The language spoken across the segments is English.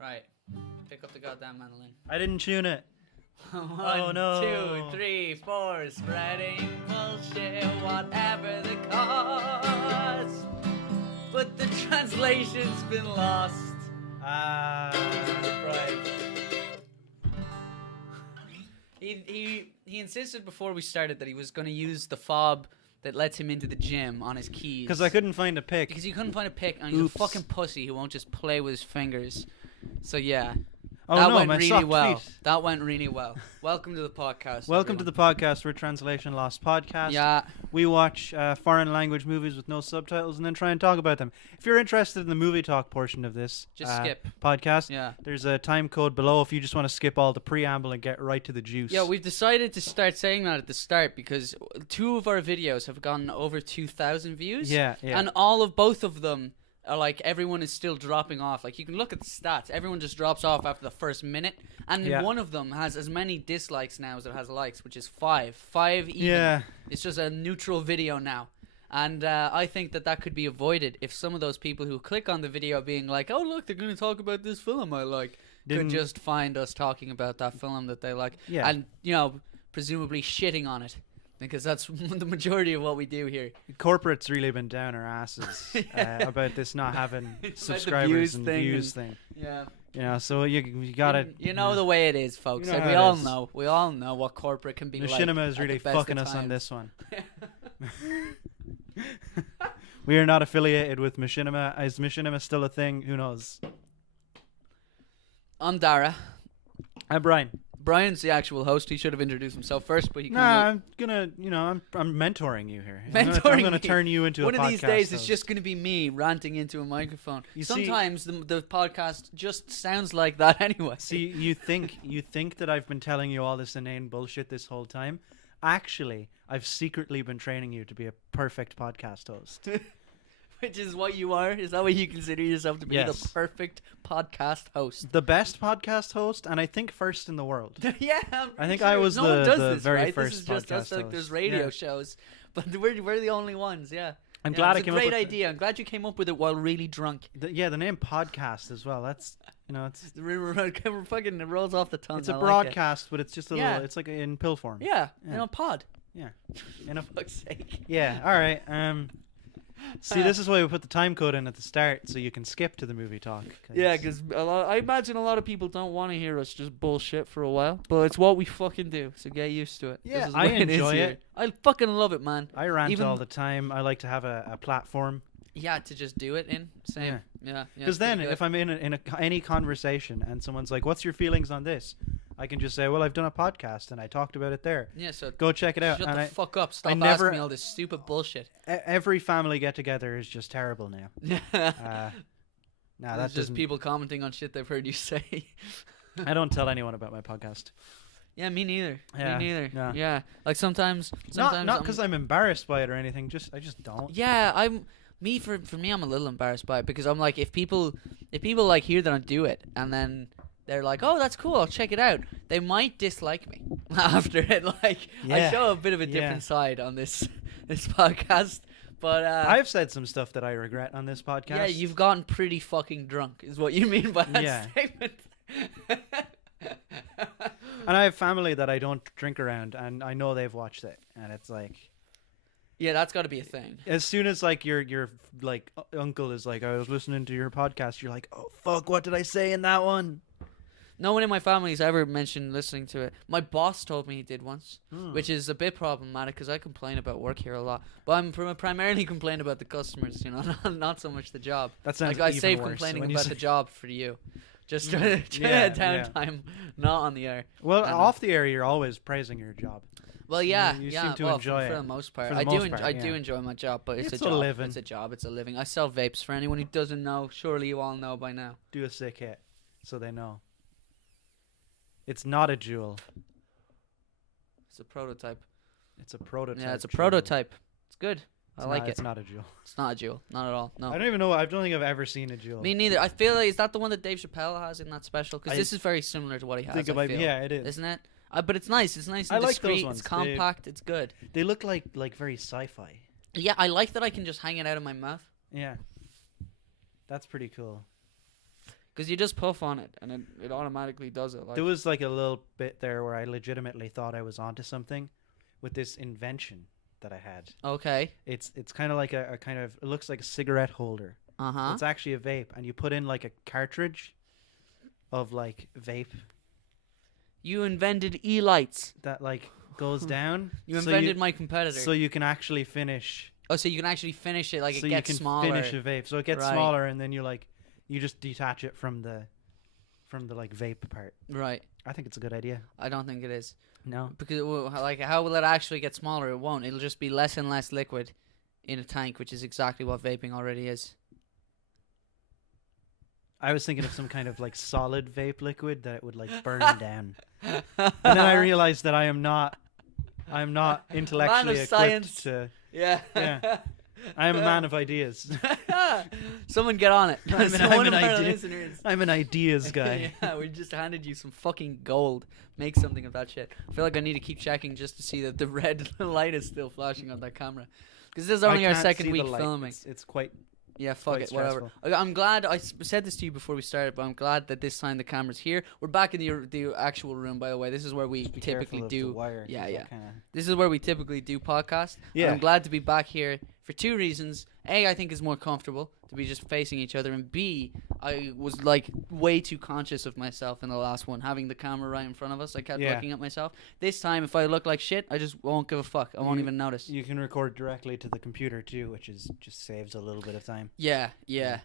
Right. Pick up the goddamn mandolin. I didn't tune it. One, no. 2, 3, 4. Spreading bullshit, whatever the cause. But the translation's been lost. Right. He insisted before we started that he was going to use the fob that lets him into the gym on his keys. Because I couldn't find a pick. Because he couldn't find a pick, and he's a fucking pussy who won't just play with his fingers. So yeah. Oh, that no, went my really soft well. feet. That went really well. Welcome to the podcast. Welcome to the podcast. We're Translation Lost Podcast. Yeah. We watch foreign language movies with no subtitles and then try and talk about them. If you're interested in the movie talk portion of this Just skip. podcast, Yeah. there's a time code below if you just want to skip all the preamble and get right to the juice. Yeah, we've decided to start saying that at the start because 2 of our videos have gotten over 2,000 views. Yeah. And both of them are like, everyone is still dropping off. Like, you can look at the stats. Everyone just drops off after the first minute. And one of them has as many dislikes now as it has likes, which is 5. 5 even. Yeah. It's just a neutral video now. And I think that could be avoided if some of those people who click on the video being like, oh, look, they're going to talk about this film I like, could just find us talking about that film that they like. Yeah. And, presumably shitting on it. Because that's the majority of what we do here. Corporate's really been down our asses about this not having subscribers and views thing. Yeah. So you got it. You know the way it is, folks. You know we how all it is. know. We all know what corporate can be like. Machinima is really at the best fucking of us on times. this one. We are not affiliated with Machinima. Is Machinima still a thing? Who knows? I'm Dara. I'm Brian. Brian's the actual host. He should have introduced himself first, but he Nah, I'm gonna, I'm mentoring you here. I'm gonna turn you into one a podcast of these days. host. It's just gonna be me ranting into a microphone. Sometimes the podcast just sounds like that anyway. See, you think that I've been telling you all this inane bullshit this whole time? Actually, I've secretly been training you to be a perfect podcast host. Which is what you are? Is that what you consider yourself to be? Yes. The perfect podcast host. The best podcast host, and I think first in the world. Yeah, I think sure. I was no one does the this, very right? first This is just podcast us, like, host. there's radio Yeah. shows, but we're the only ones. Yeah, I'm glad I it's came a up great with idea. I'm glad you came up with it while really drunk. the name podcast as well. That's it's We're fucking, it rolls off the tongue. it's a I like broadcast, but it's just a Yeah. little. It's like in pill form. it. Yeah, Yeah. pod. Yeah. In a Fuck's sake. Yeah, all right. See, this is why we put the time code in at the start, so you can skip to the movie talk. Yeah, because I imagine a lot of people don't want to hear us just bullshit for a while, but it's what we fucking do, so get used to it. Yeah, This is I the way enjoy here. it. I fucking love it, man. I rant all the time. I like to have a platform. Yeah, to just do it in. Same. Yeah. Because then, if I'm in any conversation and someone's like, "What's your feelings on this?" I can just say, "Well, I've done a podcast and I talked about it there. Yeah, so Go check it out." shut and the fuck up. Stop never- asking me all this stupid bullshit. Every family get together is just terrible now. Yeah. Nah, That's that just doesn't. people commenting on shit they've heard you say. I don't tell anyone about my podcast. Yeah, me neither. Yeah, Me neither. no. Yeah, like sometimes Not because I'm embarrassed by it or anything. I just don't. Yeah, for me, I'm a little embarrassed by it because I'm like, if people like hear that I do it and then they're like, oh, that's cool, I'll check it out, they might dislike me after it. Like, I Yeah. show a bit of a different side on this podcast, but I've said some stuff that I regret on this podcast. yeah, you've gotten pretty fucking drunk, is what you mean by that Yeah. statement. And I have family that I don't drink around, and I know they've watched it, and it's like, Yeah, that's got to be a thing. as soon as like your like uncle is like, I was listening to your podcast, you're like, oh fuck, what did I say in that one? No one in my family has ever mentioned listening to it. My boss told me he did once, which is a bit problematic because I complain about work here a lot. But I'm primarily complain about the customers, not so much the job. That sounds like I even save worse complaining when you about say- the job for you. Just trying to Yeah, downtime, not on the air. Well, And, off the air, you're always praising your job. Well, yeah, you yeah. seem to well, enjoy for it. the most part, For the I most part, do yeah. enjoy my job, but it's It's a a job. living. It's a job. It's a living. I sell vapes. For anyone who doesn't know, surely you all know by now. Do a sick hit, so they know. It's not a jewel. It's a prototype. It's a prototype. Yeah, it's a jewel. prototype. It's good. I like it. It's not a jewel. It's not a jewel. Not at all. No. I don't even know. I don't think I've ever seen a jewel. Me neither. I feel like, is that the one that Dave Chappelle has in that special? Because I this is very similar to what he has. think it I might be. feel. Yeah, it is. Isn't it? But it's nice. It's nice and I like discreet. those ones. It's compact. It's good. They look like very sci-fi. Yeah, I like that I can just hang it out of my mouth. Yeah, that's pretty cool. Because you just puff on it and it automatically does it. Like, There was like a little bit there where I legitimately thought I was onto something with this invention that I had. okay. It's kind of like a kind of, it looks like a cigarette holder. Uh-huh. It's actually a vape, and you put in like a cartridge of like vape You invented e-lights. that like goes down. You so invented my competitor. So you can actually finish. Oh, so you can actually finish it, like so it gets you can smaller. finish a vape. So it gets Right. smaller, and then you just detach it from the like vape part. Right. I think it's a good idea. I don't think it is. No. Because it will, like, how will it actually get smaller? It won't. It'll just be less and less liquid in a tank, which is exactly what vaping already is. I was thinking of some kind of like solid vape liquid that would like burn down. And then I realized that I'm not intellectually equipped science. to. Yeah. Yeah. I am a man of ideas. Someone get on it. I'm Someone an of our idea- listeners. I'm an ideas guy. Yeah, we just handed you some fucking gold. Make something of that shit. I feel like I need to keep checking just to see that the red light is still flashing on that camera. Because this is only I our can't second see the week light. filming. It's quite. Yeah, fuck quite it, whatever. I'm glad, said this to you before we started, but I'm glad that this time the camera's here. We're back in the actual room, by the way. This is where we Be typically careful of do. the wire, 'cause Yeah, that yeah. kinda- This is where we typically do podcasts. Yeah. I'm glad to be back here for two reasons. A, I think it's more comfortable to be just facing each other, and B, I was like way too conscious of myself in the last one, having the camera right in front of us. I kept Yeah. looking at myself. This time, if I look like shit, I just won't give a fuck. I won't You- even notice. You can record directly to the computer too, which is just saves a little bit of time. Yeah. And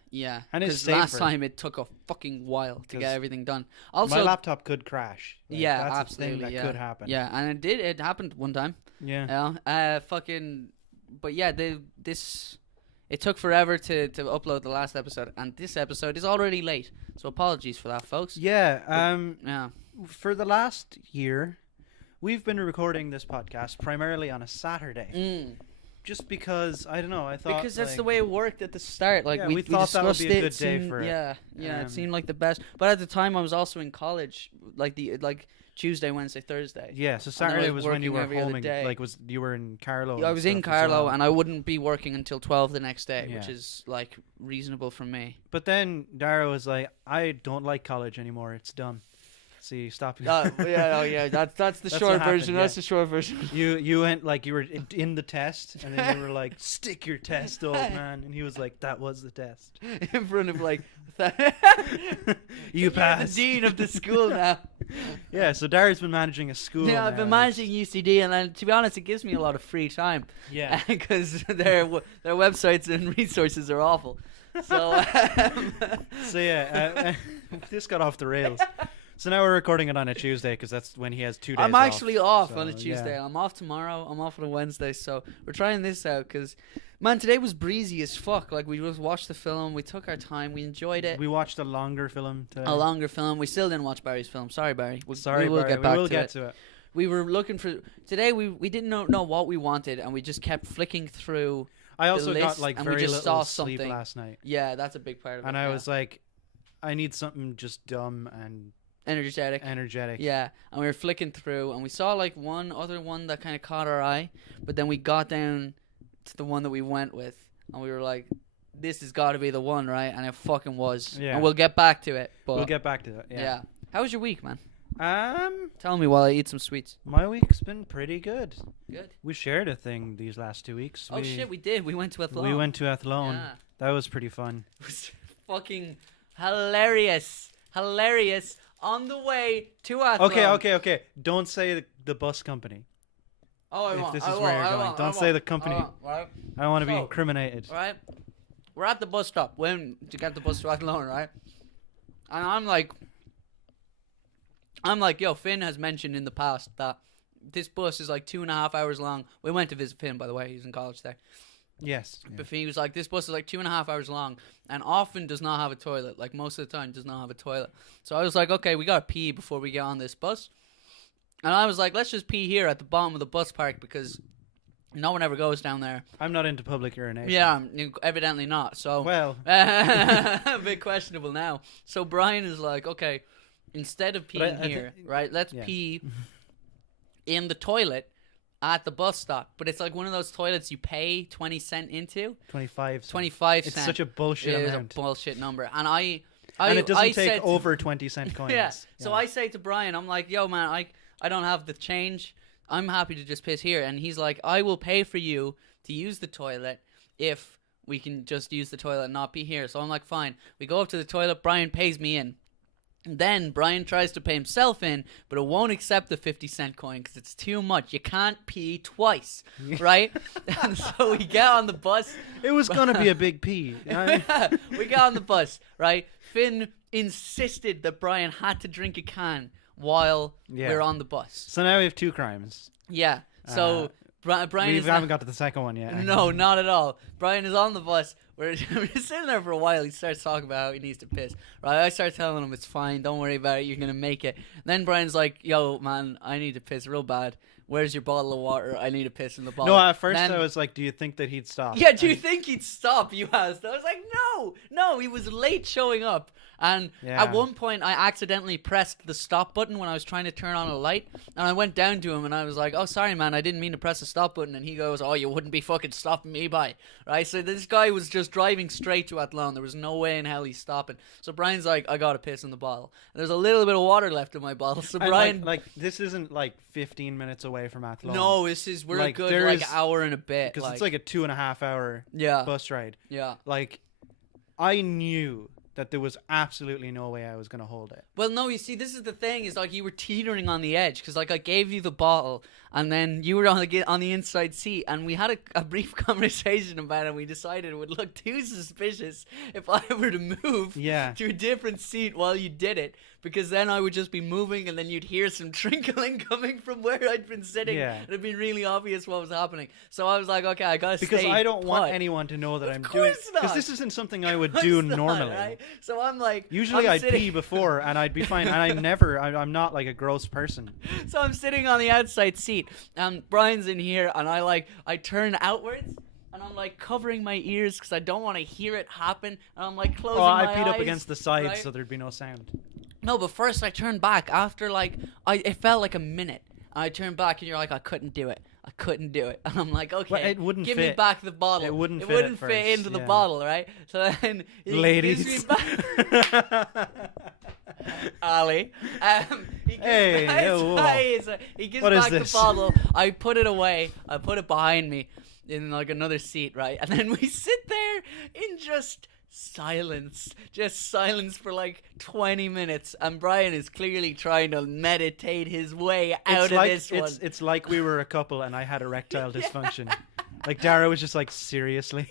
it's Because last safer. time it took a fucking while to get 'Cause everything done. My Also, laptop could crash. Like, yeah, that's absolutely. a thing that yeah. could happen. Yeah, and it did. It happened one time. Yeah. But yeah, it took forever to upload the last episode, and this episode is already late. So apologies for that, folks. Yeah. Yeah. For the last year, we've been recording this podcast primarily on a Saturday, just because I don't know. I thought Because that's like, the way it worked at the start. Like Yeah, we we thought that would discussed be a it. good day seemed- for it. Yeah, it Um, seemed like the best. But at the time, I was also in college, like Tuesday, Wednesday, Thursday. Yeah. So And then I Saturday was was when you working were every other home. day. Like you were in Carlo. I and was in stuff as Carlo, well. and I wouldn't be working until 12 the next day, which Yeah. is like reasonable for me. But then Dara was like, "I don't like college anymore. It's dumb." So you stopped. Yeah, that's the That's short what happened, version. yeah. That's the short version. You went like you were in the test, and then you were like, "Stick your test, old man," and he was like, "That was the test. In front of like, You You're passed." the dean of the school now. Yeah, so Dara's been managing a school. Yeah, I've been now. managing UCD, and to be honest, it gives me a lot of free time. Yeah. Because their websites and resources are awful. So, So yeah, this got off the rails. So now we're recording it on a Tuesday because that's when he has 2 days I'm off. actually off So, on a Tuesday. yeah. I'm off tomorrow. I'm off on a Wednesday. So we're trying this out because, man, today was breezy as fuck. Like, we just watched the film. We took our time. We enjoyed it. We watched a longer film today. A longer film. We still didn't watch Barry's film. Sorry, Barry. Sorry, we will Barry, get back we will to get it. to it. We were looking for today. We didn't know what we wanted, and we just kept flicking through. I also list, got like and we very just little saw sleep something. last night, Yeah, that's a big part of it. and I yeah. was like, I need something just dumb and energetic. energetic. Yeah, and we were flicking through, and we saw like one other one that kind of caught our eye, but then we got down to the one that we went with, and we were like, "This has got to be the one, right?" And it fucking was. Yeah. And we'll get back to it. But We'll get back to it. yeah. Yeah. How was your week, man? Tell Tell me while I eat some sweets. my week's been pretty good. Good. We shared a thing these last 2 weeks. Oh shit, we did. We went to Athlone. We went to Athlone. Yeah. That was pretty fun. It was fucking hilarious. Hilarious. On the way to Athlone. Okay. Don't say the bus company. Oh, I If won't. this I is won't, where you're I going. won't, Don't I say the won't, company. I won't, right? I don't want to be So- incriminated. Right? We're at the bus stop when to get the bus to Athlone, right? And I'm like, yo, Finn has mentioned in the past that this bus is like 2.5 hours long. We went to visit Finn, by the way. He's in college there. Yes. Yeah. But he was like, this bus is like 2.5 hours long and often does not have a toilet. Like most of the time does not have a toilet. So I was like, okay, we got to pee before we get on this bus. And I was like, let's just pee here at the bottom of the bus park because no one ever goes down there. I'm not into public urination. Yeah, evidently not. So Well, a bit questionable now. So Brian is like, okay, instead of But I peeing here, think- right, let's yeah. pee in the toilet at the bus stop. But it's like one of those toilets you pay 20 cent into. 25. 25 It's cent. such a bullshit It is a amount. bullshit number. And I And it doesn't I take said to- over 20-cent coins. Yeah. So I say to Brian, I'm like, yo, man, I don't have the change. I'm happy to just piss here. And he's like, I will pay for you to use the toilet if we can just use the toilet and not be here. So I'm like, fine. We go up to the toilet. Brian pays me in. Then Brian tries to pay himself in, but it won't accept the 50-cent coin because it's too much. You can't pee twice, right? And so we get on the bus. It was going to be a big pee. We got on the bus, right? Finn insisted that Brian had to drink a can while we're on the bus. So now we have 2 crimes. Yeah. So Brian We is haven't got to the second one yet. No, not at all. Brian is on the bus. We're just sitting there for a while. He starts talking about how he needs to piss. Right? I start telling him it's fine. Don't worry about it. You're going to make it. Then Brian's like, yo, man, I need to piss real bad. Where's your bottle of water? I need to piss in the bottle. No, at first then, I was like, do you think that he'd stop? Yeah, do you think he'd stop? You asked. I was like, no, he was late showing up. And at one point, I accidentally pressed the stop button when I was trying to turn on a light. And I went down to him and I was like, oh, sorry, man, I didn't mean to press the stop button. And he goes, oh, you wouldn't be fucking stopping me by. Right? So this guy was just driving straight to Athlone. There was no way in hell he's stopping. So Brian's like, I got to piss in the bottle. And there's a little bit of water left in my bottle. So And Brian... like this isn't like 15 minutes away from Athlone. No, we're Like, a good there is- hour and a bit. Because it's like a 2.5 hour bus ride. Yeah. Like, I knew that there was absolutely no way I was going to hold it. Well, no, you see, this is the thing, is like you were teetering on the edge, because like I gave you the bottle, and then you were on the inside seat, and we had a brief conversation about it, and we decided it would look too suspicious if I were to move to a different seat while you did it, because then I would just be moving, and then you'd hear some trickling coming from where I'd been sitting. Yeah. It'd be really obvious what was happening. So I was like, okay, I gotta Because stay I don't want put. anyone to know that Of I'm course doing. not. Because this isn't something I would Of do course not, normally. right? So I'm like, Usually I'd pee before and I'd be fine. And I'm not like a gross person. So I'm sitting on the outside seat, and Brian's in here, and I turn outwards, and I'm like covering my ears because I don't want to hear it happen, and I'm like closing my eyes. I peed up against the side right? so there'd be no sound. No, but first I turned back after it felt like a minute. And I turned back, and you're like, I couldn't do it. And I'm like, okay, Well, it wouldn't give fit. me back the bottle. It wouldn't fit at fit first, into the yeah. bottle, right? So then he Ladies. gives me back. Ali. He gives Hey, back, whoa. he gives What is back the this? bottle. I put it away. I put it behind me in like another seat, right? And then we sit there in just silence for like 20 minutes, and Brian is clearly trying to meditate his way out of this one. It's like we were a couple and I had erectile dysfunction. Like Dara was just like, seriously?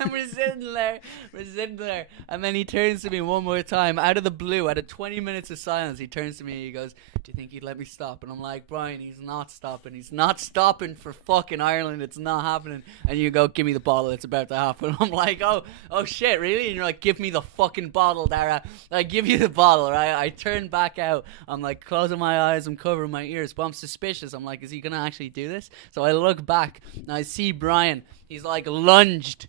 And we're sitting there, and then he turns to me one more time, out of the blue, out of 20 minutes of silence, he turns to me and he goes, do you think he'd let me stop? And I'm like, Brian, he's not stopping for fucking Ireland, it's not happening. And you go, give me the bottle, it's about to happen. I'm like, oh shit, really? And you're like, give me the fucking bottle, Dara. I give you the bottle, right? I turn back out, I'm like closing my eyes, I'm covering my ears, but I'm suspicious. I'm like, is he gonna actually do this? So I look back and I see Brian. He's like lunged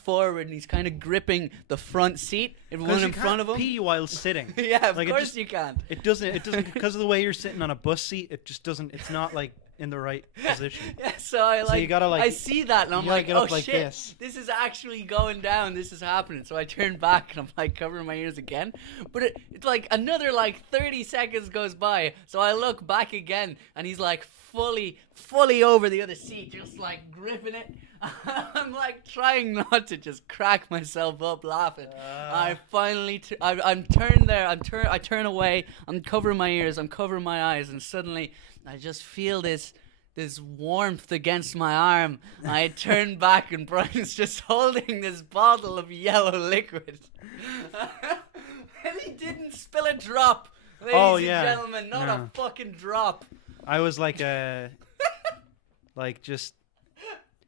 forward, and he's kind of gripping the front seat. Everyone in front of him. Pee while sitting. Yeah, of Like, course you can't. It doesn't because of the way you're sitting on a bus seat. It just doesn't. It's not like in the right position. Yeah, so you gotta I see that, and I'm like, get oh up like shit, this is actually going down. This is happening. So I turn back, and I'm like covering my ears again. But it's like another 30 seconds goes by. So I look back again, and he's like fully over the other seat, just like gripping it. I'm like trying not to just crack myself up laughing. I finally I'm turned there. I turn away. I'm covering my ears. I'm covering my eyes, and suddenly I just feel this warmth against my arm. I turn back, and Brian's just holding this bottle of yellow liquid. And he didn't spill a drop, ladies and gentlemen. Not a fucking drop. I was like just.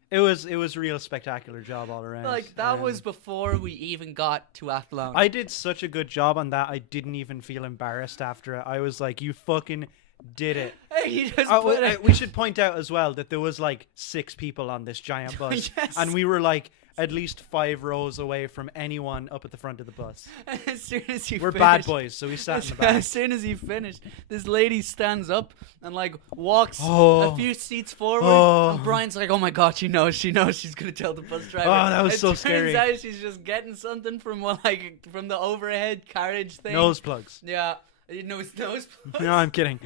It was a real spectacular job all around. Like that was before we even got to Athlone. I did such a good job on that. I didn't even feel embarrassed after it. I was like, you fucking did it. He just we should point out as well that there was like 6 people on this giant bus. Yes. And we were like at least 5 rows away from anyone up at the front of the bus. As soon as you We're finish, bad boys, so we sat in the back. As soon as you finish, this lady stands up and like walks Oh. a few seats forward. Oh. And Brian's like, "Oh my god, she knows she's gonna tell the bus driver." Oh, that was it so turns scary. out she's just getting something from from the overhead carriage thing. Nose plugs. Yeah, you know it's nose plugs. No, I'm kidding.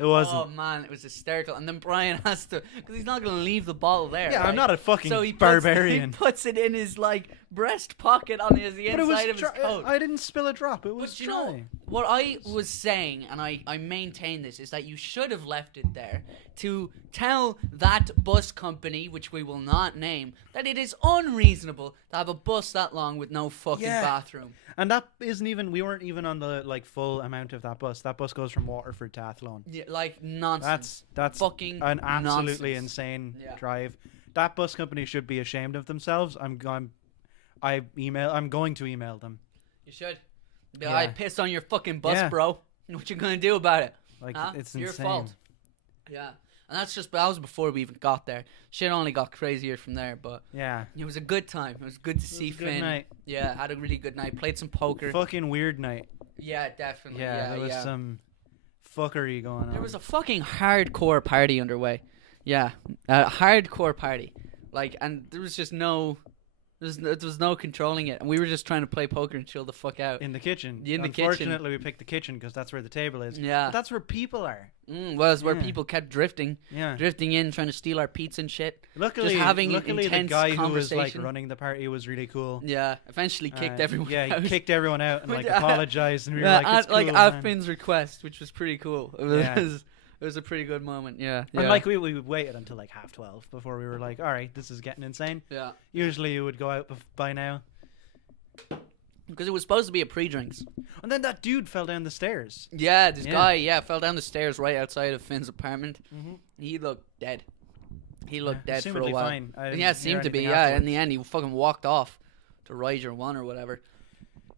It wasn't. Oh man, it was hysterical. And then Brian has to, because he's not gonna leave the bottle there. Yeah, right? I'm not a fucking so he puts, barbarian. He puts it in his like breast pocket on the inside But it was of his coat. I didn't spill a drop. It was But you dry. know, what I was saying, and I maintain this, is that you should have left it there to tell that bus company, which we will not name, that it is unreasonable to have a bus that long with no fucking bathroom. And that isn't even. We weren't even on the like full amount of that bus. That bus goes from Waterford to Athlone. Yeah, like nonsense. That's fucking an absolutely nonsense. insane Yeah. drive. That bus company should be ashamed of themselves. I'm going to email them. You should. Yeah. I pissed on your fucking bus, Yeah. bro. What you gonna do about it? Like Huh? it's Your insane. fault. Yeah. And that was before we even got there. Shit only got crazier from there, but Yeah. it was a good time. It was good to see a good Finn. night. Yeah, had a really good night. Played some poker. Fucking weird night. Yeah, definitely. Yeah, Yeah, there was some fuckery going on. There was a fucking hardcore party underway. Yeah, a hardcore party. Like, and there was just there was no controlling it, and we were just trying to play poker and chill the fuck out. in the kitchen. In the kitchen. Unfortunately, we picked the kitchen because that's where the table is. Yeah. But that's where people are. Well, it's where Yeah. people kept drifting Yeah. in, trying to steal our pizza and shit. Luckily, having luckily the intense guy who was like conversation. running the party was really cool. Yeah, eventually kicked everyone Yeah, out. he kicked everyone out and like But, apologized, and we were like, it's at, like cool, at man. Finn's request, which was pretty cool. It was, it was a pretty good moment. Yeah, And yeah. like we waited until like 12:30 before we were like, all right, this is getting insane. Yeah, Usually you would go out by now. because it was supposed to be a pre-drinks. And then that dude fell down the stairs. Yeah, this Yeah. guy, fell down the stairs right outside of Finn's apartment. Mm-hmm. He looked dead. He looked dead for a Assumedly while. fine. I didn't Yeah, hear seemed to be. anything Yeah, in afterwards. the end, he fucking walked off to Rider One or whatever.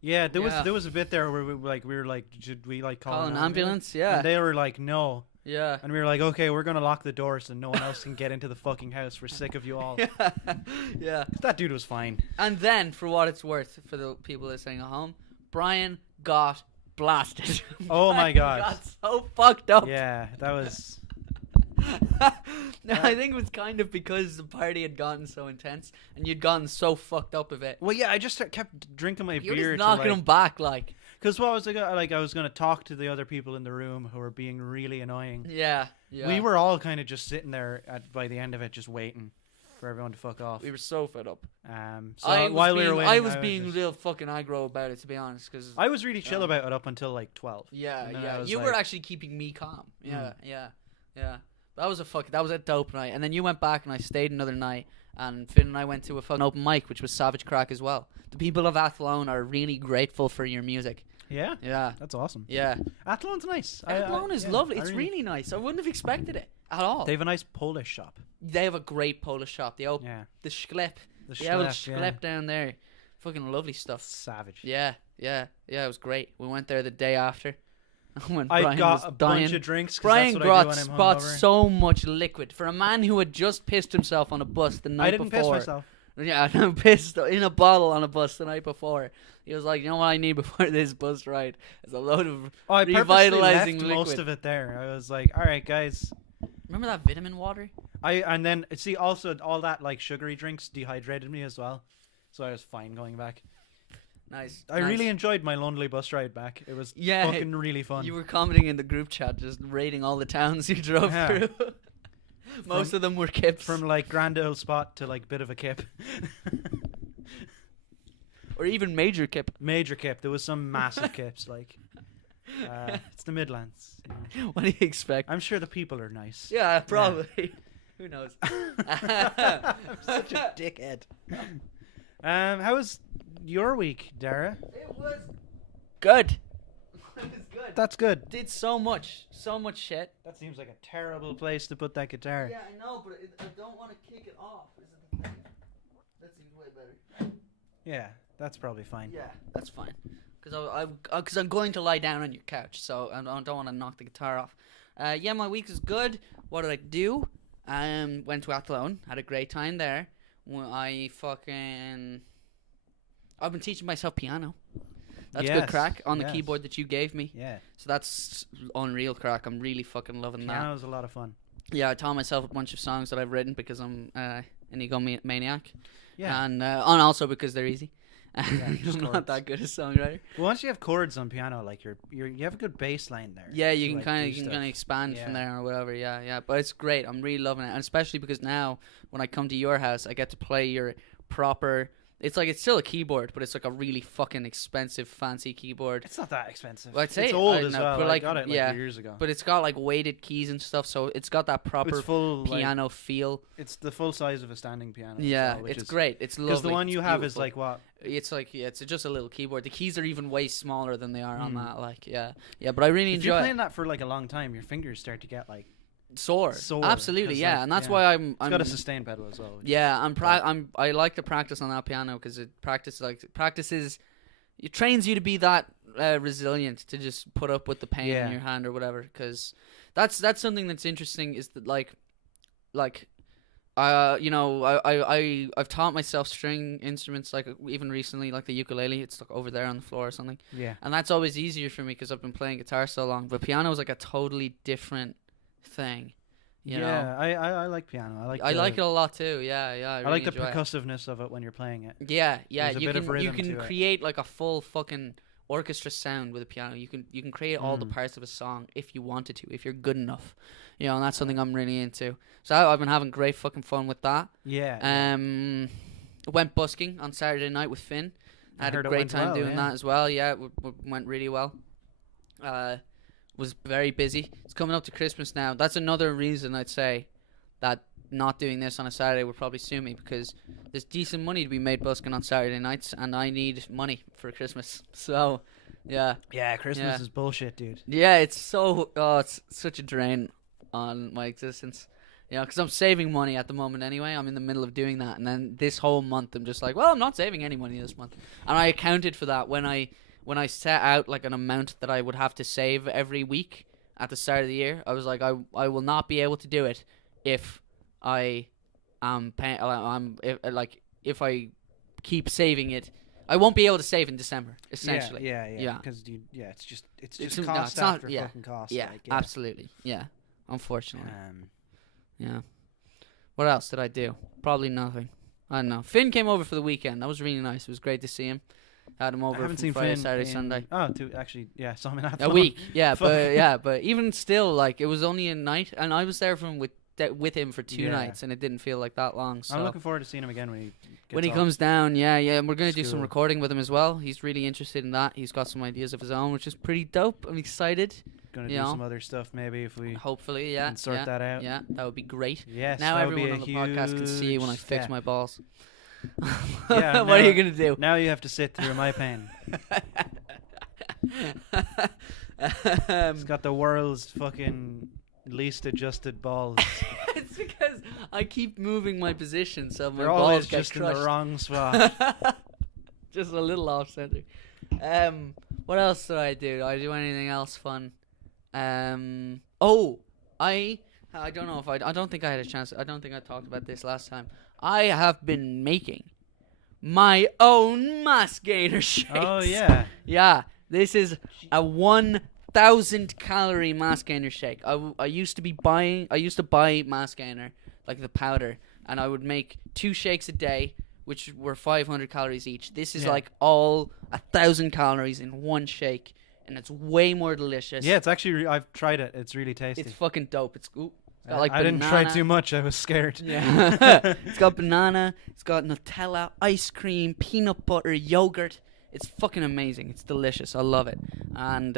Yeah, there Yeah. was a bit there where we were like, should we like call an an ambulance? Yeah, And they were like, no. yeah. And we were like, okay, we're gonna lock the door so no one else can get into the fucking house. We're sick of you all. Yeah. That dude was fine. And then, for what it's worth, for the people listening at home, Brian got blasted. Oh my Brian God. got so fucked up. Yeah, that was. No, I think it was kind of because the party had gotten so intense and you'd gotten so fucked up of it. Well, yeah, I just kept drinking my You were beer. just knocking them back, like. Because what was I was gonna talk to the other people in the room who were being really annoying. Yeah, yeah. We were all kind of just sitting there by the end of it, just waiting for everyone to fuck off. We were so fed up. So while we were waiting, I was being just- real fucking aggro about it, to be honest, because I was really chill about it up until like 12. yeah, And then yeah, I was you like- were actually keeping me calm. Yeah, yeah. That was a dope night, and then you went back and I stayed another night, and Finn and I went to a fucking open mic, which was Savage Crack as well. The people of Athlone are really grateful for your music. Yeah, Yeah, that's awesome. yeah. Athlone's nice. Athlone is yeah, lovely. I It's really nice. I wouldn't have expected it at all. They have a nice Polish shop. They have a great Polish shop. They open Yeah, the Sklep. the The old Schlep, Sklep down there. Fucking lovely stuff. savage. Yeah, it was great. We went there the day after. When I Brian got was a dying. bunch of drinks. 'Cause Brian that's what I do when I'm brought hungover. so much liquid for a man who had just pissed himself on a bus the night I didn't before. piss myself. Yeah, no, pissed in a bottle on a bus the night before. He was like, you know what I need before this bus ride? It's a load of Oh, I purposely revitalizing left liquid. most of it there. I was like, all right, guys. Remember that vitamin water? And then see also all that like sugary drinks dehydrated me as well, so I was fine going back. Nice. I nice. really enjoyed my lonely bus ride back. It was Yeah, fucking really fun. You were commenting in the group chat, just rating all the towns you drove Yeah. through. Most of them were kips. From like grand old spot to like bit of a kip. Or even major kip. Major kip. There was some massive kips. Like it's the Midlands. You know. What do you expect? I'm sure the people are nice. Yeah, probably. Who knows? I'm such a dickhead. How was your week, Dara? It was good. It was good. That's good. Did so much shit. That seems like a terrible place to put that guitar. Yeah, I know, but I don't want to kick it off. Is it the thing? That seems way better. Yeah, that's probably fine. Yeah, that's fine. Because I'm going to lie down on your couch, so I don't want to knock the guitar off. Yeah, my week is good. What did I do? Went to Athlone, had a great time there. I've been teaching myself piano. That's Yes, good crack on the yes. keyboard that you gave me. Yeah. So that's unreal crack. I'm really fucking loving that. Piano's a lot of fun. Yeah, I taught myself a bunch of songs that I've written because I'm an egomaniac. Yeah. And also because they're easy. just I'm not chords. that good a songwriter. Well, once you have chords on piano, like you have a good bass line there. Yeah, you to, can like, kind do of stuff. expand from Yeah. there or whatever. Yeah. But it's great. I'm really loving it, and especially because now when I come to your house, I get to play your proper. It's like it's still a keyboard, but it's like a really fucking expensive, fancy keyboard. It's not that expensive. Well, I'd say it's old I as know, well. but I like, got it yeah, years ago. But it's got like weighted keys and stuff, so it's got that proper It's full piano feel. It's the full size of a standing piano. as Yeah, well, which it's is, great. It's lovely. because the one It's you have is beautiful. like what? It's like it's just a little keyboard. The keys are even way smaller than they are on Mm. that. Like yeah. But I really If you're enjoy playing it. that for like a long time, your fingers start to get like Sore. sore, Absolutely, 'cause, yeah, like, and that's yeah. why I'm. It's got a sustain pedal as well. which Yeah, is- I like to practice on that piano because it practices. It trains you to be that resilient to just put up with the pain Yeah. in your hand or whatever. Because that's something that's interesting. Is that like, I've taught myself string instruments like even recently, like the ukulele. It's like over there on the floor or something, Yeah. and that's always easier for me because I've been playing guitar so long. But piano is like a totally different thing. You know? I like piano. I like it a lot too. Yeah. I I like the really enjoy it. percussiveness of it when you're playing it. Yeah. There's a You bit of can rhythm to it. create like a full fucking orchestra sound with a piano. You can create all the Mm. parts of a song if you wanted to, if you're good enough. You know, and that's something I'm really into. So I've been having great fucking fun with that. Yeah. Went busking on Saturday night with Finn. I Had a heard it great went time well, doing yeah. that as well. Yeah, it went really well. Was very busy. It's coming up to Christmas now. That's another reason I'd say that not doing this on a Saturday would probably suit me because there's decent money to be made busking on Saturday nights, and I need money for Christmas. So, yeah. Yeah, Christmas Yeah. is bullshit, dude. Yeah, it's such a drain on my existence. You know, because I'm saving money at the moment anyway. I'm in the middle of doing that, and then this whole month I'm just like, well, I'm not saving any money this month, and I accounted for that when I set out like an amount that I would have to save every week at the start of the year. I was like, I will not be able to do it if I am paying. If I keep saving it, I won't be able to save in December. Essentially, Yeah. Because it's just no, cost it's not- after yeah. fucking cost. yeah, like, absolutely, yeah. Unfortunately. Um, Yeah. What else did I do? Probably nothing. I don't know. Finn came over for the weekend. That was really nice. It was great to see him. Had him I over haven't from seen Friday, Finn Saturday, in, Sunday. actually, yeah, saw him in that A week. Yeah, Fuck. but even still, like it was only a night, and I was there with him for 2 Yeah. nights, and it didn't feel like that long. So I'm looking forward to seeing him again when he gets comes down, yeah, and we're gonna do some School. recording with him as well. He's really interested in that. He's got some ideas of his own, which is pretty dope. I'm excited. Gonna you do know. some other stuff maybe if we Hopefully, yeah, can sort yeah, that out. yeah, that would be great. Yes. Now that would be everyone a on the podcast can see when I huge fix step. my balls. Yeah, What are now- you gonna do? Now you have to sit through my pain. It's got the world's fucking least adjusted balls. It's because I keep moving my position, so my They're balls always get just in crushed. the wrong spot. Just a little off center. What else did I do? Did I do anything else fun? I don't know if I don't think I had a chance. I don't think I talked about this last time. I have been making my own mass gainer shakes. Oh yeah. Yeah, this is a 1,000 calorie mass gainer shake. I used to buy mass gainer, like the powder, and I would make 2 shakes a day, which were 500 calories each. This is Yeah. like all 1,000 calories in one shake, and it's way more delicious. Yeah, it's actually I've tried it. It's really tasty. It's fucking dope. It's got like I didn't try banana. too much. I was scared. Yeah. It's got banana, it's got Nutella, ice cream, peanut butter, yogurt. It's fucking amazing. It's delicious. I love it. And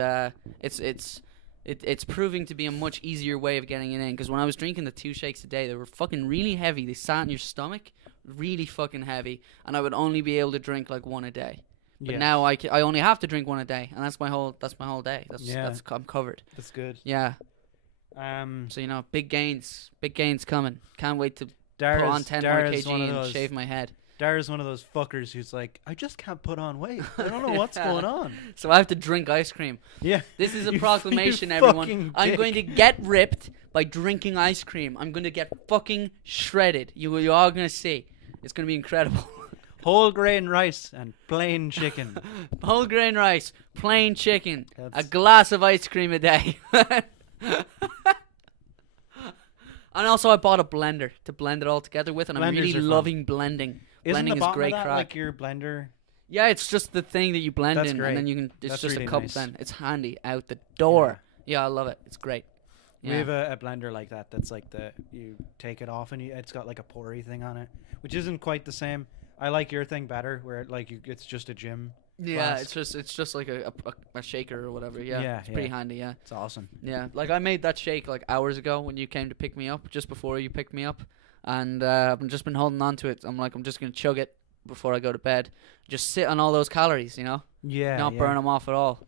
it's proving to be a much easier way of getting it in, because when I was drinking the 2 shakes a day, they were fucking really heavy. They sat in your stomach, really fucking heavy, and I would only be able to drink like 1 a day. But Yeah. now I only have to drink 1 a day, and that's my whole day. Yeah. I'm covered. That's good. Yeah. So So big gains coming. Can't wait to Dara's, put on 10 more Dara's one kg of and those. shave my head. Dara's one of those fuckers who's like, I just can't put on weight. I don't know what's going on. So I have to drink ice cream. Yeah. This is a You proclamation, fucking everyone. I'm dick. going to get ripped by drinking ice cream. I'm going to get fucking shredded. You are going to see. It's going to be incredible. Whole grain rice and plain chicken. Whole grain rice, plain chicken, a That's- glass of ice cream a day. And also I bought a blender to blend it all together with, and I'm Blenders really are fun. loving blending. Isn't Blending the is bottom great of that crack. like your blender? Yeah, it's just the thing that you blend That's in, great. and then you can. It's That's just really a cup nice. then. It's handy out the door. Yeah, I love it. It's great. We Yeah. have a blender like that. That's like you take it off and it's got like a poury thing on it, which isn't quite the same. I like your thing better, where it's just a gym. Yeah, flask. it's just like a shaker or whatever. Yeah, Yeah, it's pretty yeah. handy. Yeah, It's awesome. yeah. Like I made that shake like hours ago when you came to pick me up, just before you picked me up, and I've just been holding on to it. I'm just gonna chug it before I go to bed. Just sit on all those calories, Yeah. not yeah. burn them off at all.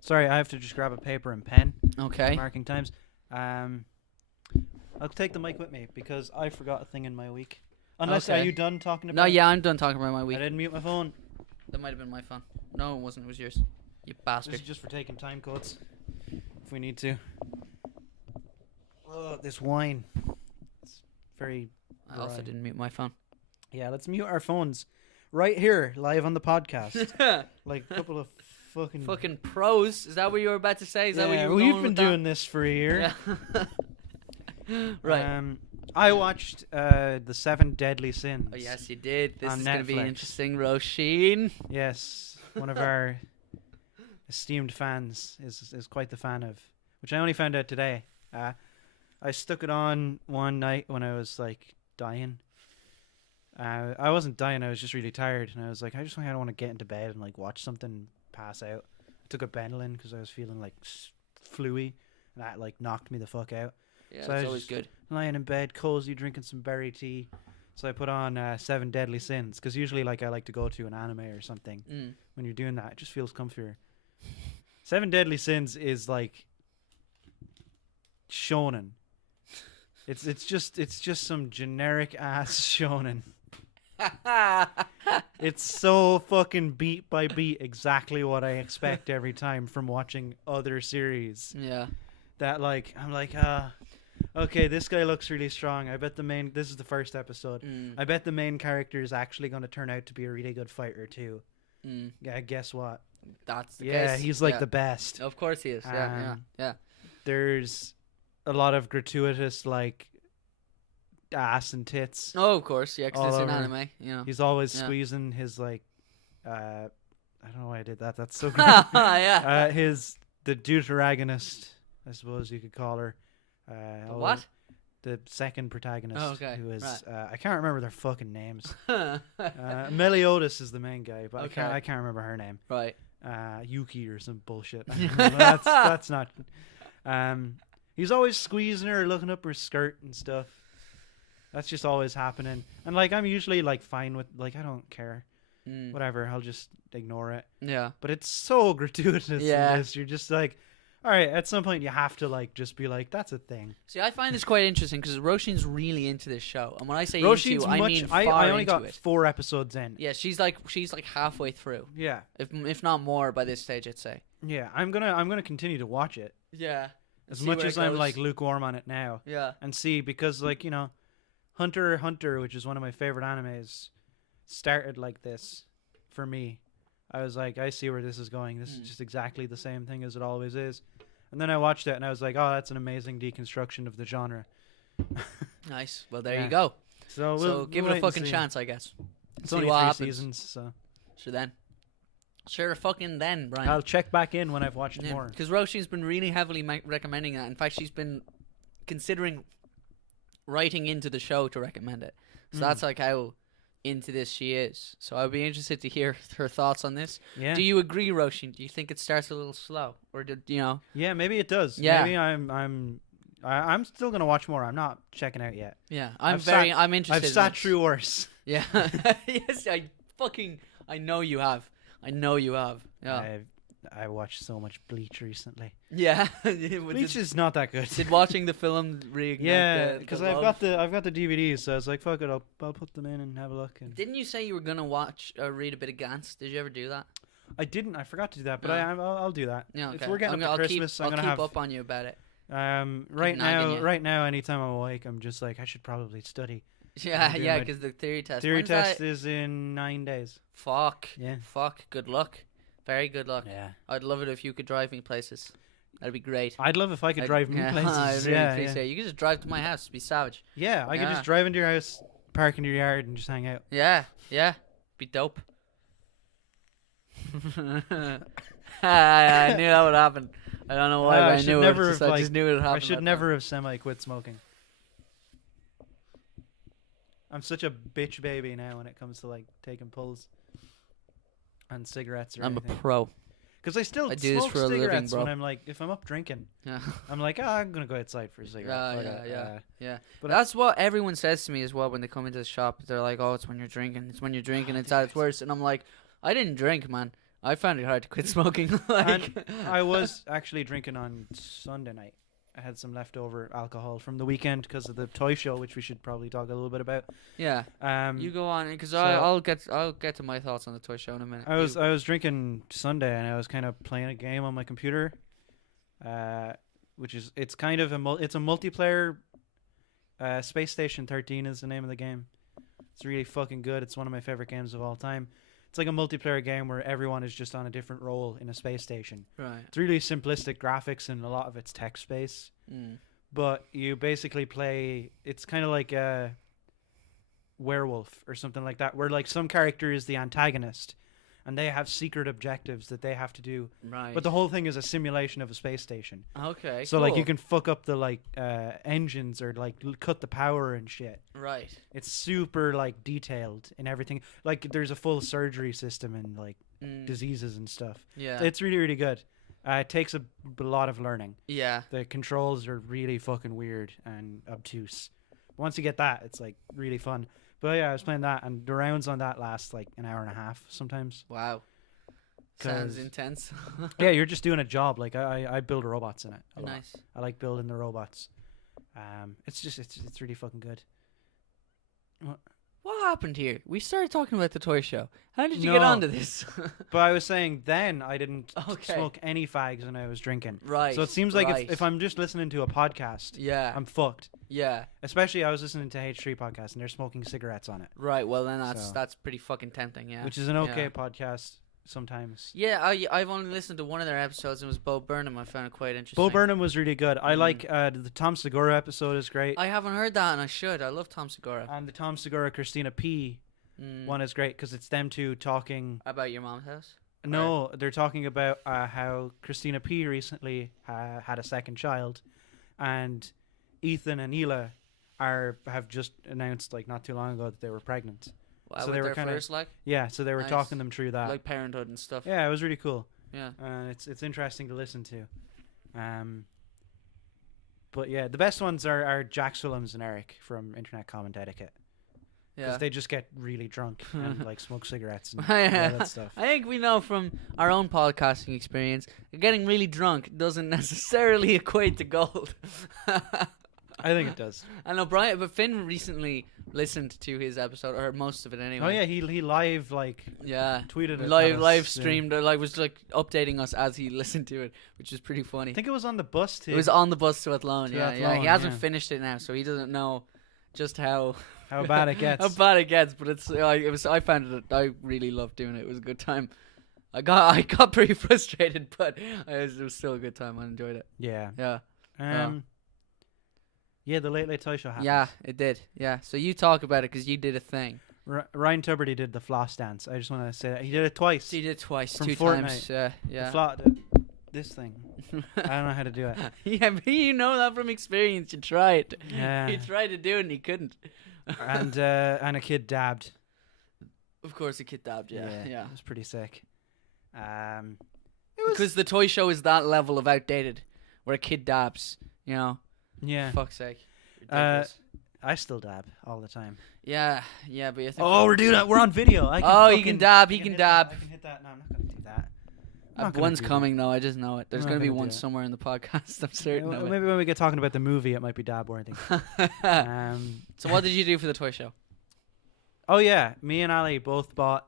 Sorry, I have to just grab a paper and pen. Okay. Marking times. I'll take the mic with me because I forgot a thing in my week. Unless, Okay. are you done talking about No, it? yeah, I'm done talking about my I week. didn't mute my phone. That might have been my phone. No, it wasn't. It was yours. You This bastard. is just for taking time codes, if we need to. Oh, this wine. It's very... I also dry. didn't mute my phone. Yeah, let's mute our phones. Right here, live on the podcast. Like a couple of fucking... Fucking pros. Is that what you were about to say? Is that what Yeah, you were we've going been with doing this for a year. that? Yeah. Right. I watched The Seven Deadly Sins. Oh, yes, you did. This on is going to be Netflix. interesting, Roisin. Yes, one of our esteemed fans is quite the fan of, which I only found out today. I stuck it on one night when I was like dying. I wasn't dying, I was just really tired, and I was like, I don't want to get into bed and like watch something pass out. I took a Benadryl because I was feeling like fluey, and that like knocked me the fuck out. Yeah, So that's I always just- good. Lying in bed, cozy, drinking some berry tea. So I put on Seven Deadly Sins, because usually like I like to go to an anime or something. Mm. When you're doing that, it just feels comfier. Seven Deadly Sins is like shonen. It's just some generic ass shonen. It's so fucking beat by beat exactly what I expect every time from watching other series. Yeah. That like I'm like okay, this guy looks really strong. I bet this is the first episode. Mm. I bet the main character is actually going to turn out to be a really good fighter too. Mm. Yeah, guess what? That's the Yeah, case. he's like Yeah. the best. Of course he is. Yeah, Um, yeah. There's a lot of gratuitous like ass and tits. Oh, of course. Yeah, because all it's an over. anime. You know. He's always Yeah. squeezing his like I don't know why I did that. That's so good. Yeah. The deuteragonist, I suppose you could call her. although What? The second protagonist, Oh, okay, who is right. I can't remember their fucking names. Meliodas is the main guy, but Okay. I can't remember her name. Right. Yuki or some bullshit. that's not. He's always squeezing her, looking up her skirt and stuff. That's just always happening. And like I'm usually like fine with like I don't care, Mm. whatever. I'll just ignore it. Yeah. But it's so gratuitous. Yeah. In this. You're just like, all right. At some point, you have to like just be like, that's a thing. See, I find this quite interesting because Roshin's really into this show, and when I say Roshin's into, I much. mean I far only into got it. 4 episodes in. Yeah, she's like halfway through, Yeah. if not more by this stage, I'd say. Yeah. I'm gonna continue to watch it Yeah. as See much where as it I'm goes. like lukewarm on it now, Yeah. and see because like Hunter x Hunter, which is one of my favorite animes, started like this for me. I was like, I see where this is going. This is just exactly the same thing as it always is. And then I watched it and I was like, oh, that's an amazing deconstruction of the genre. Nice. Well, there Yeah. you go. So So give we'll it wait a and fucking see. chance, I guess. It's See only what 3 happens. seasons, so Sure then. Sure fucking then, Brian. I'll check back in when I've watched more. Because Roshin's been really heavily recommending that. In fact, she's been considering writing into the show to recommend it. So that's like how into this she is. So I'd be interested to hear her thoughts on this. Yeah. Do you agree, Roshin? Do you think it starts a little slow, or did you know? Yeah, maybe it does. Yeah. Maybe I'm still gonna watch more. I'm not checking out yet. Yeah, I've I'm interested. I've in sat this. through worse. Yeah. Yes, I know you have. I know you have. Yeah. I watched so much Bleach recently. Yeah. Bleach is not that good. Did watching the film reignite Yeah, because because I've got the DVDs, so I was like, fuck it, I'll put them in and have a look. And Didn't you say you were gonna watch or read a bit of Gantz? Did you ever do that? I didn't. I forgot to do that, but No. I'll do that. Yeah, okay. If we're getting up to Christmas, I'll I'm gonna keep have up on you about it. right nagging you. now. Anytime I'm awake, I'm just like I should probably study. Yeah, doing yeah, my because the theory test. theory When's test that? is in 9 days. Fuck. Yeah. Fuck. Good luck. Very good luck. Yeah. I'd love it if you could drive me places. That'd be great. I'd love if I could drive me places. I'd really yeah, appreciate it. You could just drive to my house. Be savage. yeah. I could Yeah. just drive into your house, park in your yard, and just hang out. Yeah. Yeah. Be dope. I knew that would happen. I don't know why, but I knew it. I just knew it would happen. I should never have semi-quit smoking. I'm such a bitch baby now when it comes to like taking pulls and cigarettes or I'm anything. a pro. Because I still I do this smoke for a living, cigarettes bro. when I'm like, if I'm up drinking, Yeah. I'm like, I'm gonna go outside for a cigarette. Yeah. But That's what everyone says to me as well when they come into the shop. They're like, "Oh, it's when you're drinking. It's when you're drinking. It's at its worst." And I'm like, "I didn't drink, man. I found it hard to quit smoking." Like, I was actually drinking on Sunday night. I had some leftover alcohol from the weekend because of the toy show, which we should probably talk a little bit about. yeah. Um, You go on, because so- I'll get to my thoughts on the toy show in a minute. I was drinking Sunday and I was kind of playing a game on my computer, which is it's kind of it's a multiplayer. Space Station 13 is the name of the game. It's really fucking good. It's one of my favorite games of all time. It's like a multiplayer game where everyone is just on a different role in a space station. Right. It's really simplistic graphics and a lot of it's text based. Mm. But you basically play. It's kind of like a werewolf or something like that, where like some character is the antagonist, and they have secret objectives that they have to do. Right. But the whole thing is a simulation of a space station. Okay. So like you cool. can fuck up the like engines or like cut the power and shit. Right. It's super like detailed in everything. Like there's a full surgery system and like diseases and stuff. Yeah. It's really really good. It takes a lot of learning. Yeah. The controls are really fucking weird and obtuse. Once you get that, it's like really fun. But yeah, I was playing that, and the rounds on that last like an hour and a half sometimes. Wow. Sounds 'Cause- intense. Yeah, you're just doing a job. Like I build robots in it. A lot. Nice. I like building the robots. It's just it's really fucking good. What happened here? We started talking about the toy show. How did you get No. onto this? But I was saying then I didn't Okay. smoke any fags when I was drinking. Right. So it seems like right. if I'm just listening to a podcast, Yeah. I'm fucked. Yeah. Especially I was listening to H3 podcast and they're smoking cigarettes on it, Right. Well, then So- that's pretty fucking tempting. Yeah. which is an okay Yeah. podcast sometimes. Yeah, I've only listened to one of their episodes. And it was Bo Burnham. I found it quite interesting. Bo Burnham was really good. I Mm. like the Tom Segura episode is great, I haven't heard that, and I should. I love Tom Segura. and the Tom Segura Christina P one is great because it's them two talking. About your mom's house. No, they're talking about how Christina P recently had a second child, and Ethan and Hila have just announced like not too long ago that they were pregnant. Wow, So with they were their kinda- first, like Yeah, so they were Nice. talking them through that. like parenthood and stuff. Yeah, it was really cool. Yeah. It's interesting to listen to. But yeah, the best ones are Jack Swillams and Eric from Internet Comment Etiquette. Because Yeah. they just get really drunk and like smoke cigarettes and Yeah. all that stuff. I think we know from our own podcasting experience, getting really drunk doesn't necessarily equate to gold. I think it does. I know Brian, but Finn recently listened to his episode, or most of it anyway. Oh yeah, he live like Yeah. tweeted it. Live at us, live yeah. streamed, like was like updating us as he listened to it, which is pretty funny. I think it was on the bus too. It was on the bus to Athlone. To Yeah, yeah. Athlone, He hasn't yeah. finished it now, so he doesn't know just how How bad it gets. how bad it gets. But it's it was. I found it. I really loved doing it. It was a good time. I got pretty frustrated, but it was still a good time. I enjoyed it. Yeah. Yeah. Yeah, the Late Late Toy Show happened. Yeah, it did. Yeah. So you talk about it because you did a thing. Ryan Tuberty did the floss dance. I just want to say that he did it twice. So you did it twice, From 2 Fortnite. times. Yeah. This thing. I don't know how to do it. Yeah, but you know that from experience. You tried. Yeah. He tried to do it and he couldn't. and a kid dabbed. Of course, the kid dabbed. Yeah. It was pretty sick. It was Because the toy show is that level of outdated, where a kid dabs. You know. yeah. Fuck's sake. Ridiculous. I still dab all the time. Yeah, but you think We're doing that. We're on video. I can Oh, he fucking- can dab. He I can hit dab. that. I can hit that. No, I'm not gonna do that. I'm not gonna One's do that. coming though. I just know it. There's I'm going not to be gonna do one it. somewhere in the podcast. I'm certain Well, of maybe when we get talking about the movie, it might be dab worthy. it. So what did you do for the toy show? Oh yeah, me and Ali both bought.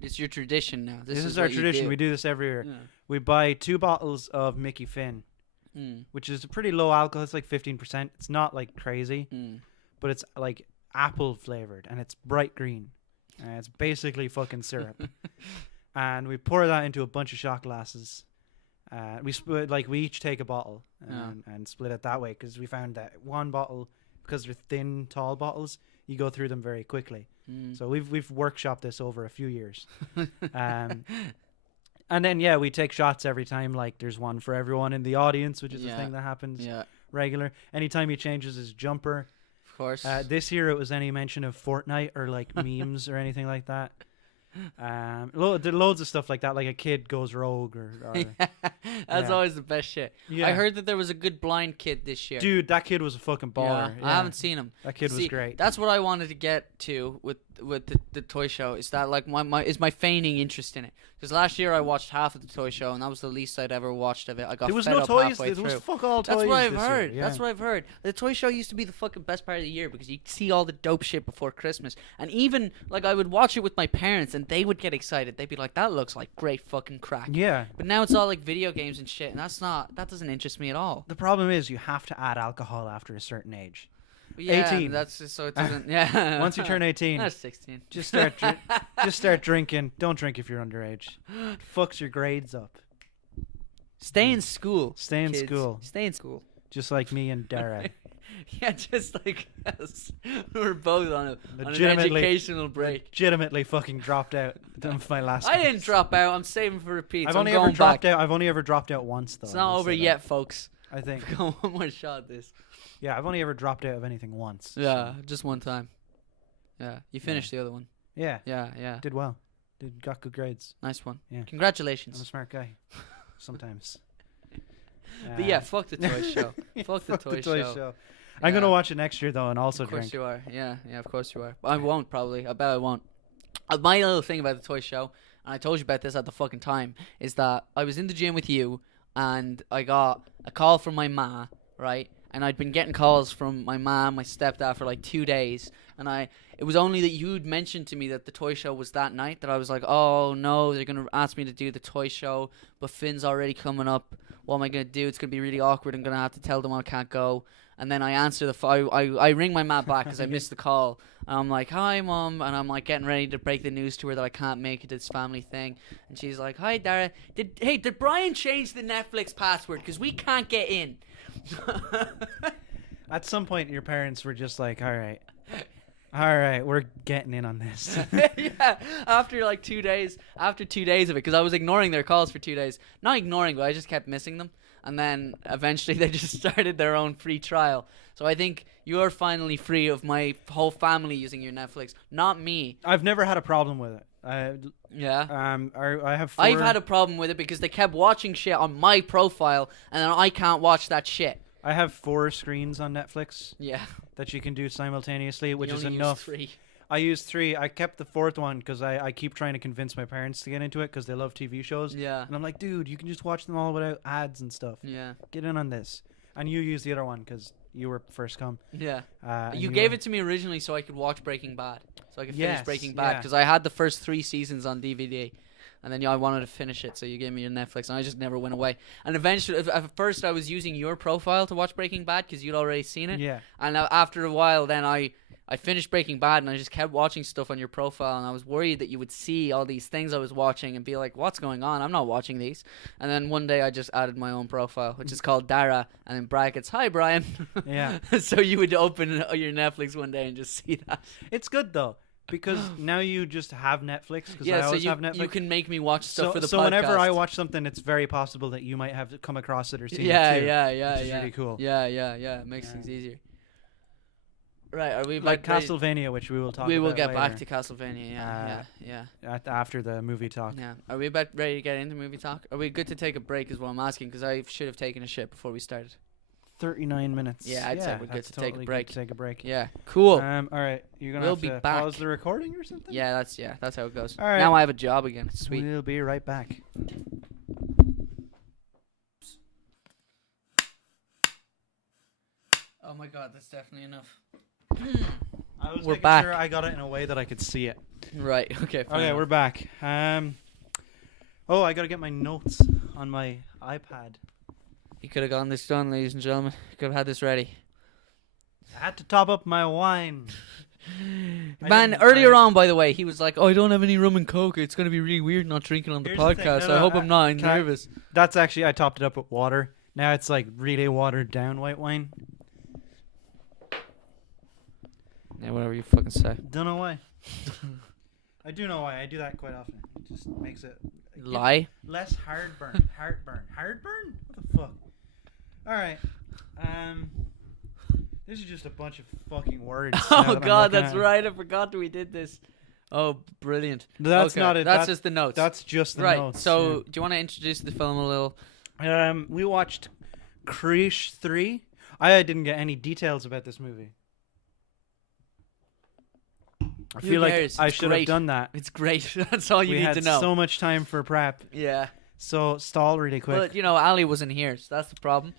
It's your tradition now. This is our what you tradition. do. We do this every year. Yeah. We buy 2 bottles of Mickey Finn, Mm, which is a pretty low alcohol. It's like 15%. It's not like crazy, mm. but it's like apple flavored, and it's bright green. It's basically fucking syrup. And we pour that into a bunch of shot glasses. We each take a bottle and split it that way, because we found that one bottle, because they're thin, tall bottles, you go through them very quickly. So we've workshopped this over a few years. And then we take shots every time. Like there's one for everyone in the audience, which is a thing that happens regular. Anytime he changes his jumper. Of course. This year it was any mention of Fortnite or like memes or anything like that. Loads of stuff like that, like a kid goes rogue or that's always the best shit. I heard that there was a good blind kid this year. Dude, that kid was a fucking baller. I haven't seen him. That kid was great. That's what I wanted to get to with the toy show, is that like my feigning interest in it, because last year I watched half of the toy show and that was the least I'd ever watched of it. I got there was fed no up toys. halfway There was through. fuck all toys. That's what I've this heard. Year. That's what I've heard. The toy show used to be the fucking best part of the year, because you see all the dope shit before Christmas, and even like I would watch it with my parents and they would get excited. They'd be like, "That looks like great fucking crack." Yeah. But now it's all like video games and shit, and that doesn't interest me at all. The problem is you have to add alcohol after a certain age. Yeah, 18. That's just so it doesn't. Yeah. Once you turn 18, that's 16. just start drinking. Don't drink if you're underage. It fucks your grades up. Stay in school. Stay in kids. school. Stay in school. Just like me and Dara. Yeah, just like us. We're both on an educational break. Legitimately fucking dropped out of my last. I didn't drop out. I'm saving for repeats. I've only ever dropped out. I've only ever dropped out once though. It's not over yet, folks. I think. Go one more shot at this. Yeah, I've only ever dropped out of anything once. Yeah, just one time. Yeah, you finished the other one. Yeah. Yeah. Did well. Got good grades. Nice one. Yeah. Congratulations. I'm a smart guy. Sometimes. But yeah, fuck the toy show. Fuck the toy show. I'm gonna watch it next year though, and also drink. Of course you are. Yeah, of course you are. I won't probably. I bet I won't. My little thing about the toy show, and I told you about this at the fucking time, is that I was in the gym with you, and I got a call from my ma, right? And I'd been getting calls from my mom, my stepdad for like 2 days, and it was only that you'd mentioned to me that the toy show was that night that I was like, oh no, they're gonna ask me to do the toy show, but Finn's already coming up. What am I gonna do? It's gonna be really awkward. I'm gonna have to tell them I can't go. And then I answer the phone. I ring my mom back because I missed the call. And I'm like, hi, Mom. And I'm like getting ready to break the news to her that I can't make it to this family thing. And she's like, hi, Dara. Did Brian change the Netflix password? Because we can't get in. At some point, your parents were just like, all right, we're getting in on this. Yeah, after like 2 days. After 2 days of it, because I was ignoring their calls for 2 days. Not ignoring, but I just kept missing them. And then eventually they just started their own free trial. So I think you're finally free of my whole family using your Netflix, not me. I've never had a problem with it. I have. I've had a problem with it because they kept watching shit on my profile, and then I can't watch that shit. I have 4 screens on Netflix. Yeah. That you can do simultaneously, which is enough. enough. 3. I used 3. I kept the 4th one because I keep trying to convince my parents to get into it because they love TV shows. Yeah. And I'm like, dude, you can just watch them all without ads and stuff. Yeah. Get in on this. And you use the other one because you were first come. Yeah. You gave it to me originally so I could watch Breaking Bad. So I could finish Breaking Bad. Yeah. Because I had the first 3 seasons on DVD. And then I wanted to finish it, so you gave me your Netflix, and I just never went away. And eventually, at first, I was using your profile to watch Breaking Bad because you'd already seen it. Yeah. And after a while, then I finished Breaking Bad, and I just kept watching stuff on your profile, and I was worried that you would see all these things I was watching and be like, what's going on? I'm not watching these. And then one day, I just added my own profile, which is called Dara, and in brackets, hi, Brian. Yeah. So you would open your Netflix one day and just see that. It's good, though. Because now you just have Netflix. Because I always have Netflix. You can make me watch stuff for the podcast. So whenever I watch something, it's very possible that you might have come across it or seen it too. Yeah. Which is really cool. Yeah. It makes things easier. Right, are we like Castlevania, which we will talk about We will get later. back to Castlevania, yeah. After the movie talk. Yeah. Are we about ready to get into movie talk? Are we good to take a break is what I'm asking, because I should have taken a shit before we started. 39 minutes. Yeah, I'd say we're good to take a break. Yeah, cool. All right, you're gonna have to pause the recording or something. Yeah, that's how it goes. All right. Now I have a job again. It's sweet. We'll be right back. Oh my god, that's definitely enough. We're back. Sure I got it in a way that I could see it. Right. Okay. Okay, we're back. I gotta get my notes on my iPad. You could have gotten this done, ladies and gentlemen. You could have had this ready. I had to top up my wine. Man, earlier on, by the way, he was like, "Oh, I don't have any rum and coke. It's going to be really weird not drinking on the Here's the thing. podcast. No, I hope I'm not nervous." That's actually, I topped it up with water. Now it's like really watered down white wine. Yeah, whatever you fucking say. Don't know why. I do know why. I do that quite often. It just makes it Lie? less heartburn. Heartburn? What the fuck? Alright. This is just a bunch of fucking words. Oh god, that's right. I forgot that we did this. Oh, brilliant. That's okay. not it. That's just the notes. That's just the right. notes. So, do you want to introduce the film a little? We watched Krrish 3. I didn't get any details about this movie. I feel like I should have done that. It's great. That's all you need to know. We had so much time for prep. Yeah. So stall really quick. But, you know, Ali wasn't here, so that's the problem.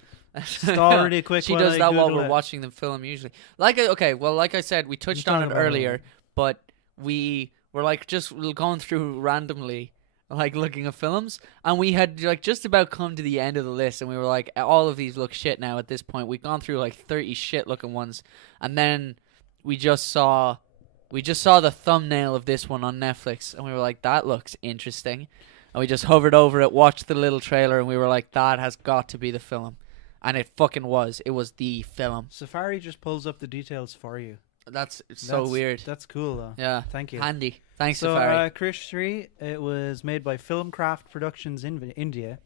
Stall really quick. She does that while we're watching the film usually. Like I said, we touched on it earlier, but we were like just going through randomly, like looking at films, and we had like just about come to the end of the list, and we were like, all of these look shit now at this point. We've gone through like 30 shit looking ones, and then we just saw the thumbnail of this one on Netflix, and we were like, that looks interesting. And we just hovered over it, watched the little trailer, and we were like, that has got to be the film. And it fucking was. It was the film. Safari just pulls up the details for you. That's so weird. That's cool, though. Yeah. Thank you. Handy. Thanks, Safari. Krrish 3, it was made by Filmcraft Productions in India,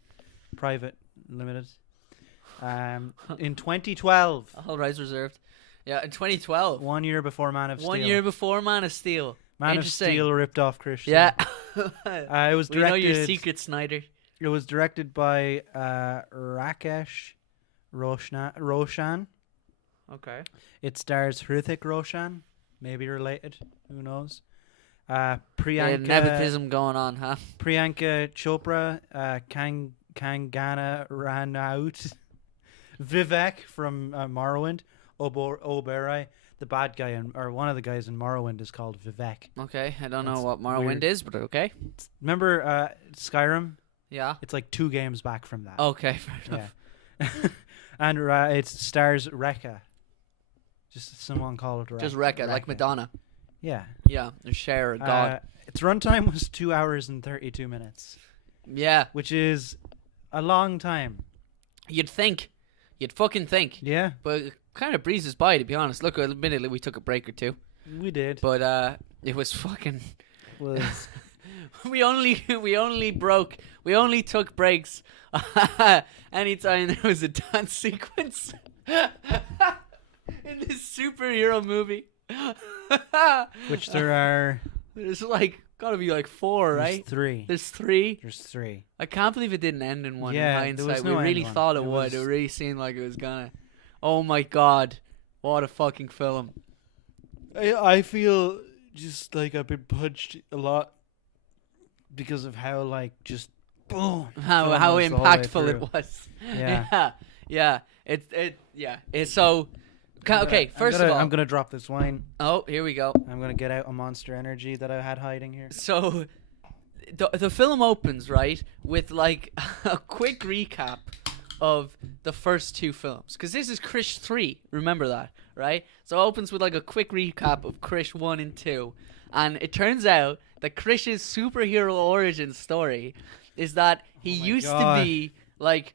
private, limited, in 2012. All rights reserved. Yeah, in 2012. 1 year before Man of Steel. 1 year before Man of Steel. Man of Steel ripped off Krrish 3. Yeah. It was directed. We know your secret, Snyder. It was directed by Rakesh Roshan. Okay. It stars Hrithik Roshan, maybe related. Who knows? Priyanka. Nepotism going on, huh? Priyanka Chopra, Kangana Ranaut, Vivek from Morrowind, Oberoi. The bad guy or one of the guys in Morrowind is called Vivek. Okay, I don't know what Morrowind is, but okay. Remember Skyrim? Yeah. It's like 2 games back from that. Okay, fair enough. Yeah. And it stars Rekka. Just someone call it Rekka. Just Rekka, like Madonna. Yeah. Yeah, or Cher, or God. Its runtime was 2 hours and 32 minutes. Yeah. Which is a long time. You'd fucking think. Yeah. But it kind of breezes by, to be honest. Look, admittedly, we took a break or two. We did. But it was fucking... Was... we only took breaks anytime there was a dance sequence in this superhero movie. Which there are... There's like, gotta be like 4, right? There's 3. There's 3. I can't believe it didn't end in one. Yeah, in there was hindsight. no We really end thought it one. would. It really seemed like it was gonna. Oh my god. What a fucking film. I feel just like I've been punched a lot because of how like just boom How impactful it was. Yeah. Yeah. It's so okay, first of all, I'm gonna drop this wine. Oh, here we go. I'm gonna get out a Monster Energy that I had hiding here. So the film opens, right, with like a quick recap of the first 2 films, because this is Krrish 3, remember that, right? So it opens with like a quick recap of Krrish 1 and 2, and it turns out that Krrish's superhero origin story is that he used to be like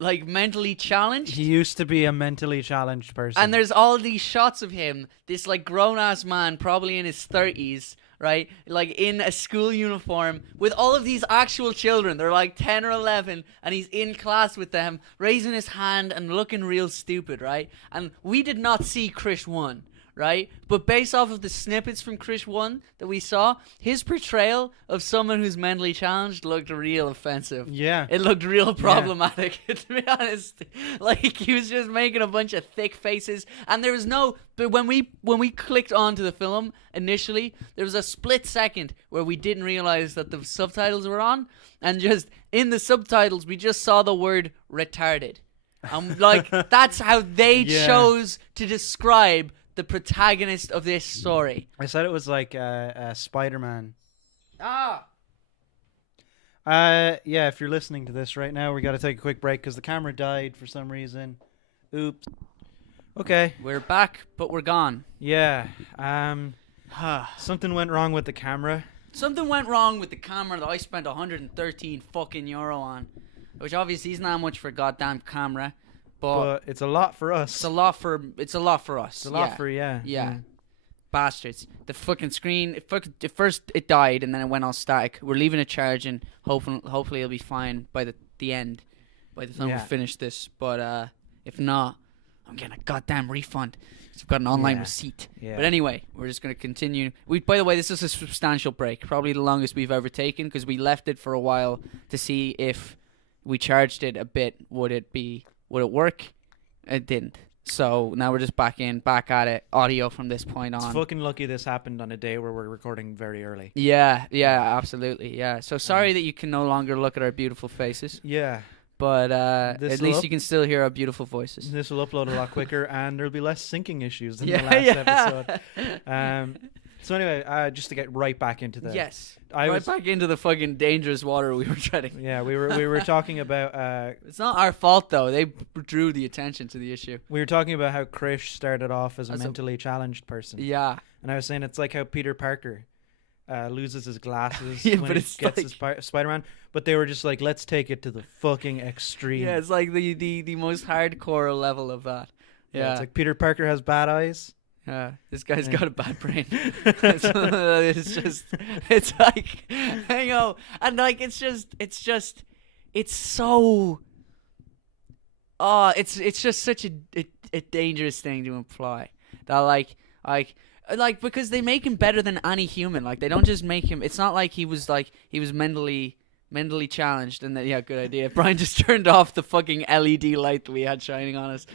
mentally challenged. He used to be a mentally challenged person. And there's all these shots of him, this like grown-ass man, probably in his 30s, right? Like in a school uniform with all of these actual children. They're like 10 or 11, and he's in class with them, raising his hand and looking real stupid, right? And we did not see Krrish 1, right? But based off of the snippets from Krrish 1 that we saw, his portrayal of someone who's mentally challenged looked real offensive. Yeah. It looked real problematic, to be honest. Like, he was just making a bunch of thick faces, and there was no... But when we clicked onto the film initially, there was a split second where we didn't realize that the subtitles were on, and just in the subtitles, we just saw the word retarded. Like, that's how they chose to describe the protagonist of this story. I said it was like Spider-Man. Yeah, if you're listening to this right now, we got to take a quick break because the camera died for some reason. Oops. Okay. We're back, but we're gone. Yeah. Something went wrong with the camera. Something went wrong with the camera that I spent 113 fucking euro on, which obviously isn't that much for a goddamn camera, but it's a lot for us. It's a lot for us. It's a lot for Yeah. Bastards. The fucking screen. At first it died and then it went all static. We're leaving it charging. Hopefully it'll be fine by the end. By the time we finish this, but if not, I'm getting a goddamn refund. I've got an online receipt. Yeah. But anyway, we're just going to continue. By the way, this is a substantial break. Probably the longest we've ever taken because we left it for a while to see if we charged it a bit. Would it work? It didn't. So now we're just back at it. Audio from this point on. It's fucking lucky this happened on a day where we're recording very early. Yeah, absolutely. Yeah. So sorry that you can no longer look at our beautiful faces. Yeah. But at least you can still hear our beautiful voices. This will upload a lot quicker, and there'll be less syncing issues than the last episode. So anyway, just to get right back into the back into the fucking dangerous water we were treading. Yeah, we were talking about. It's not our fault though. They drew the attention to the issue. We were talking about how Krrish started off as a mentally challenged person. Yeah, and I was saying it's like how Peter Parker loses his glasses when he gets his Spider-Man, but they were just like, let's take it to the fucking extreme. Yeah, it's like the most hardcore level of that. Yeah, it's like Peter Parker has bad eyes. Yeah, this guy's got a bad brain. It's like, you know, and like it's so. Oh, it's just such a dangerous thing to imply that like because they make him better than any human. Like they don't just make him. It's not like he was mentally challenged and that good idea. Brian just turned off the fucking LED light that we had shining on us.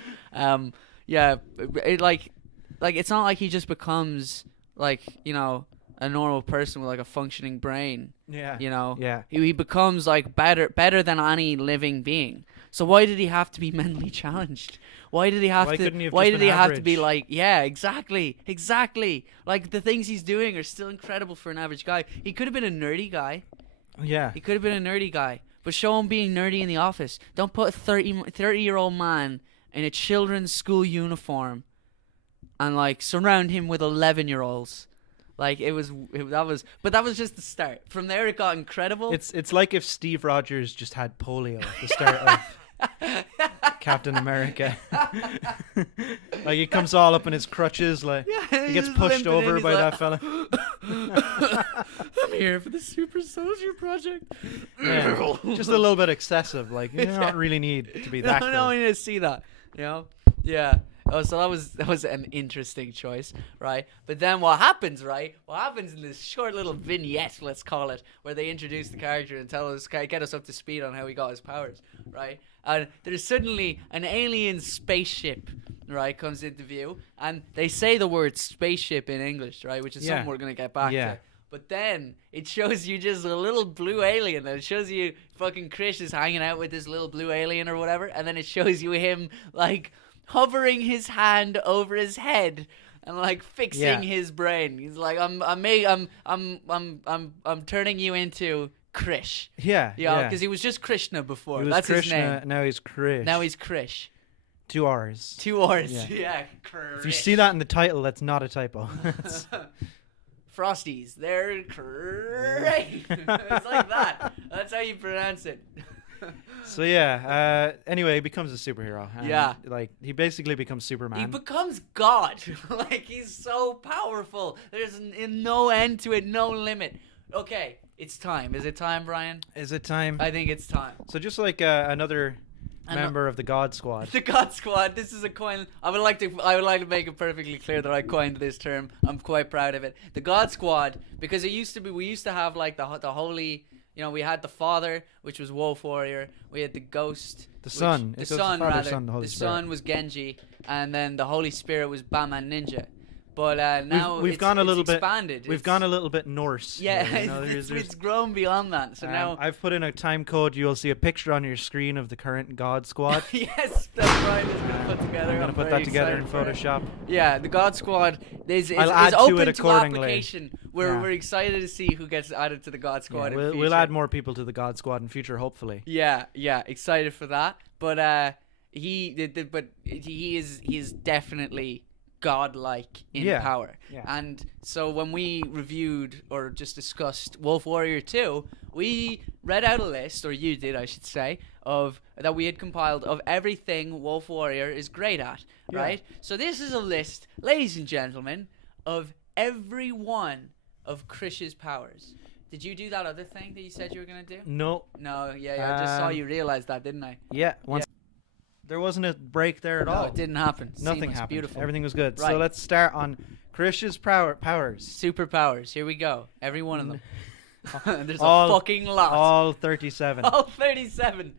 It's not like he just becomes like, you know, a normal person with like a functioning brain. Yeah. You know. Yeah. He becomes like better than any living being. So why did he have to be mentally challenged? Why did he have to be like, yeah, exactly. Like the things he's doing are still incredible for an average guy. He could have been a nerdy guy. Yeah. He could have been a nerdy guy. But show him being nerdy in the office. Don't put a 30-year-old man in a children's school uniform and like surround him with 11-year-olds. Like that was just the start. From there it got incredible. It's like if Steve Rogers just had polio at the start of Captain America. Like he comes all up in his crutches, like he gets pushed over by that fella. I'm here for the super soldier project. Yeah, just a little bit excessive. Like you don't really need to be that. No, I need to see that. You know? Yeah. Oh, so that was an interesting choice, right? But then what happens in this short little vignette, let's call it, where they introduce the character and get us up to speed on how he got his powers, right? And there's suddenly an alien spaceship, right, comes into view, and they say the word spaceship in English, right, which is something we're going to get back to. But then it shows you just a little blue alien, and it shows you fucking Krrish is hanging out with this little blue alien or whatever, and then it shows you him like hovering his hand over his head and like fixing his brain. He's like, I'm turning you into Krrish. Yeah. Because he was just Krishna before. That's Krishna, his name. Now he's Krrish. Now he's Krrish. 2 R's. 2 R's. Yeah. If you see that in the title, that's not a typo. Frosties, they're great. It's like that. That's how you pronounce it. So anyway, he becomes a superhero. Like he basically becomes Superman. He becomes God. Like he's so powerful. There's no end to it, no limit. Okay, it's time. Is it time, Brian? Is it time? I think it's time. So just like another member of the God Squad. The God Squad. This is a coin. I would like to make it perfectly clear that I coined this term. I'm quite proud of it. The God Squad, because we used to have like the holy. You know, we had the Father, which was Wolf Warrior. We had the Ghost. The Son. The Son was Genji. And then the Holy Spirit was Batman Ninja. But now we've gone a little bit expanded. We've gone a little bit Norse. Yeah, it's grown beyond that. So now I've put in a time code. You will see a picture on your screen of the current God Squad. Yes, that's Brian is going to put together. I'm going to put that together in Photoshop. Yeah, the God Squad is add open to it accordingly. Application. We're excited to see who gets added to the God Squad. We'll add more people to the God Squad in future, hopefully. Yeah, excited for that. But but he is definitely godlike in power. Yeah. And so when we reviewed or just discussed Wolf Warrior 2, we read out a list, or you did, I should say, of that we had compiled of everything Wolf Warrior is great at, right? So this is a list, ladies and gentlemen, of every one of Krrish's powers. Did you do that other thing that you said you were going to do? No. No, yeah, I just saw you realize that, didn't I? Yeah. There wasn't a break there at all. No, it didn't happen. Nothing Seamless, happened. Beautiful. Everything was good. Right. So let's start on Krrish's powers. Superpowers. Here we go. Every one of them. There's All- a fucking lot. All 37. All 37.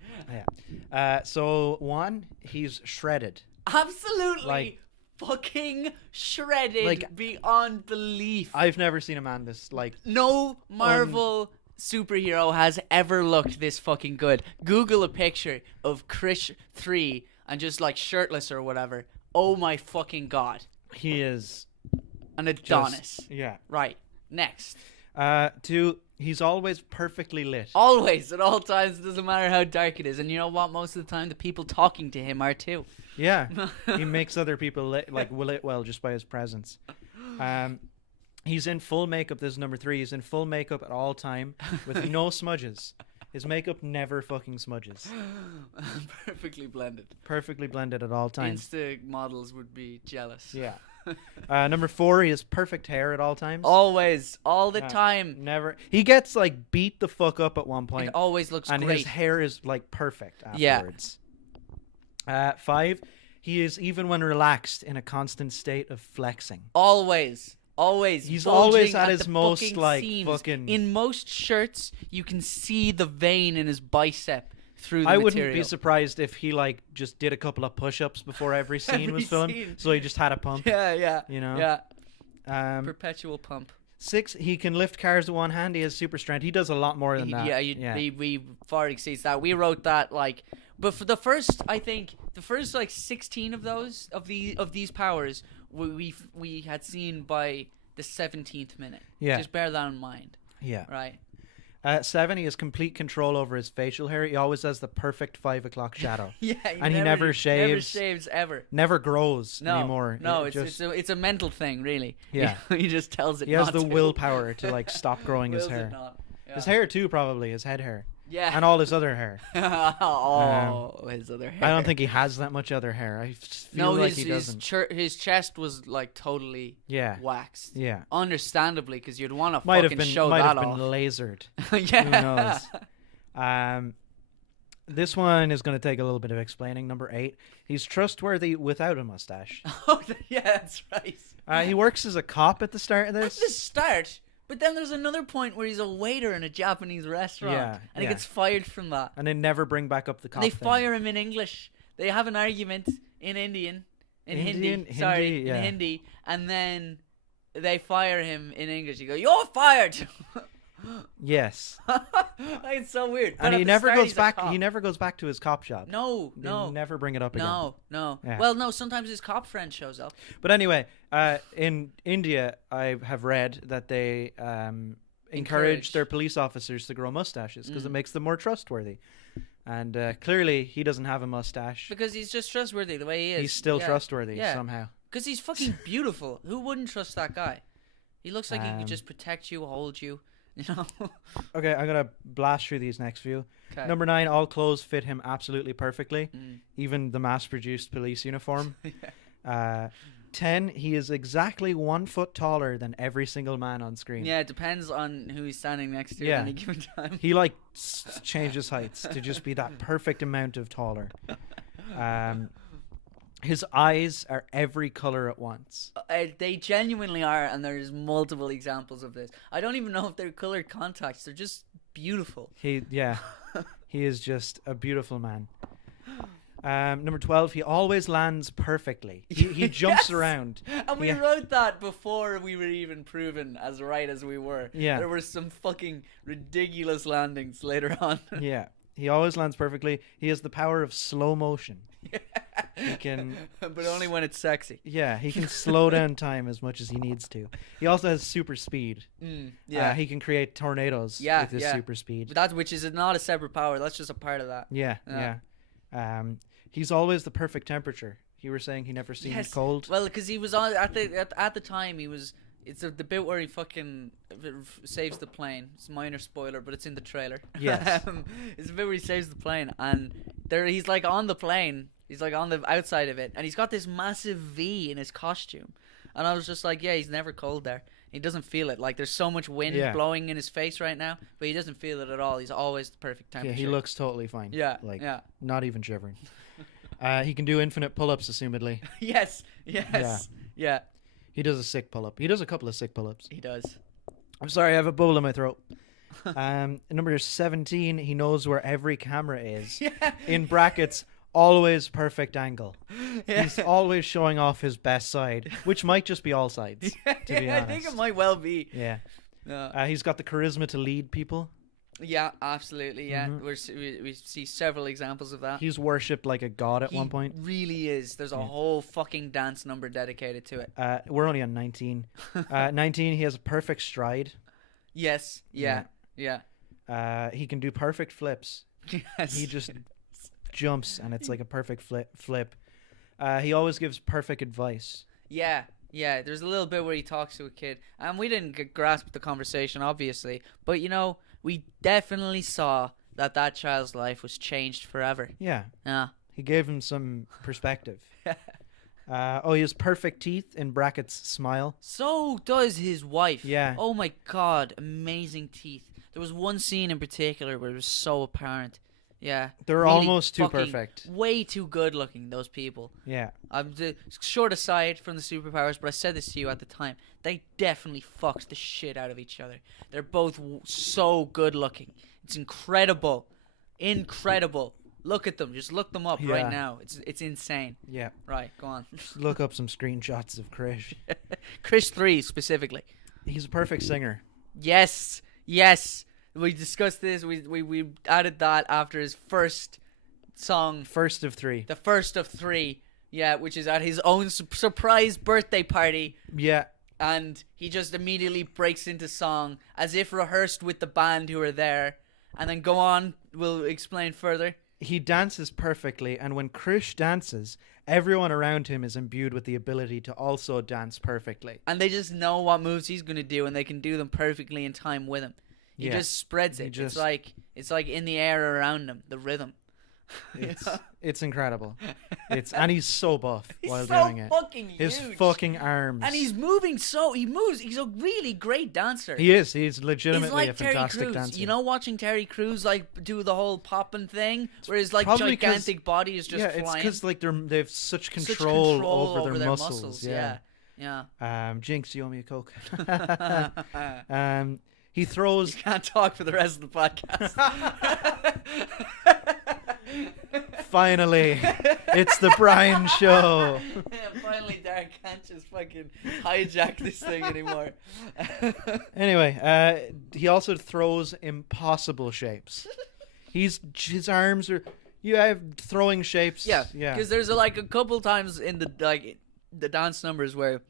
Yeah. So 1, he's shredded. Absolutely Like- fucking shredded Like- beyond belief. I've never seen a man this like. No Marvel superhero has ever looked this fucking good. Google a picture of Krrish 3 and just like shirtless or whatever. Oh my fucking god. He is An Adonis. yeah. Right. Next. 2, he's always perfectly lit. Always, at all times, it doesn't matter how dark it is. And you know what? Most of the time, the people talking to him are too. Yeah. He makes other people lit well just by his presence. He's in full makeup. This is number 3. He's in full makeup at all time with no smudges. His makeup never fucking smudges. Perfectly blended. Perfectly blended at all times. Insta models would be jealous. Yeah. Number 4, he has perfect hair at all times. Always, all the time. Never. He gets like beat the fuck up at one point. It always looks and great. his hair is like perfect Yeah. afterwards. 5, he is even when relaxed in a constant state of flexing. Always. Always. He's bulging always at at his the most fucking like seams. fucking. In most shirts, you can see the vein in his bicep through the I material. wouldn't be surprised if he like just did a couple of push-ups before every scene Every was filmed, scene. so he just had a pump. Yeah. You know. Yeah. Perpetual pump. 6, he can lift cars with one hand. He has super strength. He does a lot more than that. We far exceeds that. We wrote that like, but for the first, I think the first like 16 of those of these powers we had seen by the 17th minute. Yeah. Just bear that in mind. Yeah. Right. 7, he has complete control over his facial hair. He always has the perfect 5 o'clock shadow. Yeah. And he never shaves. Never shaves ever. Never grows anymore. No, it's a mental thing, really. Yeah. He just tells it. He has not the to. willpower to like stop growing his Wills it hair. not. Yeah. His hair too, probably his head hair. Yeah. And all his other hair. His other hair. I don't think he has that much other hair. I just feel like he doesn't. His chest was like totally waxed. Yeah. Understandably, because you'd want to Might fucking have been show that off. lasered. Yeah. Who knows? This one is going to take a little bit of explaining. Number 8, he's trustworthy without a mustache. Oh, yeah, that's right. He works as a cop at the start of At this. the start. But then there's another point where he's a waiter in a Japanese restaurant, and he gets fired from that. And they never bring back up the cop. They fire him in English. They have an argument in Hindi, and then they fire him in English. You go, "You're fired." Yes. It's so weird. And but he at the never start, goes he's a back. cop. He never goes back to his cop job. No. They never bring it up again. No. Yeah. Well, no. Sometimes his cop friend shows up. But anyway, in India, I have read that they encourage their police officers to grow mustaches because it makes them more trustworthy. And clearly, he doesn't have a mustache. Because he's just trustworthy the way he is. He's still trustworthy somehow. Because he's fucking beautiful. Who wouldn't trust that guy? He looks like he could just protect you, hold you. You know? Okay, I'm going to blast through these next few. Okay. Number 9, all clothes fit him absolutely perfectly. Even the mass-produced police uniform. 10, he is exactly 1 foot taller than every single man on screen. Yeah, it depends on who he's standing next to at any given time. He like changes heights to just be that perfect amount of taller. His eyes are every color at once. They genuinely are, and there's multiple examples of this. I don't even know if they're colored contacts. They're just beautiful. He is just a beautiful man. Number 12, he always lands perfectly. He jumps around. And we wrote that before we were even proven as right as we were. Yeah. There were some fucking ridiculous landings later on. Yeah. He always lands perfectly. He has the power of slow motion. He can... But only when it's sexy. Yeah, he can slow down time as much as he needs to. He also has super speed. He can create tornadoes with his super speed. But which is not a separate power. That's just a part of that. Yeah. He's always the perfect temperature. You were saying he never seemed cold. Well, because he was on at the time he was. It's the bit where he fucking saves the plane. It's a minor spoiler, but it's in the trailer. Yes. It's the bit where he saves the plane, and he's like on the plane. He's like on the outside of it, and he's got this massive V in his costume. And I was just like, yeah, he's never cold there. He doesn't feel it. Like, there's so much wind blowing in his face right now, but he doesn't feel it at all. He's always the perfect temperature. Yeah, he looks totally fine. Yeah, like, yeah. Not even shivering. He can do infinite pull-ups, assumedly. Yes. Yeah. He does a sick pull-up. He does a couple of sick pull-ups. He does. I'm sorry, I have a bubble in my throat. Number 17, he knows where every camera is. Yeah. In brackets, always perfect angle. Yeah. He's always showing off his best side, which might just be all sides, to be honest. I think it might well be. Yeah. He's got the charisma to lead people. Yeah, absolutely, yeah. We see several examples of that. He's worshipped like a god at one point. He really is. There's a whole fucking dance number dedicated to it. We're only on 19. 19, he has a perfect stride. Yes, yeah. He can do perfect flips. Yes. He just jumps and it's like a perfect flip. He always gives perfect advice. Yeah. There's a little bit where he talks to a kid, and we didn't grasp the conversation, obviously, but we definitely saw that child's life was changed forever. Yeah. Yeah. He gave him some perspective. He has perfect teeth, in brackets, smile. So does his wife. Yeah. Oh my God, amazing teeth. There was one scene in particular where it was so apparent. Yeah. They're really almost too perfect. Way too good looking, those people. Yeah. Short aside from the superpowers, but I said this to you at the time. They definitely fucked the shit out of each other. They're both so good looking. It's incredible. Incredible. Look at them. Just look them up right now. It's insane. Yeah. Right, go on. Look up some screenshots of Krrish. Krrish 3 specifically. He's a perfect singer. Yes. We discussed this. We added that after his first song. First of 3. The first of 3. Yeah, which is at his own surprise birthday party. Yeah. And he just immediately breaks into song as if rehearsed with the band who are there. And then go on. We'll explain further. He dances perfectly, and when Krrish dances, everyone around him is imbued with the ability to also dance perfectly. And they just know what moves he's going to do, and they can do them perfectly in time with him. He just spreads it. It's like in the air around him, the rhythm. It's incredible. And he's so buff while so doing it. Fucking His huge. fucking arms. And he moves. He's a really great dancer. He is. He's legitimately like a fantastic Terry Crews. dancer. You know, watching Terry Crews like do the whole popping thing, where his like gigantic body is just flying. It's because like they have such control over their muscles. Yeah. Jinx, you owe me a Coke. He throws. You can't talk for the rest of the podcast. Finally, it's the Brian Show. Finally, Derek can't just fucking hijack this thing anymore. Anyway, he also throws impossible shapes. His arms are. You have throwing shapes. Yeah. Because there's a couple times in the dance numbers where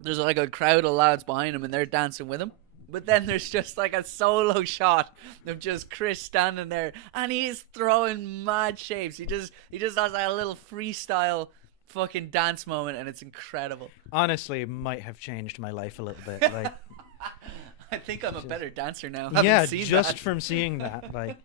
there's like a crowd of lads behind him and they're dancing with him. But then there's just like a solo shot of just Krrish standing there, and he's throwing mad shapes. He just has like a little freestyle fucking dance moment, and it's incredible. Honestly, it might have changed my life a little bit. Like, I think I'm a better dancer now. Yeah, just from seeing that. Like,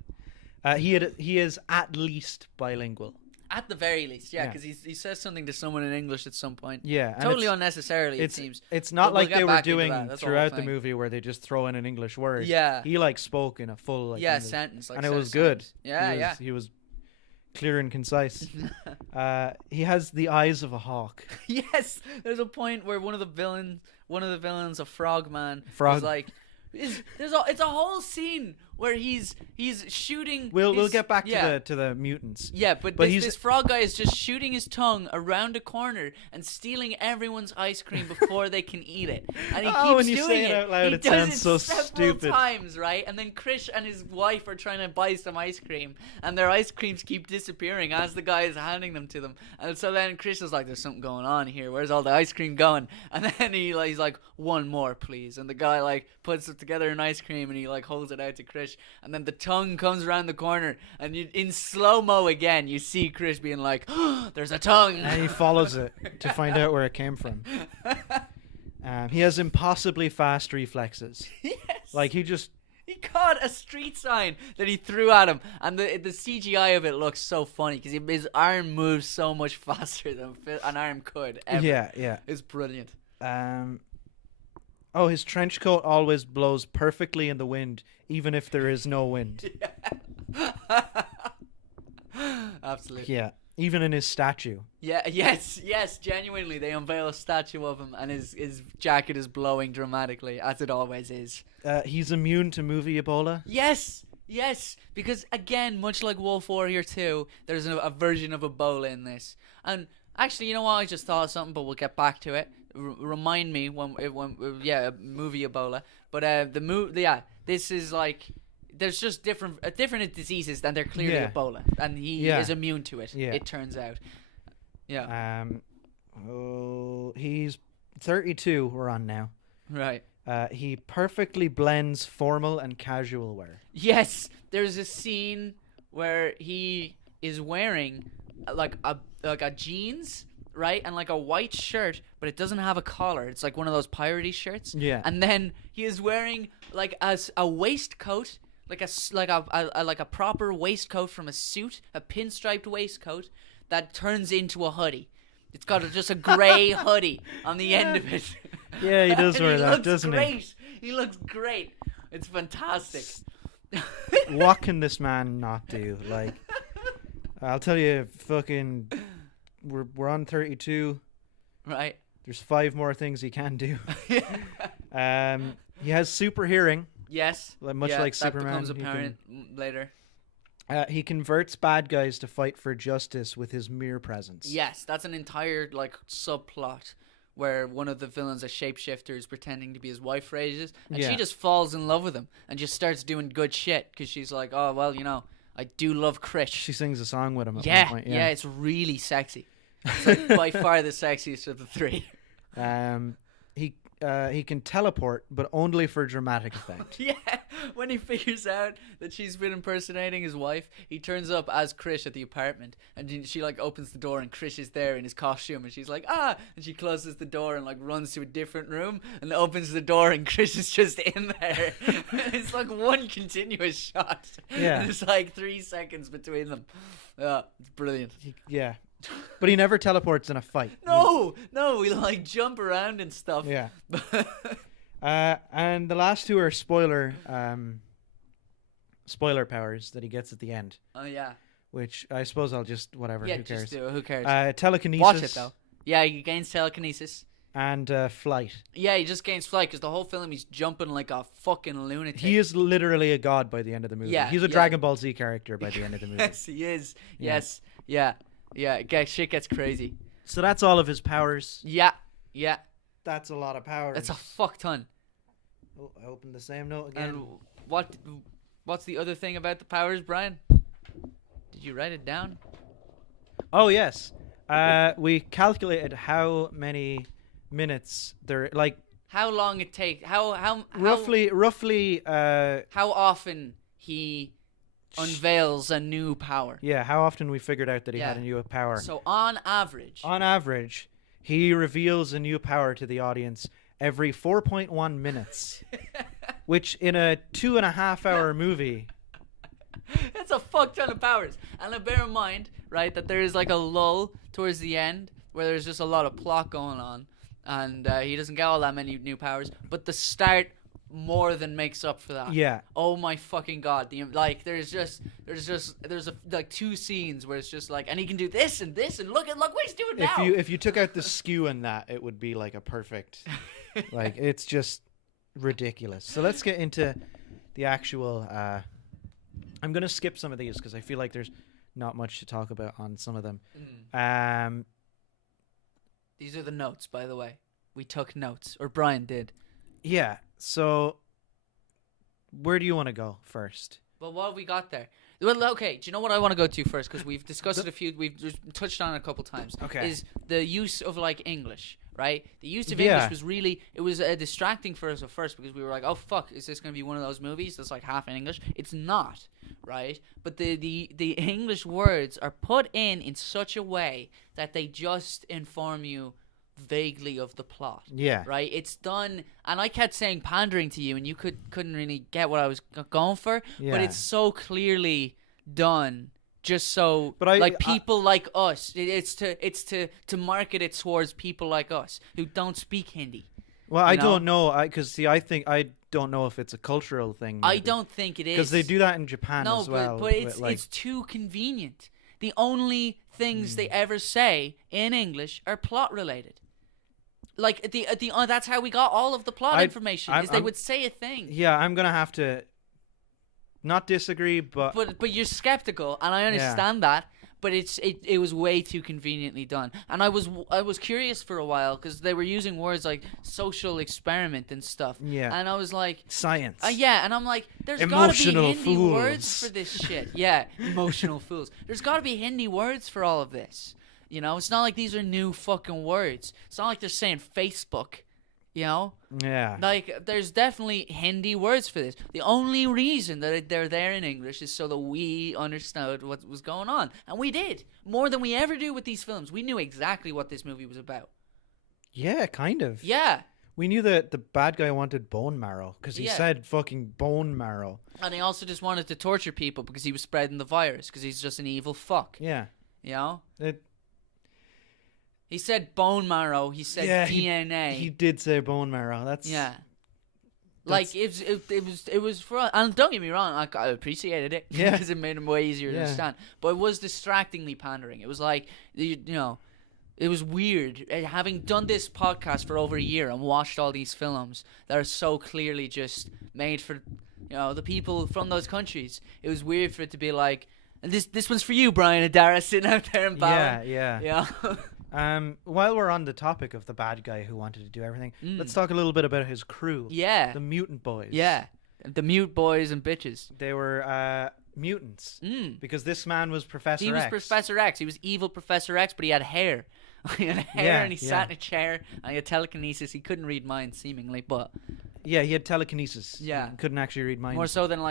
he is at least bilingual. At the very least, yeah, because he says something to someone in English at some point. Yeah. Totally unnecessarily, it seems. It's not like they were doing throughout the movie where they just throw in an English word. Yeah. He spoke in a full English. Sentence. And it was good. Yeah, He was clear and concise. He has the eyes of a hawk. Yes. There's a point where one of the villains, a frogman, is like... It's a whole scene where he's shooting. We'll get back to the mutants. Yeah, but this frog guy is just shooting his tongue around a corner and stealing everyone's ice cream before they can eat it. And he keeps when you doing say it out loud, it sounds so stupid. Times, right? And then Krrish and his wife are trying to buy some ice cream, and their ice creams keep disappearing as the guy is handing them to them. And so then Krrish is like, "There's something going on here. Where's all the ice cream going?" And then he's like, "One more, please." And the guy puts it together an ice cream and he holds it out to Krrish. Krrish, and then the tongue comes around the corner, and in slow-mo again, you see Krrish being like, oh, there's a tongue. And he follows it to find out where it came from. He has impossibly fast reflexes. Yes. Like, he caught a street sign that he threw at him, and the CGI of it looks so funny because his arm moves so much faster than an arm could ever. Yeah. It's brilliant. His trench coat always blows perfectly in the wind, even if there is no wind. Yeah. Absolutely. Yeah, even in his statue. Yeah. Yes. Genuinely, they unveil a statue of him, and his jacket is blowing dramatically, as it always is. He's immune to movie Ebola. Yes, because again, much like Wolf Warrior 2, there's a version of Ebola in this. And actually, you know what? I just thought of something, but we'll get back to it. Remind me when movie Ebola. But this is like there's just different diseases, and they're clearly Ebola, and he is immune to it. Yeah. It turns out. Yeah. He's 32. We're on now. Right. He perfectly blends formal and casual wear. Yes, there's a scene where he is wearing like a jeans, right, and like a white shirt, but it doesn't have a collar. It's like one of those piratey shirts. Yeah. And then he is wearing like a waistcoat, like a proper waistcoat from a suit, a pinstriped waistcoat that turns into a hoodie. It's got just a grey hoodie on the end of it. Yeah, he does wear that, doesn't he? He looks great. It's fantastic. What can this man not do? Like, I'll tell you, fucking, we're on 32. Right. There's 5 more things he can do. He has super hearing. Yes. Much like Superman. That becomes apparent later. He converts bad guys to fight for justice with his mere presence. Yes, that's an entire like subplot where one of the villains, a shapeshifter, is pretending to be his wife for ages, and she just falls in love with him and just starts doing good shit because she's like, oh well, you know, I do love Krrish. She sings a song with him at one point. Yeah, it's really sexy. It's like by far the sexiest of the 3. He can teleport, but only for dramatic effect. Yeah, when he figures out that she's been impersonating his wife, he turns up as Krrish at the apartment, and she like opens the door, and Krrish is there in his costume, and she's like, ah, and she closes the door and like runs to a different room and opens the door, and Krrish is just in there. It's like one continuous shot. Yeah, it's like 3 seconds between them. Yeah, it's brilliant. Yeah. But he never teleports in a fight. No, we like jump around and stuff. Yeah. And the last 2 are spoiler powers that he gets at the end. Oh yeah. Which I suppose I'll just whatever. Yeah, who cares? just do it. Who cares? Telekinesis. Watch it though. Yeah, he gains telekinesis. And flight. Yeah, he just gains flight because the whole film he's jumping like a fucking lunatic. He is literally a god by the end of the movie. Yeah, he's a Dragon Ball Z character by the end of the movie. Yes, he is. Yes. Yeah. Shit gets crazy. So that's all of his powers. Yeah. That's a lot of powers. That's a fuck ton. Oh, I opened the same note again. And what's the other thing about the powers, Brian? Did you write it down? Oh yes. We calculated how many minutes there, like how long it takes. How roughly. How often he unveils a new power. Yeah, how often we figured out that he had a new power. So on average, he reveals a new power to the audience every 4.1 minutes, which in a 2.5-hour movie, that's a fuck ton of powers. And bear in mind, right, that there is like a lull towards the end where there's just a lot of plot going on, and he doesn't get all that many new powers, but the start more than makes up for that. Yeah. Oh my fucking god! There's like 2 scenes where it's just like, and he can do this and this, and look what he's doing now. If you took out the skew in that, it would be like a perfect, like it's just ridiculous. So let's get into the actual. I'm gonna skip some of these because I feel like there's not much to talk about on some of them. These are the notes, by the way. We took notes, or Brian did. Yeah. So, where do you want to go first? Well, what have we got there? Well, okay. Do you know what I want to go to first? Because we've discussed it we've just touched on it a couple times. Okay. Is the use of like English, right? The use of English was really, it was distracting for us at first because we were like, oh fuck, is this going to be one of those movies that's like half in English? It's not, right? But the English words are put in such a way that they just inform you vaguely of the plot. Yeah. Right? It's done, and I kept saying pandering to you, and you couldn't really get what I was going for, but it's so clearly done. Just so, but people like us, it's to market it towards people like us who don't speak Hindi. Well, I don't know, I don't know if it's a cultural thing. Maybe. I don't think it is, because they do that in Japan as well. But it's too convenient. The only things they ever say in English are plot related. Like that's how we got all of the plot information. They would say a thing. Yeah, I'm gonna have to. Not disagree, but you're skeptical, and I understand that. But it was way too conveniently done, and I was curious for a while because they were using words like social experiment and stuff. Yeah, and I was like science. Yeah, and I'm like, there's got to be Hindi words for this shit. Yeah, emotional fools. There's got to be Hindi words for all of this. You know, it's not like these are new fucking words. It's not like they're saying Facebook. You know? Yeah. Like, there's definitely Hindi words for this. The only reason that they're there in English is so that we understood what was going on. And we did. More than we ever do with these films. We knew exactly what this movie was about. Yeah, kind of. Yeah. We knew that the bad guy wanted bone marrow because he said fucking bone marrow. And he also just wanted to torture people because he was spreading the virus because he's just an evil fuck. Yeah. You know? He said bone marrow. He said DNA. He did say bone marrow. Like it was for us. And don't get me wrong, I appreciated it because it made him way easier to understand. But it was distractingly pandering. It was like you know, it was weird having done this podcast for over a year and watched all these films that are so clearly just made for the people from those countries. It was weird for it to be like, and this one's for you, Brian and Dara, sitting out there in Ballon. Yeah. While we're on the topic of the bad guy who wanted to do everything, let's talk a little bit about his crew. Yeah. The mutant boys. Yeah. The mute boys and bitches. They were mutants. Because this man was Professor X. He was Professor X. He was evil Professor X, but he had hair. He had hair and he sat in a chair and he had telekinesis. He couldn't read minds, seemingly, but... Yeah, he had telekinesis. Yeah. He couldn't actually read minds. More so than,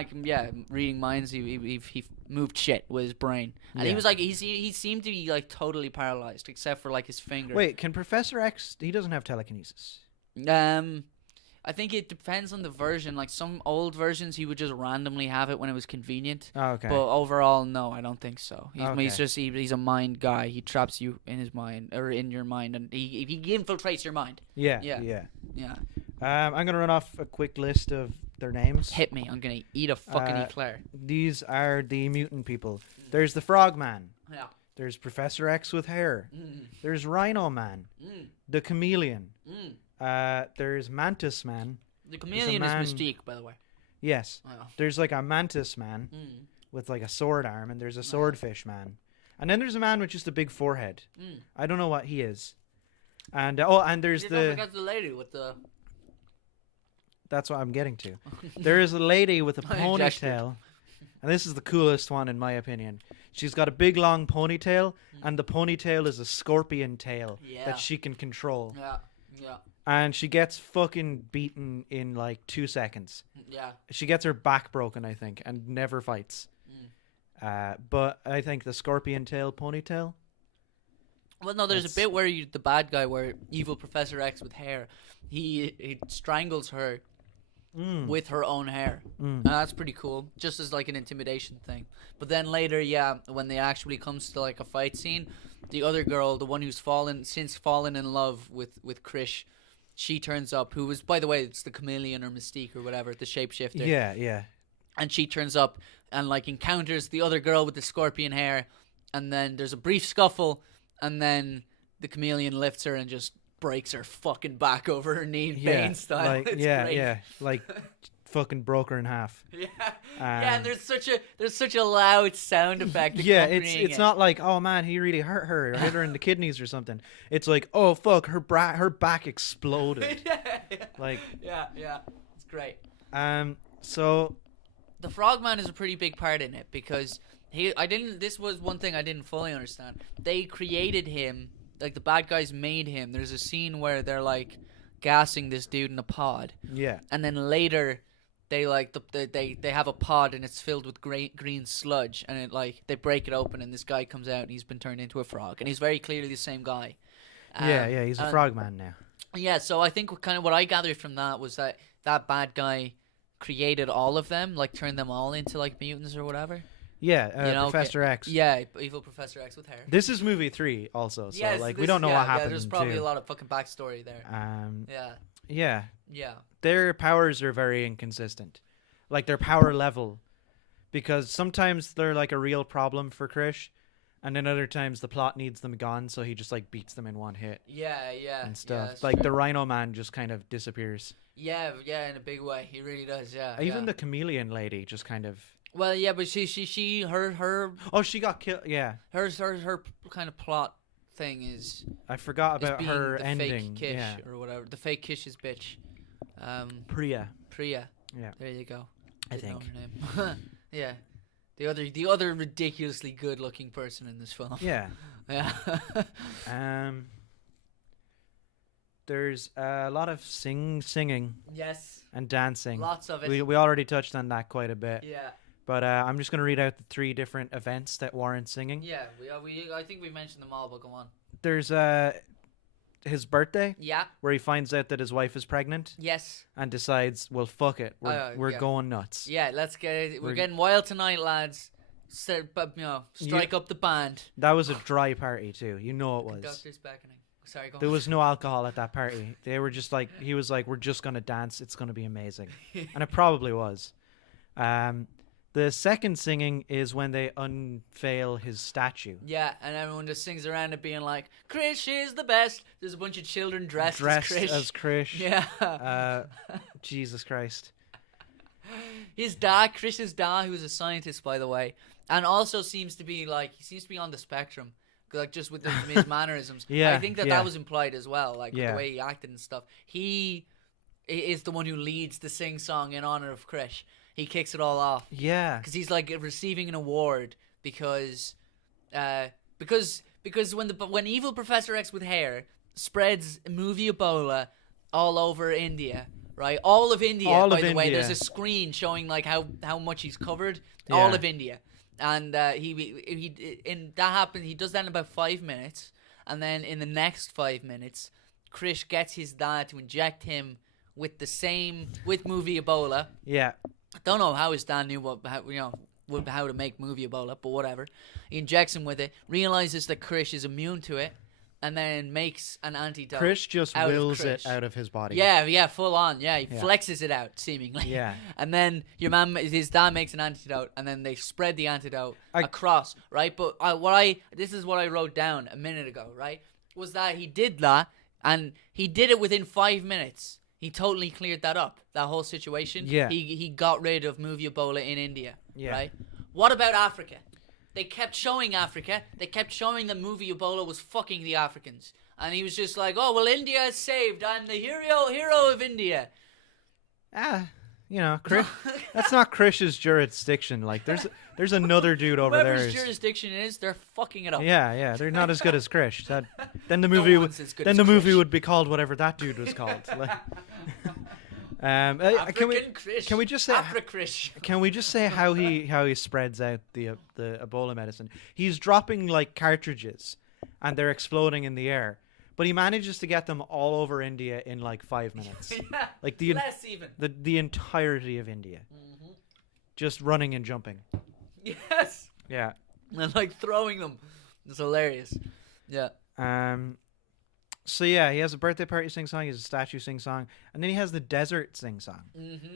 reading minds, he moved shit with his brain. And he was like, he seemed to be, totally paralyzed, except for, his finger. Wait, can Professor X, he doesn't have telekinesis? I think it depends on the version. Like, some old versions, he would just randomly have it when it was convenient. Oh, okay. But overall, no, I don't think so. He's just, he's a mind guy. He traps you in his mind, or in your mind, and he infiltrates your mind. Yeah. I'm going to run off a quick list of their names. Hit me. I'm going to eat a fucking eclair. These are the mutant people. There's the Frogman. Yeah. There's Professor X with hair. There's Rhino Man. The Chameleon. There's Mantis Man. The Chameleon is Mystique, by the way. Yes. Oh. There's a Mantis Man with a sword arm, and there's a Swordfish Man. And then there's a man with just a big forehead. I don't know what he is. And there's the lady with the... That's what I'm getting to. There is a lady with a ponytail, and this is the coolest one in my opinion. She's got a big long ponytail, and the ponytail is a scorpion tail that she can control. Yeah. And she gets fucking beaten in 2 seconds. Yeah. She gets her back broken, I think, and never fights. But I think the scorpion tail ponytail. Well, no, there's a bit where the bad guy, where evil Professor X with hair, he strangles her with her own hair. And that's pretty cool, just as an intimidation thing. But then later, when they actually comes to a fight scene, the other girl, the one who's fallen in love with Krrish, she turns up, who was, by the way, it's the Chameleon or Mystique or whatever, the shapeshifter. Yeah. And she turns up and encounters the other girl with the scorpion hair, and then there's a brief scuffle, and then the Chameleon lifts her and just breaks her fucking back over her knee, Bane style. Great. Fucking broke her in half. And there's such a loud sound effect. It's not oh man, he really hurt her or hit her in the kidneys or something. It's oh fuck, her back exploded. It's great. So the Frogman is a pretty big part in it because this was one thing I didn't fully understand. They created him like the bad guys made him. There's a scene where they're like gassing this dude in a pod, and then later they like they have a pod and it's filled with green sludge, and it like they break it open and this guy comes out and he's been turned into a frog, and he's very clearly the same guy. He's a frogman now. Yeah, so I think kind of what I gathered from that was that bad guy created all of them, like turned them all into like mutants or whatever. Yeah, Professor X. Yeah, evil Professor X with hair. This is movie 3 also, so yes, like we don't know what happened. Yeah, there's probably a lot of fucking backstory there. Yeah. Yeah. Their powers are very inconsistent. Like their power level, because sometimes they're like a real problem for Krrish, and then other times the plot needs them gone, so he just like beats them in one hit. Yeah. And stuff. Yeah, like true. the Rhino Man just kind of disappears. Yeah, in a big way. He really does, yeah. Even the chameleon lady just kind of... Well, yeah, but her... Oh, she got killed, yeah. Her kind of plot thing is... I forgot about her the ending. Fake Kish, or whatever. The fake Kish's bitch. Priya. Yeah. There you go. I think. Know her name. Yeah. The other ridiculously good-looking person in this film. Yeah. Yeah. There's a lot of singing. Yes. And dancing. Lots of it. We already touched on that quite a bit. Yeah. But I'm just going to read out the 3 different events that warrant singing. Yeah, I think we mentioned them all, but go on. There's his birthday. Yeah. Where he finds out that his wife is pregnant. Yes. And decides, well, fuck it. We're going nuts. Yeah, let's get it. We're getting wild tonight, lads. Strike up the band. That was a dry party, too. You know it was. Conductor's beckoning. Sorry, go on. There was no alcohol at that party. They were just like, he was like, we're just going to dance. It's going to be amazing. And it probably was. The second singing is when they unveil his statue. Yeah, and everyone just sings around it being like, Krrish is the best. There's a bunch of children dressed as Krrish. Yeah. Jesus Christ. His dad, Krrish's dad, who was a scientist, by the way, and also seems to be on the spectrum. Like, just with his mannerisms. Yeah, I think that was implied as well, like, with the way he acted and stuff. He is the one who leads the sing-song in honor of Krrish. He kicks it all off. Yeah. Because he's, like, receiving an award because when evil Professor X with hair spreads movie Ebola all over India, right? All of India, by the way. There's a screen showing, like, how much he's covered. Yeah. All of India. And that happens. He does that in about 5 minutes, and then in the next 5 minutes, Krrish gets his dad to inject him with movie Ebola. Yeah. I don't know how his dad knew how to make movie Ebola, but whatever. He injects him with it, realizes that Krrish is immune to it, and then makes an antidote. Krrish just wills it out of his body. Yeah, full on. Yeah, he flexes it out, seemingly. Yeah. And then his dad makes an antidote, and then they spread the antidote across, right? But this is what I wrote down a minute ago, right? Was that he did that, and he did it within 5 minutes. He totally cleared that up, that whole situation. Yeah. He got rid of movie Ebola in India, yeah. Right? What about Africa? They kept showing Africa. They kept showing that movie Ebola was fucking the Africans. And he was just like, oh, well, India is saved. I'm the hero of India. That's not Krrish's jurisdiction. Like, there's another dude over there. Whoever's jurisdiction is, they're fucking it up. Yeah, they're not as good as Krrish. Then the movie would be called whatever that dude was called. Like, can we just say Afro-Krrish. Can we just say how he spreads out the Ebola medicine? He's dropping like cartridges, and they're exploding in the air. But he manages to get them all over India in like 5 minutes. Yeah, like less even. The entirety of India. Mm-hmm. Just running and jumping. Yes. Yeah. And like throwing them. It's hilarious. Yeah. So yeah, he has a birthday party sing-song, he has a statue sing-song, and then he has the desert sing-song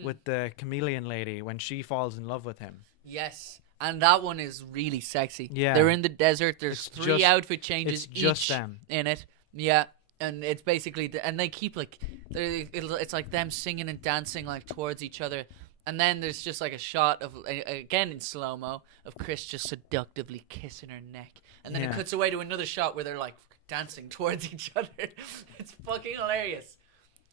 with the chameleon lady when she falls in love with him. Yes. And that one is really sexy. Yeah. They're in the desert. There's three outfit changes just them in it. Yeah. And it's basically... and they keep like... It's like them singing and dancing like towards each other. And then there's just like a shot of... Again in slow-mo of Krrish just seductively kissing her neck. And then it cuts away to another shot where they're like dancing towards each other. It's fucking hilarious.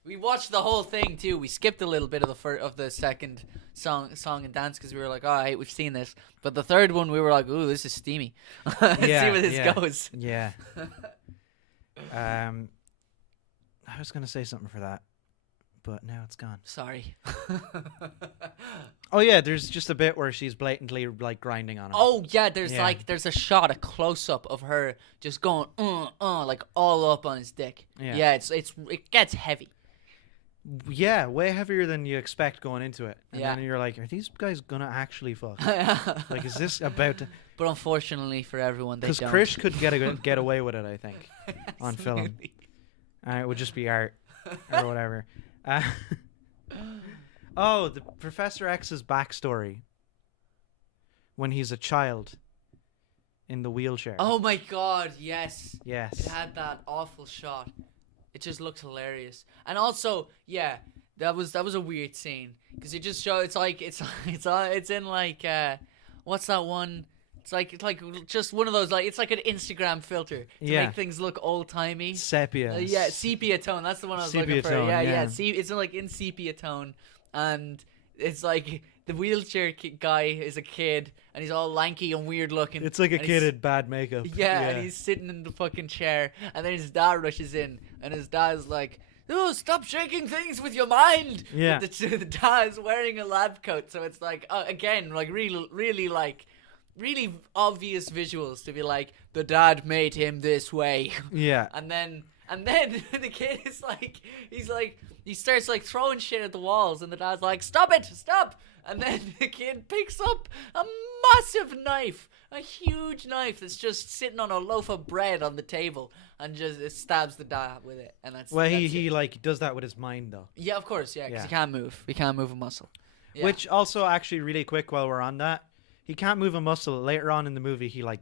We watched the whole thing too. We skipped a little bit of the second song and dance because we were like, all right, we've seen this. But the third one, we were like, ooh, this is steamy. Let's see where this goes. Yeah. I was going to say something for that, but now it's gone. Sorry. Oh yeah, there's just a bit where she's blatantly like grinding on him. Oh yeah, there's a shot, a close up of her just going like all up on his dick. Yeah, it gets heavy. Yeah, way heavier than you expect going into it. And Yeah. then you're like, are these guys gonna actually fuck? Like, is this about to... But unfortunately for everyone, they don't. Because Krrish could get away with it, I think, on film. It would just be art or whatever. Oh, the Professor X's backstory when he's a child in the wheelchair. Oh my god, yes. Yes. It had that awful shot. It just looked hilarious. And also, yeah, that was a weird scene because it just showed it's in like what's that one? It's like just one of those, like, it's like an Instagram filter to make things look old timey. Sepia. Yeah, sepia tone. That's the one I was looking for. Tone, yeah. It's like in sepia tone, and it's like the wheelchair guy is a kid, and he's all lanky and weird looking. It's like a kid in bad makeup. Yeah, and he's sitting in the fucking chair, and then his dad rushes in, and his dad's like, "Oh, stop shaking things with your mind." Yeah. But the dad's wearing a lab coat, so it's like again, like really like. Really obvious visuals to be like, the dad made him this way. Yeah. And then the kid is like, he starts like throwing shit at the walls, and the dad's like, stop. And then the kid picks up a massive knife, a huge knife that's just sitting on a loaf of bread on the table, and just stabs the dad with it. And that's he like does that with his mind though. Yeah, of course, yeah, because he can't move. He can't move a muscle. Yeah. Which also, actually, really quick while we're on that, he can't move a muscle. Later on in the movie, he like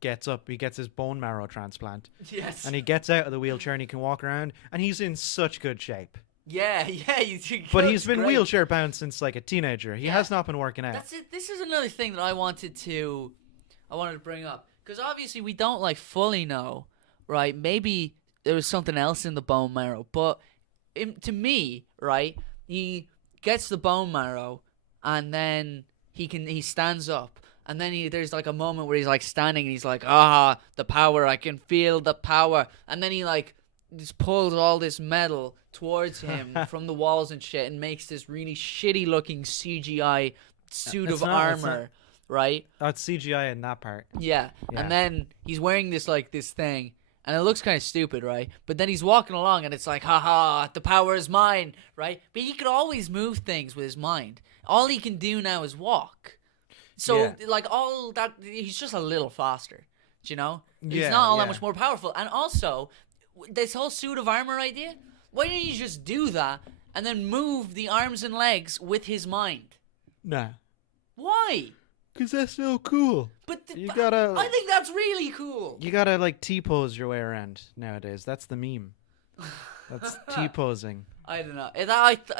gets up. He gets his bone marrow transplant. Yes. And he gets out of the wheelchair and he can walk around. And he's in such good shape. Yeah. But he's been wheelchair bound since like a teenager. He has not been working out. That's it. This is another thing that I wanted to bring up, because obviously we don't like fully know, right? Maybe there was something else in the bone marrow, but to me, right, he gets the bone marrow and then he stands up, and then there's like a moment where he's like standing and he's like, the power, I can feel the power, and then he like just pulls all this metal towards him from the walls and shit, and makes this really shitty looking CGI suit of armor, right? Oh, it's CGI in that part. Yeah, and then he's wearing this like this thing, and it looks kind of stupid, right? But then he's walking along, and it's like, the power is mine, right? But he could always move things with his mind. All he can do now is walk. So, like, all that, he's just a little faster, do you know? He's not all that much more powerful. And also, this whole suit of armor idea, why didn't you just do that and then move the arms and legs with his mind? Nah. Why? Because that's so cool. But I think that's really cool. You gotta, like, T-pose your way around nowadays. That's the meme. That's T-posing. I don't know.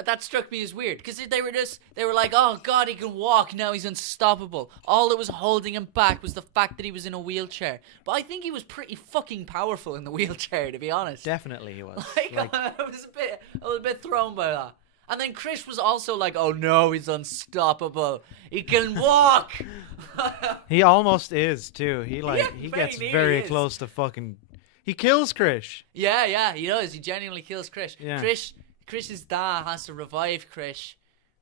That struck me as weird, because they were like, oh god, he can walk, now he's unstoppable. All that was holding him back was the fact that he was in a wheelchair. But I think he was pretty fucking powerful in the wheelchair, to be honest. Definitely he was. I was a bit thrown by that. And then Krrish was also like, oh no, he's unstoppable. He can walk. He almost is too. He gets very is. close to fucking. He kills Krrish. Yeah, he does. He genuinely kills Krrish. Yeah. Krrish's dad has to revive Krrish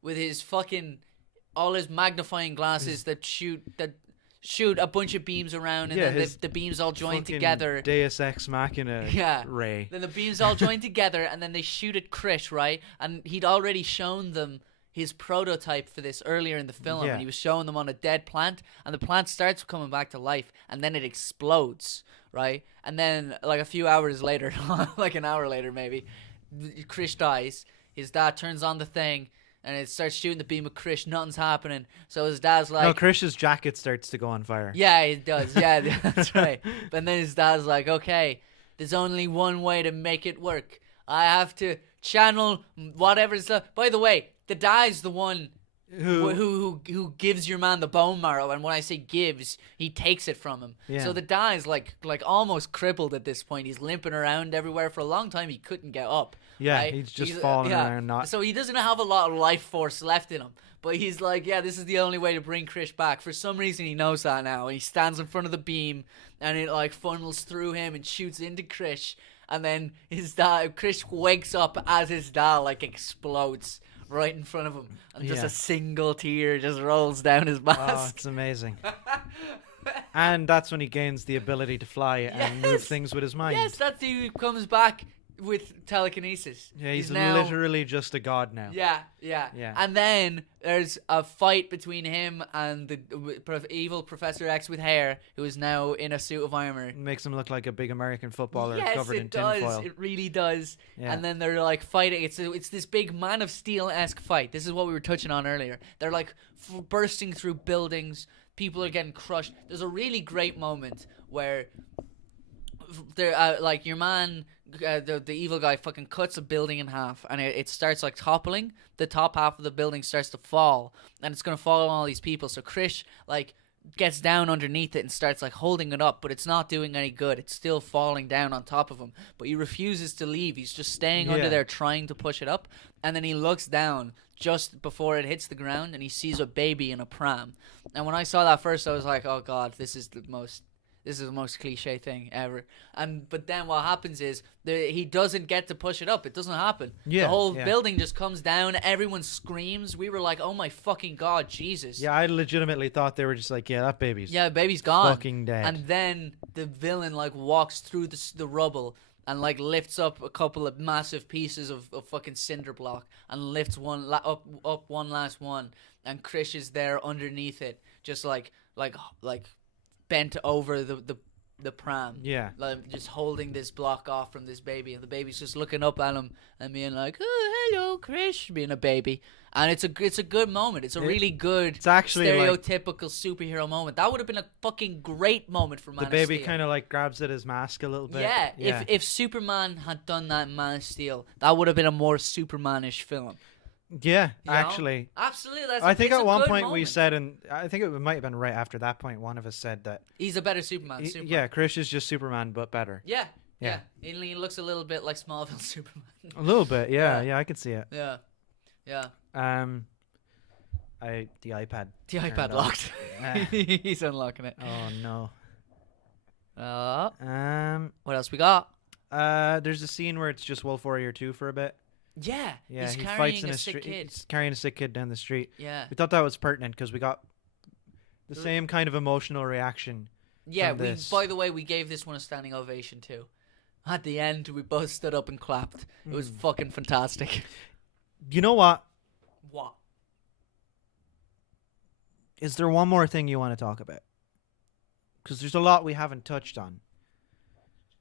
with his fucking all his magnifying glasses that shoot a bunch of beams around, and then the beams all join together. Deus Ex Machina ray. Then the beams all join together, and then they shoot at Krrish, right? And he'd already shown them his prototype for this earlier in the film, and he was showing them on a dead plant, and the plant starts coming back to life, and then it explodes, right? And then like a few hours later, like an hour later maybe, Krrish dies. His dad turns on the thing, and it starts shooting the beam of Krrish. Nothing's happening. So his dad's like... No, Krrish's jacket starts to go on fire. Yeah, it does. Yeah, that's right. But then his dad's like, okay, there's only one way to make it work. I have to channel whatever's... By the way, the dad's the one who gives your man the bone marrow, and when I say gives, he takes it from him. Yeah. So the guy's like almost crippled at this point. He's limping around everywhere. For a long time he couldn't get up. Yeah, right? he's just falling around. So he doesn't have a lot of life force left in him. But he's like, yeah, this is the only way to bring Krrish back. For some reason he knows that now, and he stands in front of the beam, and it like funnels through him and shoots into Krrish. and then his dad, Krrish, wakes up as his dad like explodes right in front of him, and just a single tear just rolls down his mask. Oh, it's amazing. And that's when he gains the ability to fly and move things with his mind. Yes, that's he comes back with telekinesis. Yeah, he's now, literally just a god now. Yeah. And then there's a fight between him and the evil Professor X with hair, who is now in a suit of armor. It makes him look like a big American footballer covered in tinfoil. tinfoil. Yes, it really does. Yeah. And then they're like fighting. It's this big Man of Steel-esque fight. This is what we were touching on earlier. They're like bursting through buildings. People are getting crushed. There's a really great moment where they're like your man, the evil guy, fucking cuts a building in half, and it starts like toppling. The top half of the building starts to fall, and it's gonna fall on all these people. So Krrish like gets down underneath it and starts like holding it up, but it's not doing any good. It's still falling down on top of him, but he refuses to leave. He's just staying under there trying to push it up, and then he looks down just before it hits the ground, and he sees a baby in a pram. And when I saw that first, I was like, oh god, this is the most cliche thing ever. But then what happens is he doesn't get to push it up. It doesn't happen. The whole building just comes down. Everyone screams. We were like, oh my fucking god, Jesus. Yeah, I legitimately thought they were just like, that baby's gone. Fucking dead. And then the villain like walks through the rubble and like lifts up a couple of massive pieces of fucking cinder block and lifts one up one last one, and Krrish is there underneath it, just like bent over the pram. Yeah. Like just holding this block off from this baby, and the baby's just looking up at him and being like, oh, hello, Krrish, being a baby. And it's a good moment. It's a really good, it's actually stereotypical superhero moment. That would have been a fucking great moment for Man of Steel. The baby kind of like grabs at his mask a little bit. Yeah. If Superman had done that in Man of Steel, that would have been a more Supermanish film. Yeah, You actually. know? Absolutely. I think at one point moment. we said, and I think it might have been right after that point, one of us said that he's a better Superman. Yeah, Krrish is just Superman, but better. Yeah. He looks a little bit like Smallville Superman. A little bit, yeah, I could see it. Yeah. The iPad. The iPad locked. He's unlocking it. Oh no. What else we got? There's a scene where it's just Wolf Warrior 2 for a bit. Yeah, he carrying fights in a sick kid. He's carrying a sick kid down the street. Yeah. We thought that was pertinent because we got the same kind of emotional reaction. Yeah, by the way, we gave this one a standing ovation too. At the end, we both stood up and clapped. It was fucking fantastic. You know what? What? Is there one more thing you want to talk about? Because there's a lot we haven't touched on.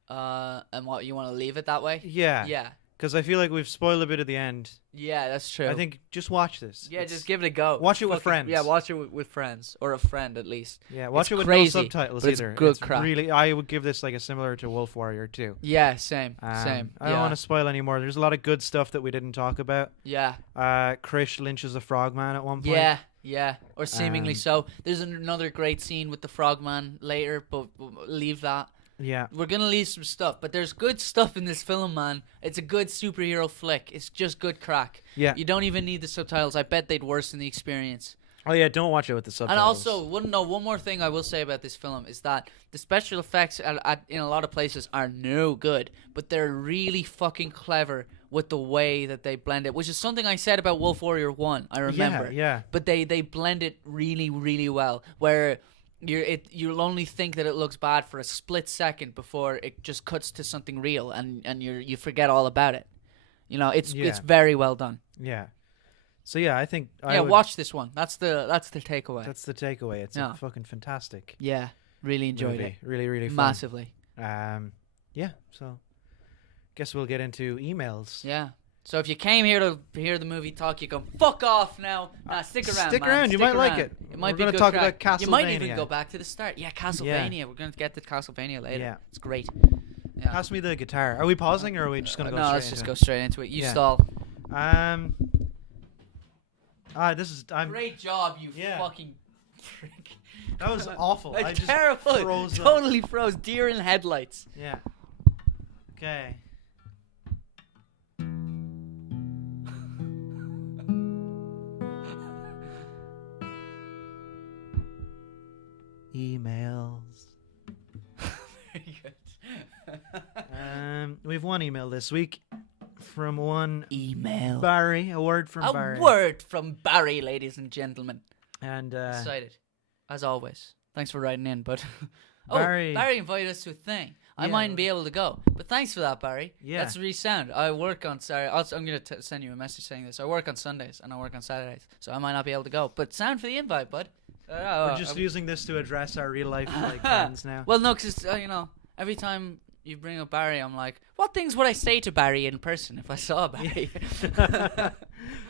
And what, you want to leave it that way? Yeah. Yeah. Because I feel like we've spoiled a bit of the end. Yeah, that's true. I think just watch this. Yeah, just give it a go. Watch it with friends. Yeah, watch it with friends. Or a friend, at least. Yeah, watch it with crazy, no subtitles but either. It's good crap. Really, I would give this like a similar to Wolf Warrior 2. Yeah, same. I don't want to spoil anymore. There's a lot of good stuff that we didn't talk about. Yeah. Krrish lynches a frogman at one point. Yeah. Or seemingly so. There's another great scene with the frogman later, but we'll leave that. Yeah. We're going to leave some stuff, but there's good stuff in this film, man. It's a good superhero flick. It's just good crack. Yeah. You don't even need the subtitles. I bet they'd worsen the experience. Oh, yeah, don't watch it with the subtitles. And also, one more thing I will say about this film is that the special effects in a lot of places are no good, but they're really fucking clever with the way that they blend it, which is something I said about Wolf Warrior 1, I remember. Yeah. But they blend it really, really well, where you'll only think that it looks bad for a split second before it just cuts to something real, and you forget all about it. You know, it's very well done. Yeah. So yeah, I think watch this one. That's the takeaway. That's the takeaway. It's a fucking fantastic. Yeah, really enjoyed it. Really, really fun. Massively. Yeah. So, guess we'll get into emails. Yeah. So if you came here to hear the movie talk, you can fuck off now. Nah, stick around. Stick man. around. You might like it. It might We're be going to to talk crack. about Castlevania. You might even go back to the start. Yeah, Castlevania. Yeah. We're going to get to Castlevania later. Yeah. It's great. Yeah. Pass me the guitar. Are we pausing or are we just going to go no, straight let's just into go it? straight into it. You stall. This is Great job, you fucking prick. That was awful. I just terrible. froze Totally froze. Deer in headlights. Yeah. Okay. Emails. Very good. We We've one email this week from one Email. Barry. A word from A Barry. word from Barry, ladies and gentlemen. And Excited, as always. Thanks for writing in, but Barry invited us to a thing. I Yeah. mightn't be able to go, but thanks for that, Barry. Yeah. That's really sound. I work on Saturday. I'm going to send you a message saying this. I work on Sundays and I work on Saturdays, so I might not be able to go. But sound for the invite, bud. We're just using this to address our real life friends now. Well, no, because every time you bring up Barry, I'm like, what things would I say to Barry in person if I saw Barry?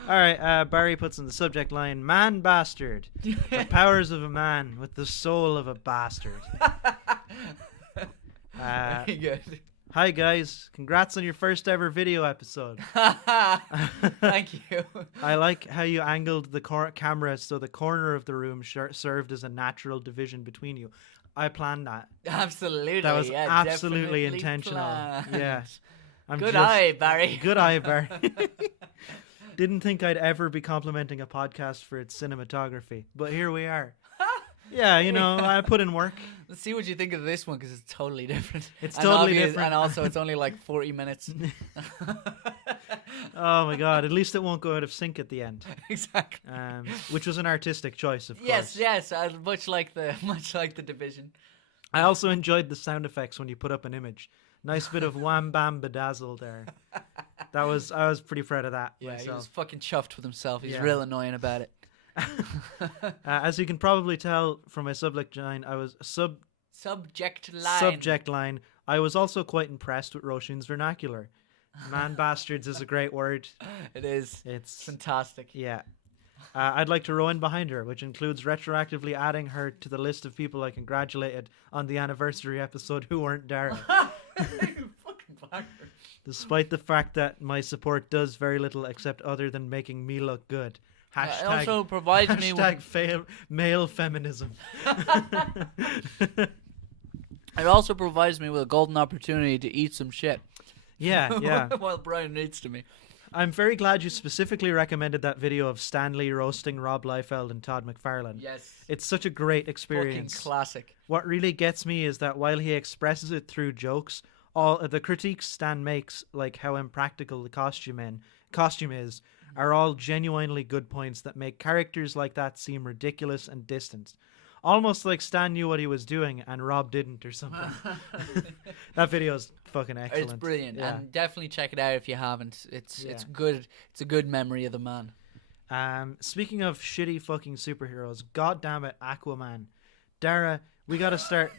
All right, Barry puts in the subject line, "Man bastard, the powers of a man with the soul of a bastard." Very good. Hi guys, congrats on your first ever video episode. Thank you. I like how you angled the camera so the corner of the room served as a natural division between you. I planned that. Absolutely. That was absolutely definitely intentional. planned. Yeah. Good eye, Barry. Good eye, Barry. Didn't think I'd ever be complimenting a podcast for its cinematography, but here we are. Yeah, I put in work. Let's see what you think of this one, because it's totally different. It's totally different. And also, it's only like 40 minutes. Oh my god, at least it won't go out of sync at the end. Exactly. Which was an artistic choice, of course. Yes, much like the division. I also enjoyed the sound effects when you put up an image. Nice bit of wham bam bedazzle there. I was pretty proud of that. Yeah, myself. he was fucking chuffed with himself. He's Yeah. real annoying about it. As you can probably tell from my subject line, Subject line. subject line. I was also quite impressed with Roshin's vernacular. Man bastards is a great word. It is. It's Fantastic. yeah. I'd like to row in behind her, which includes retroactively adding her to the list of people I congratulated on the anniversary episode who weren't Dara. You fucking bastard. Despite the fact that my support does very little except other than making me look good. It also provides me with... male feminism. It also provides me with a golden opportunity to eat some shit. Yeah. While Brian reads to me. I'm very glad you specifically recommended that video of Stanley roasting Rob Liefeld and Todd McFarlane. Yes. It's such a great experience. Fucking classic. What really gets me is that while he expresses it through jokes, all the critiques Stan makes, like how impractical the costume is, are all genuinely good points that make characters like that seem ridiculous and distant. Almost like Stan knew what he was doing and Rob didn't or something. That video is fucking excellent. It's brilliant. Yeah. And definitely check it out if you haven't. It's good. It's a good memory of the man. Speaking of shitty fucking superheroes, god damn it, Aquaman. Dara, we gotta start...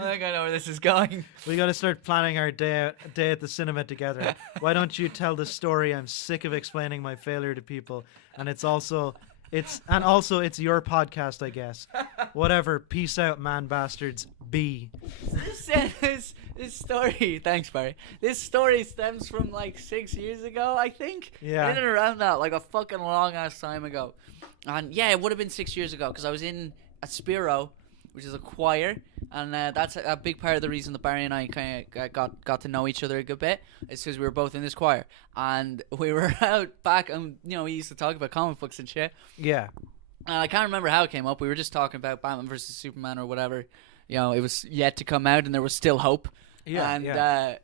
I think I know where this is going. We gotta start planning our day at the cinema together. Why don't you tell the story? I'm sick of explaining my failure to people, and it's your podcast, I guess. Whatever. Peace out, man bastards. B. This story. Thanks, Barry. This story stems from like 6 years ago, I think. Yeah. In and around that, like a fucking long ass time ago. And yeah, it would have been 6 years ago because I was in a Spiro, which is a choir, and that's a big part of the reason that Barry and I kind of got to know each other a good bit. It's because we were both in this choir, and we were out back, and we used to talk about comic books and shit. Yeah. And I can't remember how it came up. We were just talking about Batman versus Superman or whatever. It was yet to come out, and there was still hope. Yeah.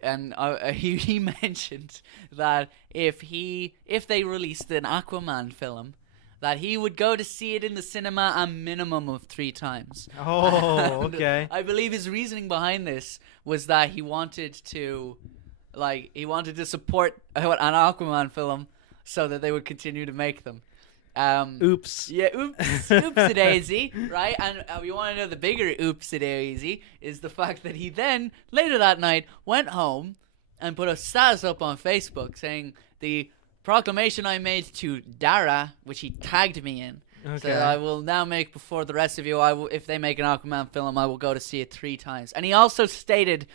He mentioned that if they released an Aquaman film, that he would go to see it in the cinema a minimum of 3 times. Oh, okay. I believe his reasoning behind this was that he wanted to support an Aquaman film so that they would continue to make them. Oops. Yeah, oops-a-daisy, right? And we want to know the bigger oops-a-daisy is the fact that he then, later that night, went home and put a status up on Facebook saying the proclamation I made to Dara, which he tagged me in, so that I will now make before the rest of you, if they make an Aquaman film, I will go to see it 3 times. And he also said,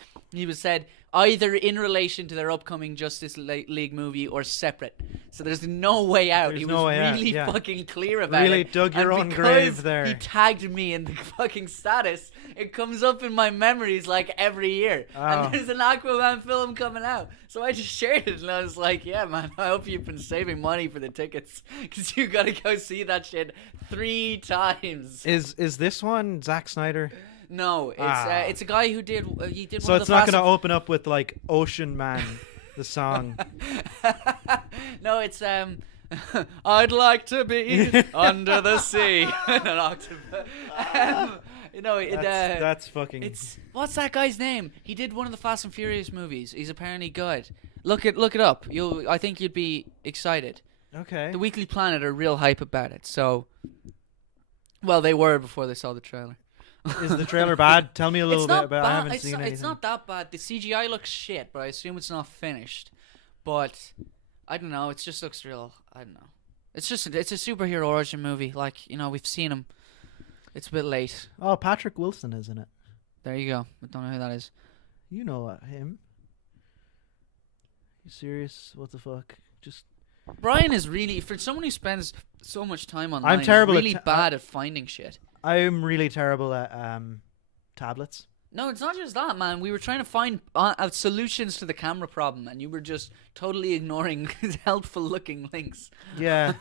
either in relation to their upcoming Justice League movie or separate. So there's no way out. He was really fucking clear about it. Really dug your own grave there. He tagged me in the fucking status. It comes up in my memories like every year. Oh. And there's an Aquaman film coming out. So I just shared it and I was like, yeah, man, I hope you've been saving money for the tickets because you got to go see that shit 3 times. Is this one Zack Snyder? No, it's a guy who did he did. So one it's of the not Fast gonna open up with like Ocean Man, the song. No, it's I'd like to be under the sea. An octopus. That's fucking. It's what's that guy's name? He did one of the Fast and Furious movies. He's apparently good. Look it up. I think you'd be excited. Okay. The Weekly Planet are real hype about it. So, well, they were before they saw the trailer. Is the trailer bad? Tell me a little bit about. Bad. I haven't seen anything. It's not that bad. The CGI looks shit, but I assume it's not finished. But I don't know. It just looks real. I don't know. It's a superhero origin movie. Like, we've seen him. It's a bit late. Oh, Patrick Wilson is in it. There you go. I don't know who that is. You know him. You serious? What the fuck? Just. Brian is really, for someone who spends so much time online, I'm terrible. He's really bad at finding shit. I'm really terrible at tablets. No, it's not just that, man. We were trying to find solutions to the camera problem, and you were just totally ignoring helpful-looking links. Yeah.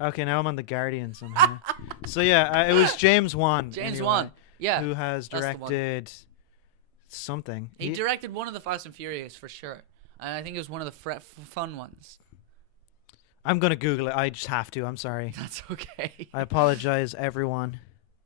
Okay, now I'm on The Guardian somehow. So yeah, it was James Wan. James Wan, yeah. Who has directed something. He directed one of the Fast and Furious, for sure. And I think it was one of the fun ones. I'm going to Google it. I just have to. I'm sorry. That's okay. I apologize, everyone.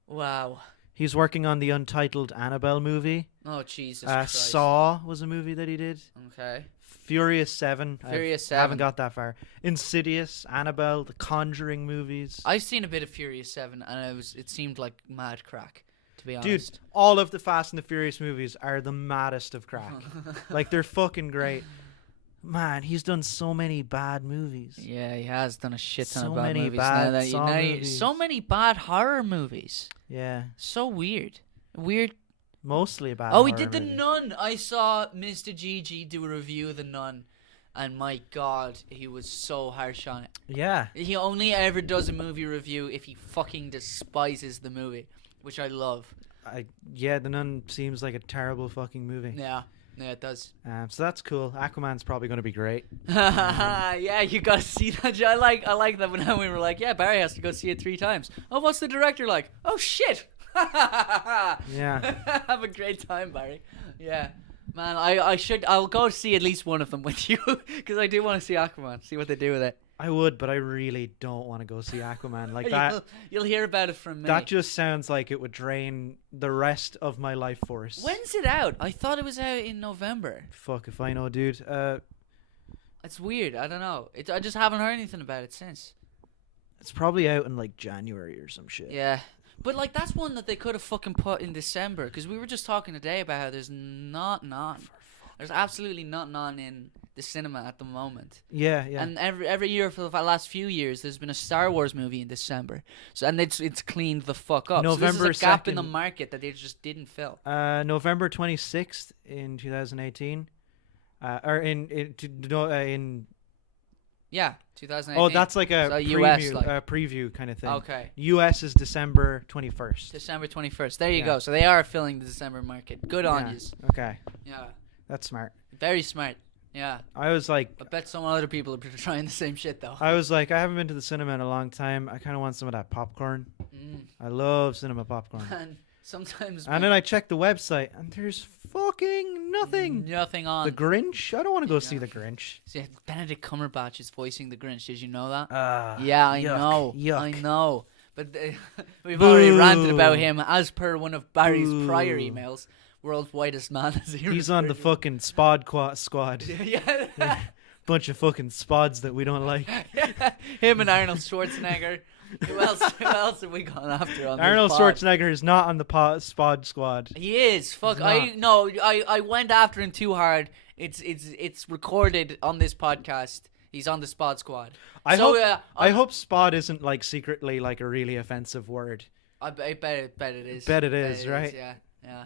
Wow. He's working on the untitled Annabelle movie. Oh, Jesus Christ. Saw was a movie that he did. Okay. Furious 7. Furious 7. I haven't got that far. Insidious, Annabelle, the Conjuring movies. I've seen a bit of Furious 7, and it seemed like mad crack, to be honest. Dude, all of the Fast and the Furious movies are the maddest of crack. Like, they're fucking great. Man, he's done so many bad movies. Yeah, he has done a shit ton So of bad many movies. bad movies. So many bad horror movies. Yeah. So weird. Mostly bad Oh, he horror did The movies. Nun. I saw Mr. Gigi do a review of The Nun, and my God, he was so harsh on it. Yeah. He only ever does a movie review if he fucking despises the movie, which I love. The Nun seems like a terrible fucking movie. Yeah, it does. So that's cool. Aquaman's probably going to be great. Yeah, you gotta see that. I like that when we were like, yeah, Barry has to go see it 3 times. Oh, what's the director like? Oh, shit. Yeah. Have a great time, Barry. Yeah. Man, I'll go see at least one of them with you, because I do want to see Aquaman, see what they do with it. I would, but I really don't want to go see Aquaman. Like that. You'll hear about it from me. That just sounds like it would drain the rest of my life force. When's it out? I thought it was out in November. Fuck if I know, dude. It's weird. I don't know. I just haven't heard anything about it since. It's probably out in like January or some shit. Yeah. But like that's one that they could have fucking put in December, because we were just talking today about how there's nothing on. There's absolutely nothing on in the cinema at the moment. Yeah. And every year for the last few years, there's been a Star Wars movie in December. So it's cleaned the fuck up. November so this is a gap 2nd. in the market that they just didn't fill. November 26th in 2018. Yeah, 2018. Oh, that's like a so preview, US, like. preview kind of thing. Okay. US is December 21st. December 21st. There you go. So they are filling the December market. Good on yous. Okay. Yeah. That's smart. Very smart. Yeah. I was like... I bet some other people are trying the same shit, though. I was like, I haven't been to the cinema in a long time. I kind of want some of that popcorn. I love cinema popcorn. And sometimes... And then I checked the website, and there's fucking nothing. Nothing on. The Grinch? I don't want to go see The Grinch. See, Benedict Cumberbatch is voicing the Grinch. Did you know that? Yeah, I know. Yuck. I know. But we've already ranted about him, as per one of Barry's prior emails. World's whitest man. He's on the fucking squad. Yeah. Bunch of fucking spods that we don't like. Him and Arnold Schwarzenegger. Who else have we gone after on Arnold this pod? Schwarzenegger is not on the spod squad. He is. Fuck. He's I went after him too hard. It's recorded on this podcast. He's on the spod squad. I hope spod isn't like secretly like a really offensive word. I bet it is. Bet it is, right?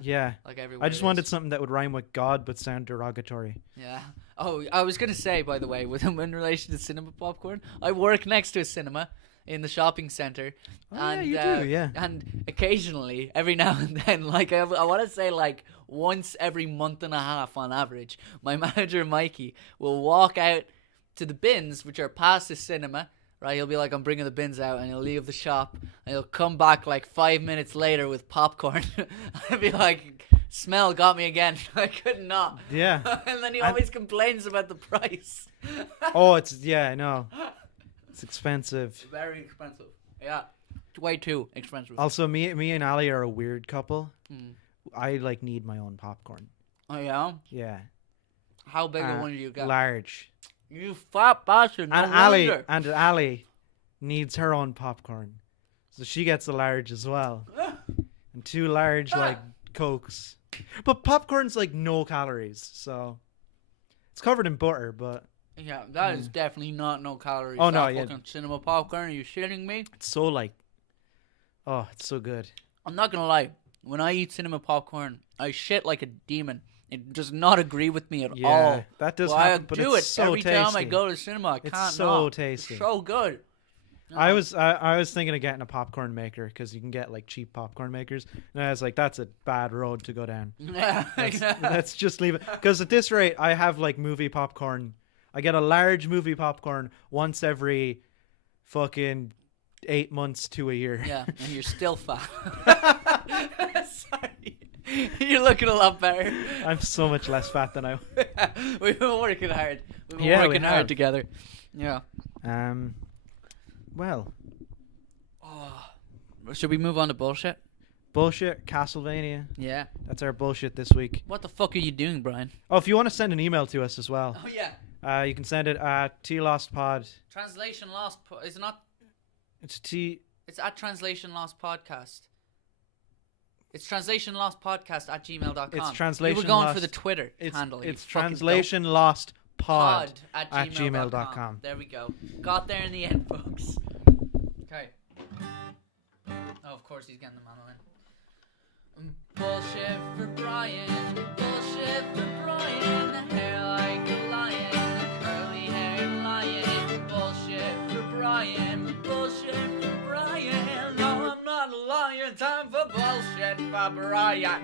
Yeah. Like everywhere. I just wanted something that would rhyme with God but sound derogatory. Yeah. Oh, I was gonna say, by the way, in relation to cinema popcorn, I work next to a cinema in the shopping center. Oh, and, yeah, you do, yeah. And occasionally, every now and then, like I want to say, like once every month and a half on average, my manager Mikey will walk out to the bins, which are past the cinema, right? He'll be like, I'm bringing the bins out, and he'll leave the shop, and he'll come back like 5 minutes later with popcorn. I'd be like, smell got me again. I could not. Yeah. And then he always complains about the price. Oh, I know. It's expensive. Very expensive. Yeah. Way too expensive. Also, me and Ali are a weird couple. Mm. I like need my own popcorn. Oh, yeah? Yeah. How big a one do you get? Large. You fat bastard. No And wonder. Ali needs her own popcorn. So she gets a large as well. And 2 large, like, Cokes. But popcorn's, like, no calories, so... It's covered in butter, but... Yeah, that is definitely not no calories. Oh, no, that yeah. fucking cinema popcorn. Are you shitting me? It's so, like... Oh, it's so good. I'm not gonna lie. When I eat cinema popcorn, I shit like a demon. It does not agree with me at all. Yeah, that does well, happen, I but do it's it so every tasty. time I go to the cinema. I It's can't so not. tasty. It's so good. I was thinking of getting a popcorn maker because you can get like cheap popcorn makers, and I was like, that's a bad road to go down. Let's just leave it, because at this rate, I have like movie popcorn. I get a large movie popcorn once every fucking 8 months to a year. Yeah, and you're still fat. Sorry. You're looking a lot better. I'm so much less fat than I. We've been working hard. We've been Yeah, we working have. hard together. Yeah. Well, Should we move on to bullshit? bullshit. Castlevania. Yeah. That's our bullshit this week. What the fuck are you doing, Brian? Oh, if you want to send an email to us as well, Oh yeah. you can send it at tlostpod. Translation Lost. Is it not? It's T. It's at Translation Lost Podcast. It's translationlostpodcast@gmail.com. It's translation. We were going lost, for the Twitter it's, handle. It's you fucking translation lost pod at at gmail.com. gmail.com. There we go. Got there in the end, folks. Okay. Oh, of course he's getting the mandolin. Bullshit for Brian. Bullshit for Brian. Hair like a lion. Curly haired lion. Bullshit for Brian. Bullshit for Brian. No, I'm not a lion. Time for bullshit for Brian.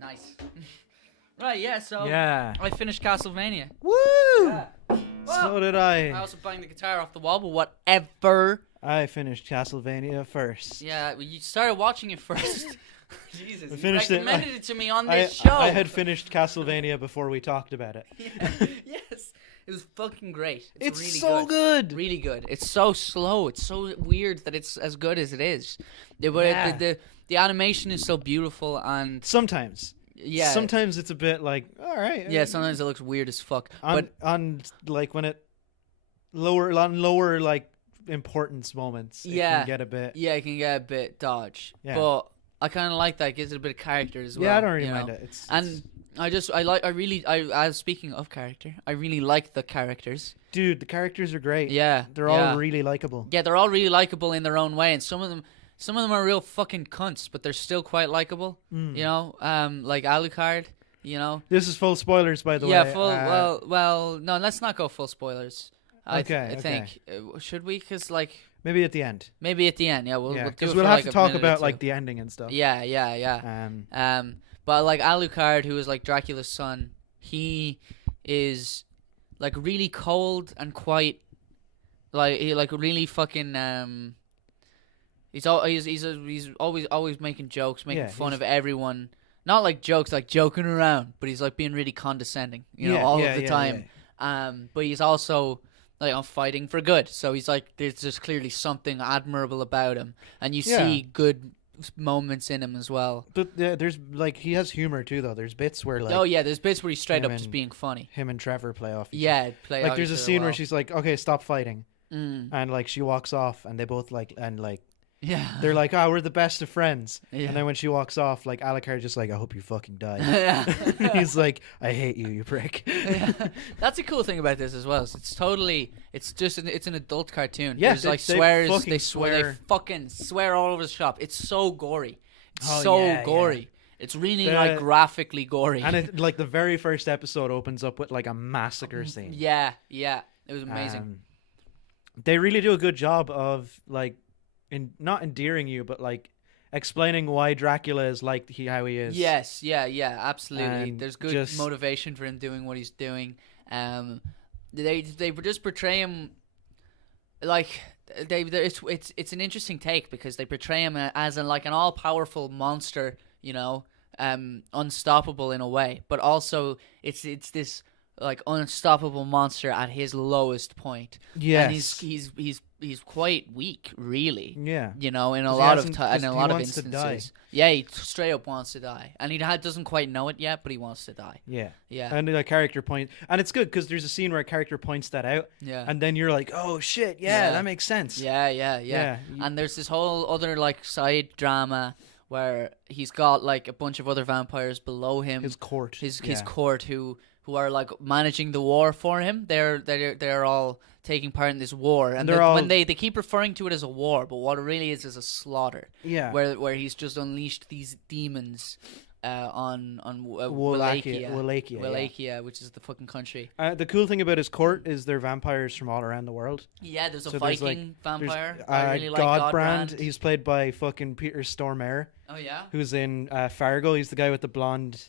Nice. Right, yeah, so Yeah. I finished Castlevania. Woo! Yeah. So did I. I also banged the guitar off the wall, but whatever. I finished Castlevania first. Yeah, well, you started watching it first. Jesus, I you finished it. recommended it to me on this show. I had finished Castlevania before we talked about it. Yeah, yes, it was fucking great. It's really so good. Really good. It's so slow. It's so weird that it's as good as it is. The animation is so beautiful, and Sometimes. yeah, Sometimes it's a bit like, all right. yeah. Sometimes it looks weird as fuck. On like when it lower like importance moments, it Yeah. can get a bit. Yeah, it can get a bit dodge. Yeah. But I kind of like that. It gives it a bit of character as well. Yeah, I don't really you mind know? it. It's Speaking of character, I really like the characters. dude, the characters are great. Yeah. They're all really likable. Yeah, they're all really likable in their own way, and some of them are real fucking cunts, but they're still quite likable. Mm. You know, like Alucard. You know. This is full spoilers, by the way. Yeah, full. Well, no, let's not go full spoilers. I Okay, think should we? Because like maybe at the end. maybe at the end. Yeah, we'll do Because it we'll for, have like, to a talk minute or about two. like the ending and stuff. Yeah. But like Alucard, who is like Dracula's son, he is like really cold and quite like really fucking he's always making jokes, making fun of everyone. Not like jokes like joking around, but he's like being really condescending, all of the time. Yeah. But he's also like I'm fighting for good. So he's like there's just clearly something admirable about him, and you see good moments in him as well. But there's like he has humor too, though. There's bits where like there's bits where he's straight up just being funny. him and Trevor play off. Like there's a scene where she's like, "Okay, stop fighting," Mm. and like she walks off, and they both like Yeah. they're like, "Oh, we're the best of friends." Yeah. And then when she walks off, like Alucard's just like, "I hope you fucking die." Yeah. He's like, "I hate you, you prick." Yeah. That's a cool thing about this as well. It's an adult cartoon. Yeah, There's like they swears. fucking They swear. fucking swear all over the shop. It's so gory. It's Oh, so yeah, gory. yeah. It's really The- like graphically gory. And it, like the very first episode opens up with like a massacre scene. Yeah. It was amazing. They really do a good job of like not endearing you, but like explaining why Dracula is like how he is. Yes, yeah, absolutely. And There's good motivation for him doing what he's doing. They just portray him like it's an interesting take because they portray him as like an all powerful monster, you know, unstoppable in a way, but also it's this like unstoppable monster at his lowest point. Yes. And he's quite weak, really. Yeah. You know, in a lot of instances. Yeah, he straight up wants to die, and he doesn't quite know it yet, but he wants to die. Yeah. Yeah. And the character and it's good because there's a scene where a character points that out. Yeah. And then you're like, oh shit, yeah. That makes sense. Yeah. And there's this whole other like side drama where he's got like a bunch of other vampires below him. His court. His court who are like managing the war for him. They're all taking part in this war, and when they keep referring to it as a war, but what it really is a slaughter. Yeah. Where he's just unleashed these demons on Wallachia, which is the fucking country. The cool thing about his court is they're vampires from all around the world. Yeah, there's a Viking vampire. I really like Godbrand. He's played by fucking Peter Stormare. Oh yeah. Who's in Fargo? He's the guy with the blonde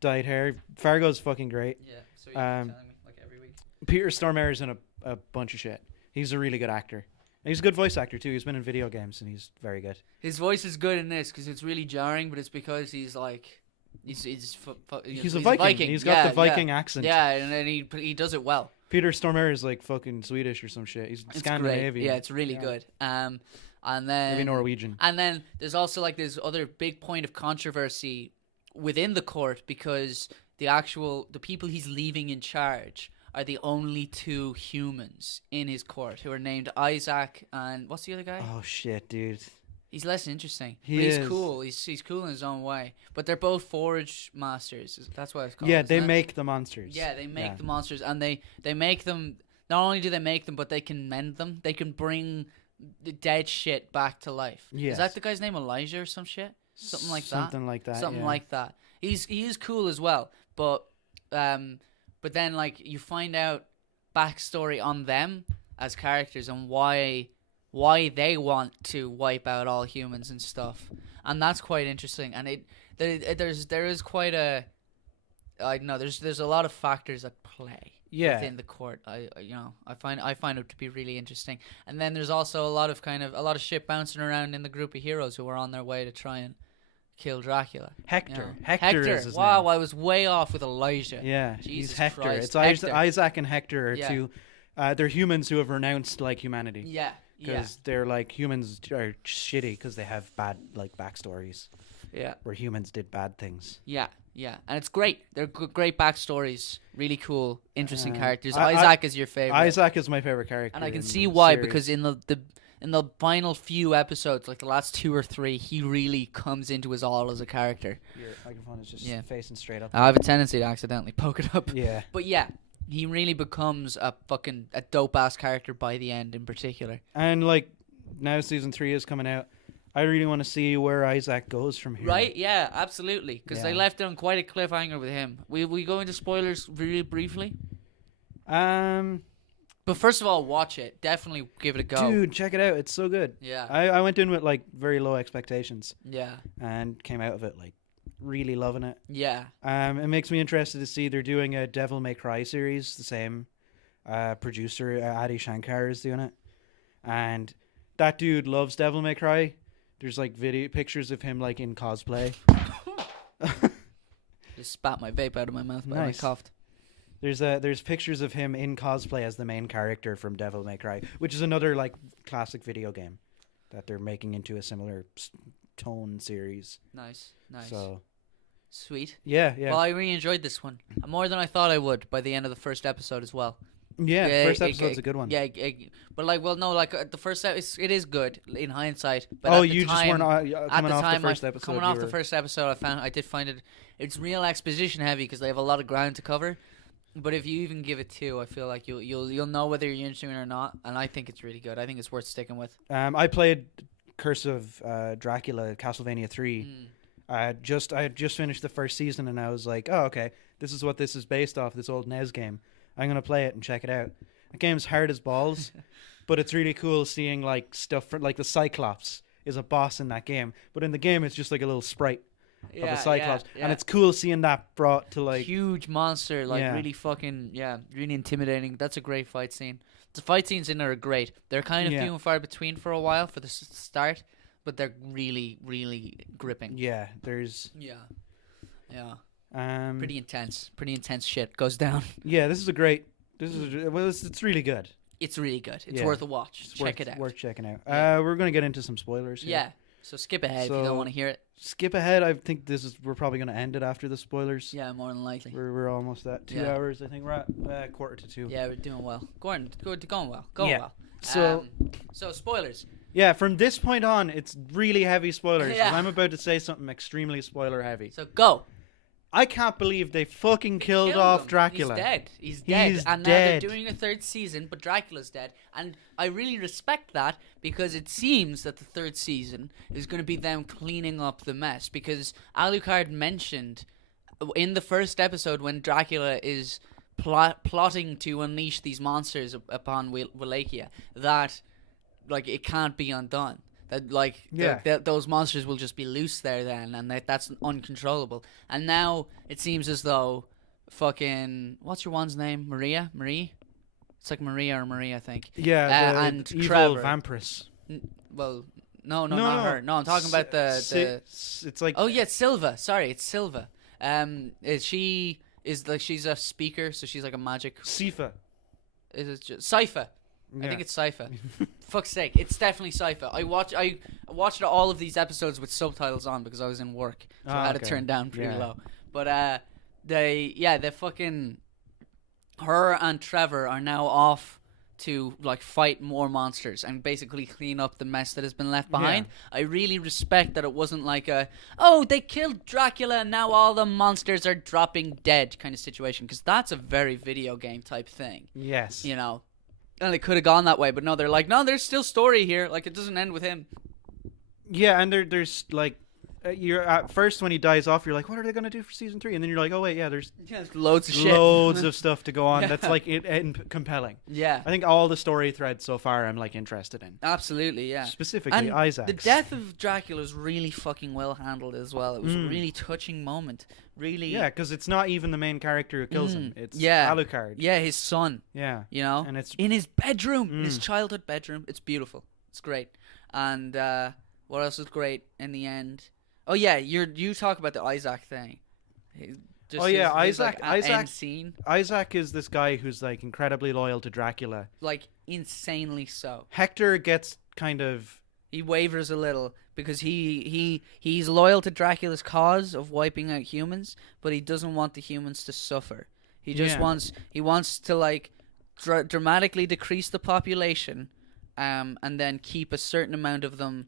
dyed hair. Fargo's fucking great. Yeah. So you're telling me like every week. Peter Stormare's in a bunch of shit. He's a really good actor. And he's a good voice actor too. He's been in video games and he's very good. His voice is good in this because it's really jarring, but it's because he's like he's a Viking. He's got the Viking accent. Yeah, and he does it well. Peter Stormare is like fucking Swedish or some shit. He's Scandinavian. Great. Yeah, it's really good. And then maybe Norwegian. And then there's also like this other big point of controversy within the court because the people he's leaving in charge are the only two humans in his court who are named Isaac and what's the other guy? Oh shit, dude. He's less interesting. He's cool. He's cool in his own way. But they're both forge masters. That's what it's called. Yeah, they make the monsters. Yeah, they make the monsters, and they make them. Not only do they make them, but they can mend them. They can bring the dead shit back to life. Yes. Is that the guy's name, Elijah or some shit? Something like that. Something like that. He is cool as well, but then like you find out backstory on them as characters and why they want to wipe out all humans and stuff, and that's quite interesting. And there is quite a I don't know. There's a lot of factors at play. Yeah. Within the court, I find it to be really interesting. And then there's also a lot of shit bouncing around in the group of heroes who are on their way to try and kill Dracula. Hector. You know? Hector is his wow, name. I was way off with Elijah. Yeah, Jesus he's Hector. Christ. It's Hector. Isaac and Hector are two. They're humans who have renounced like humanity. Yeah. Because they're like humans are shitty because they have bad like backstories. Yeah. Where humans did bad things. Yeah. And it's great. They're great backstories. Really cool, interesting characters. Isaac is your favorite. Isaac is my favorite character. And I can see why, because in the final few episodes, like the last 2 or 3, he really comes into his all as a character. Your microphone is just facing straight up. I have a tendency to accidentally poke it up. Yeah. But yeah, he really becomes a dope ass character by the end in particular. And like now season 3 is coming out. I really want to see where Isaac goes from here. Right? Yeah, absolutely. Because they left it on quite a cliffhanger with him. We go into spoilers really briefly? But first of all, watch it. Definitely give it a go. Dude, check it out. It's so good. Yeah. I went in with like very low expectations. Yeah. And came out of it like really loving it. Yeah. It makes me interested to see they're doing a Devil May Cry series. The same producer, Adi Shankar, is doing it. And that dude loves Devil May Cry. There's like pictures of him like in cosplay. Just spat my vape out of my mouth, but I coughed. There's pictures of him in cosplay as the main character from Devil May Cry, which is another like classic video game that they're making into a similar tone series. Nice. So sweet. Yeah. Well, I really enjoyed this one more than I thought I would by the end of the first episode as well. Yeah, first episode's a good one. Yeah, but the first episode, it is good in hindsight. But you just weren't coming off the first episode. Coming off the first episode, I did find it's real exposition heavy because they have a lot of ground to cover. But if you even give it 2, I feel like you'll know whether you're interested in it or not, and I think it's really good. I think it's worth sticking with. I played Curse of Dracula, Castlevania 3. I had just finished the first season, and I was like, oh, okay, this is what this is based off, this old NES game. I'm going to play it and check it out. The game's hard as balls, but it's really cool seeing like stuff from like the Cyclops is a boss in that game. But in the game, it's just like a little sprite of a Cyclops. Yeah. And it's cool seeing that brought to like... huge monster, like really fucking, really intimidating. That's a great fight scene. The fight scenes in there are great. They're kind of few and far between for a while for the start, but they're really, really gripping. Yeah, there's... Yeah. Pretty intense shit goes down. Yeah, this is a great... it's really good. It's really good. It's worth a watch. Check it out. Worth checking out. We're going to get into some spoilers here. Yeah. So skip ahead if you don't want to hear it. Skip ahead. I think we're probably going to end it after the spoilers. Yeah, more than likely. We're almost at 2 hours. I think we're at 1:45. Yeah, we're doing well. Going well. So spoilers. Yeah, from this point on, it's really heavy spoilers. Yeah. I'm about to say something extremely spoiler heavy. So go. I can't believe they fucking killed off Dracula. He's dead. And now they're doing a third season, but Dracula's dead. And I really respect that because it seems that the third season is going to be them cleaning up the mess. Because Alucard mentioned in the first episode when Dracula is plotting to unleash these monsters upon Wallachia that like it can't be undone. That those monsters will just be loose there then, and that's uncontrollable. And now it seems as though fucking what's your one's name? Marie? It's like Maria or Marie, I think. Yeah, and evil Trevor. Vampiress. Well, no, not her. No, I'm talking about the. It's like. Oh yeah, it's Silva. Sorry, it's Silva. She is like she's a speaker, so she's like a magic. Sypha. Is it just Sypha? I think it's Sypha. Fuck's sake, it's definitely Sypha. I watched all of these episodes with subtitles on because I was in work, so I had it turned down pretty low. But they fucking her and Trevor are now off to like fight more monsters and basically clean up the mess that has been left behind. I really respect that it wasn't like they killed Dracula and now all the monsters are dropping dead kind of situation, because that's a very video game type thing. Yes. You know. And it could have gone that way, but no, they're like, no, there's still story here. Like, it doesn't end with him. Yeah, and there's like, you're at first when he dies off, you're like, what are they gonna do for season 3? And then you're like, oh wait, there's loads of shit, loads of stuff to go on. That's like compelling. Yeah, I think all the story threads so far, I'm like interested in. Absolutely, yeah. Specifically, and Isaac. The death of Dracula was really fucking well handled as well. It was a really touching moment. Really. Yeah, because it's not even the main character who kills him. It's Alucard. Yeah, his son. Yeah. You know? And it's in his bedroom. In his childhood bedroom. It's beautiful. It's great. And what else was great in the end? Oh, yeah, you talk about the Isaac thing. Isaac. End scene. Isaac is this guy who's like incredibly loyal to Dracula. Like, insanely so. Hector gets kind of... He wavers a little because he's loyal to Dracula's cause of wiping out humans, but he doesn't want the humans to suffer. He just wants to like dramatically decrease the population, and then keep a certain amount of them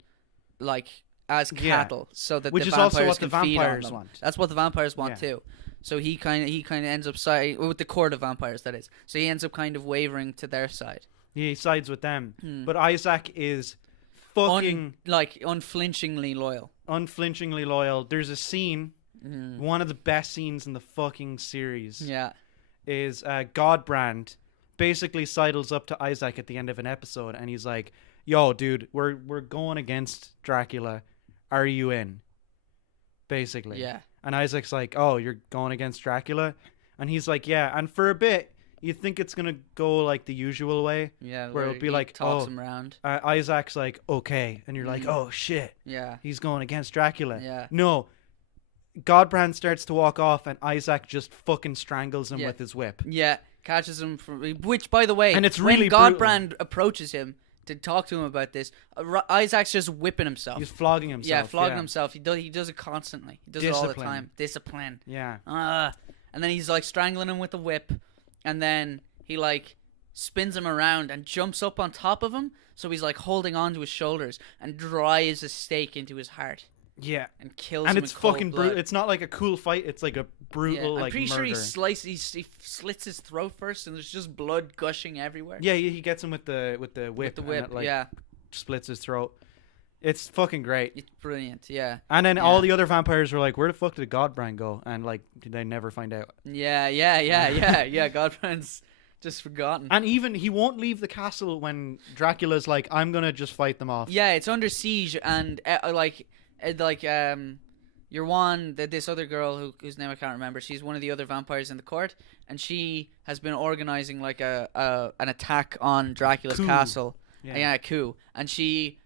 like as cattle, so that which the is also what can the feed on vampires them. want. That's what the vampires want too. So he kind of ends up with the court of vampires, that is. So he ends up kind of wavering to their side. He sides with them, but Isaac is fucking unflinchingly loyal. Unflinchingly loyal. There's a scene, one of the best scenes in the fucking series. Yeah, is Godbrand basically sidles up to Isaac at the end of an episode, and he's like, "Yo, dude, we're going against Dracula. Are you in?" Basically. Yeah. And Isaac's like, "Oh, you're going against Dracula?" And he's like, "Yeah." And for a bit, you think it's gonna go like the usual way, where it'll be like, toss him around. Isaac's like, okay, and you're like, oh shit, he's going against Dracula. No, Godbrand starts to walk off, and Isaac just fucking strangles him with his whip. Yeah, catches him which, by the way, and it's really when Godbrand approaches him to talk to him about this, Isaac's just whipping himself. He's flogging himself. Yeah, flogging himself. He does it constantly. He does it all the time. Discipline. Yeah. And then he's like strangling him with the whip. And then he like spins him around and jumps up on top of him, so he's like holding on to his shoulders and drives a stake into his heart. Yeah, and kills him. And it's fucking brutal. It's not like a cool fight. It's like a brutal I'm pretty murder. Sure he slits his throat first, and there's just blood gushing everywhere. Yeah, he gets him with the whip. With the whip, and it, splits his throat. It's fucking great. It's brilliant, yeah. And then all the other vampires were like, where the fuck did Godbrand go? And like, did they never find out? Yeah. Godbrand's just forgotten. And even he won't leave the castle when Dracula's like, I'm gonna just fight them off. Yeah, it's under siege, and this other girl whose name I can't remember. She's one of the other vampires in the court, and she has been organizing like an attack on Dracula's castle. Yeah, a coup, and she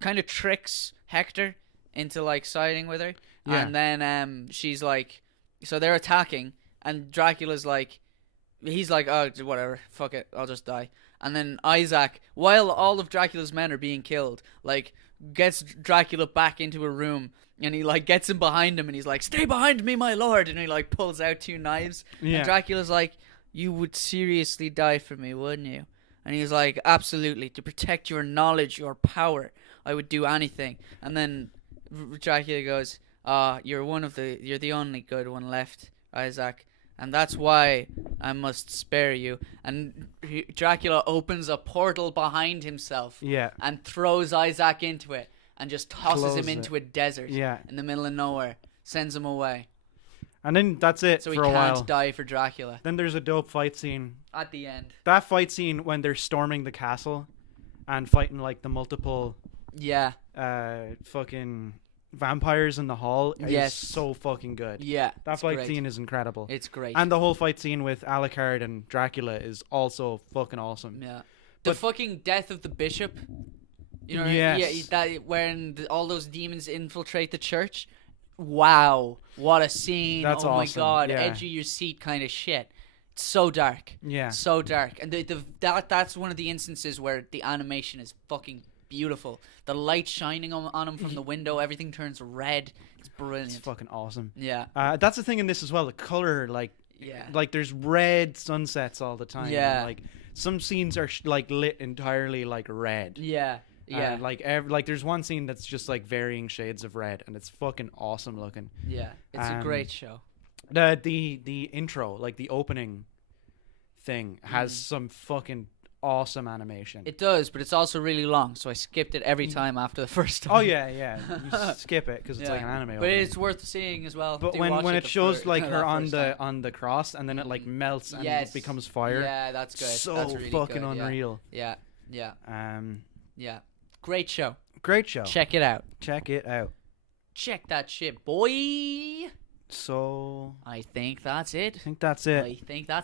kind of tricks Hector into like siding with her, and then she's like, so they're attacking, and Dracula's like, he's like, oh, whatever, fuck it, I'll just die. And then Isaac, while all of Dracula's men are being killed, like, gets Dracula back into a room, and he like gets him behind him, and he's like, stay behind me, my lord, and he like pulls out 2 knives, and Dracula's like, you would seriously die for me, wouldn't you? And he's like, absolutely, to protect your knowledge, your power, I would do anything. And then Dracula goes, you're the only good one left, Isaac, and that's why I must spare you. And Dracula opens a portal behind himself, and throws Isaac into it, and just tosses him into a desert in the middle of nowhere, sends him away. And then that's it so for a while. So he can't die for Dracula. Then there's a dope fight scene at the end. That fight scene when they're storming the castle and fighting like the multiple fucking vampires in the hall is so fucking good. Yeah, that fight scene is incredible. It's great. And the whole fight scene with Alucard and Dracula is also fucking awesome. Yeah. The fucking death of the bishop. You know, that when all those demons infiltrate the church. Wow, what a scene. That's awesome. My god, edge of your seat kind of shit. It's so dark. Yeah. So dark. And that's one of the instances where the animation is fucking beautiful. The light shining on him from the window, everything turns red. It's brilliant. It's fucking awesome. Yeah. That's the thing in this as well, the color, like there's red sunsets all the time. Yeah. And, like some scenes are like lit entirely like red. Yeah. Yeah, like there's one scene that's just like varying shades of red, and it's fucking awesome looking. Yeah, it's a great show. The intro, like the opening thing, has some fucking awesome animation. It does, but it's also really long, so I skipped it every time after the first time. Oh yeah, you skip it because it's like an anime. But opening. It's worth seeing as well. But when it shows like her on the cross, and then it like melts and it becomes fire. Yeah, that's good. So that's really fucking good. unreal. Yeah. Yeah. Great show. Great show. Check it out. Check it out. Check that shit, boy. So I think that's it. I think that's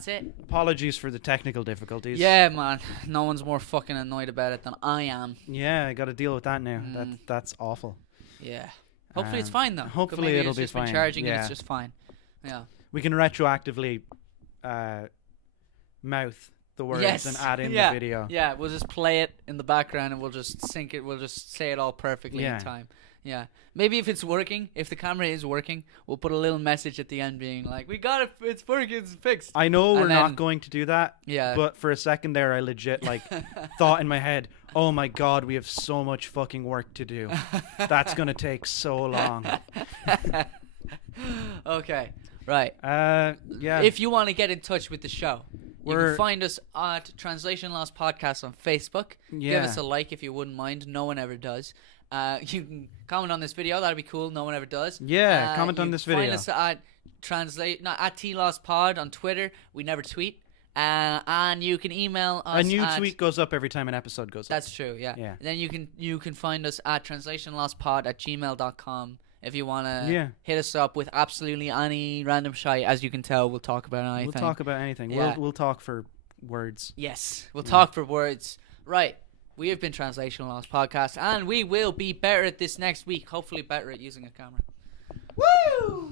it. Apologies for the technical difficulties. Yeah, man. No one's more fucking annoyed about it than I am. Yeah, I got to deal with that now. That's awful. Yeah. Hopefully it's fine though. Hopefully it'll be fine. Been charging and it's just fine. Yeah. We can retroactively mouth the words and add in the video. Yeah, we'll just play it in the background and we'll just sync it. We'll just say it all perfectly in time. Yeah. Maybe if it's working, if the camera is working, we'll put a little message at the end being like, we got it, it's working, it's fixed. I know we're not going to do that. Yeah. But for a second there, I legit like thought in my head, oh my god, we have so much fucking work to do. That's going to take so long. Okay. Right. Yeah. If you want to get in touch with the show, you can find us at Translation Lost Podcast on Facebook. Yeah. Give us a like if you wouldn't mind. No one ever does. You can comment on this video. That'd be cool. No one ever does. Yeah, comment on this video. Find us at at TLostPod on Twitter. We never tweet. And you can email us. A new tweet goes up every time an episode goes up. That's true. Yeah. And then you can find us at translationlostpod@gmail.com. If you want to hit us up with absolutely any random shite, as you can tell, we'll talk about anything. We'll talk about anything. Yeah. We'll talk for words. We'll talk for words. Right. We have been Translation Lost Podcast, and we will be better at this next week. Hopefully better at using a camera. Woo!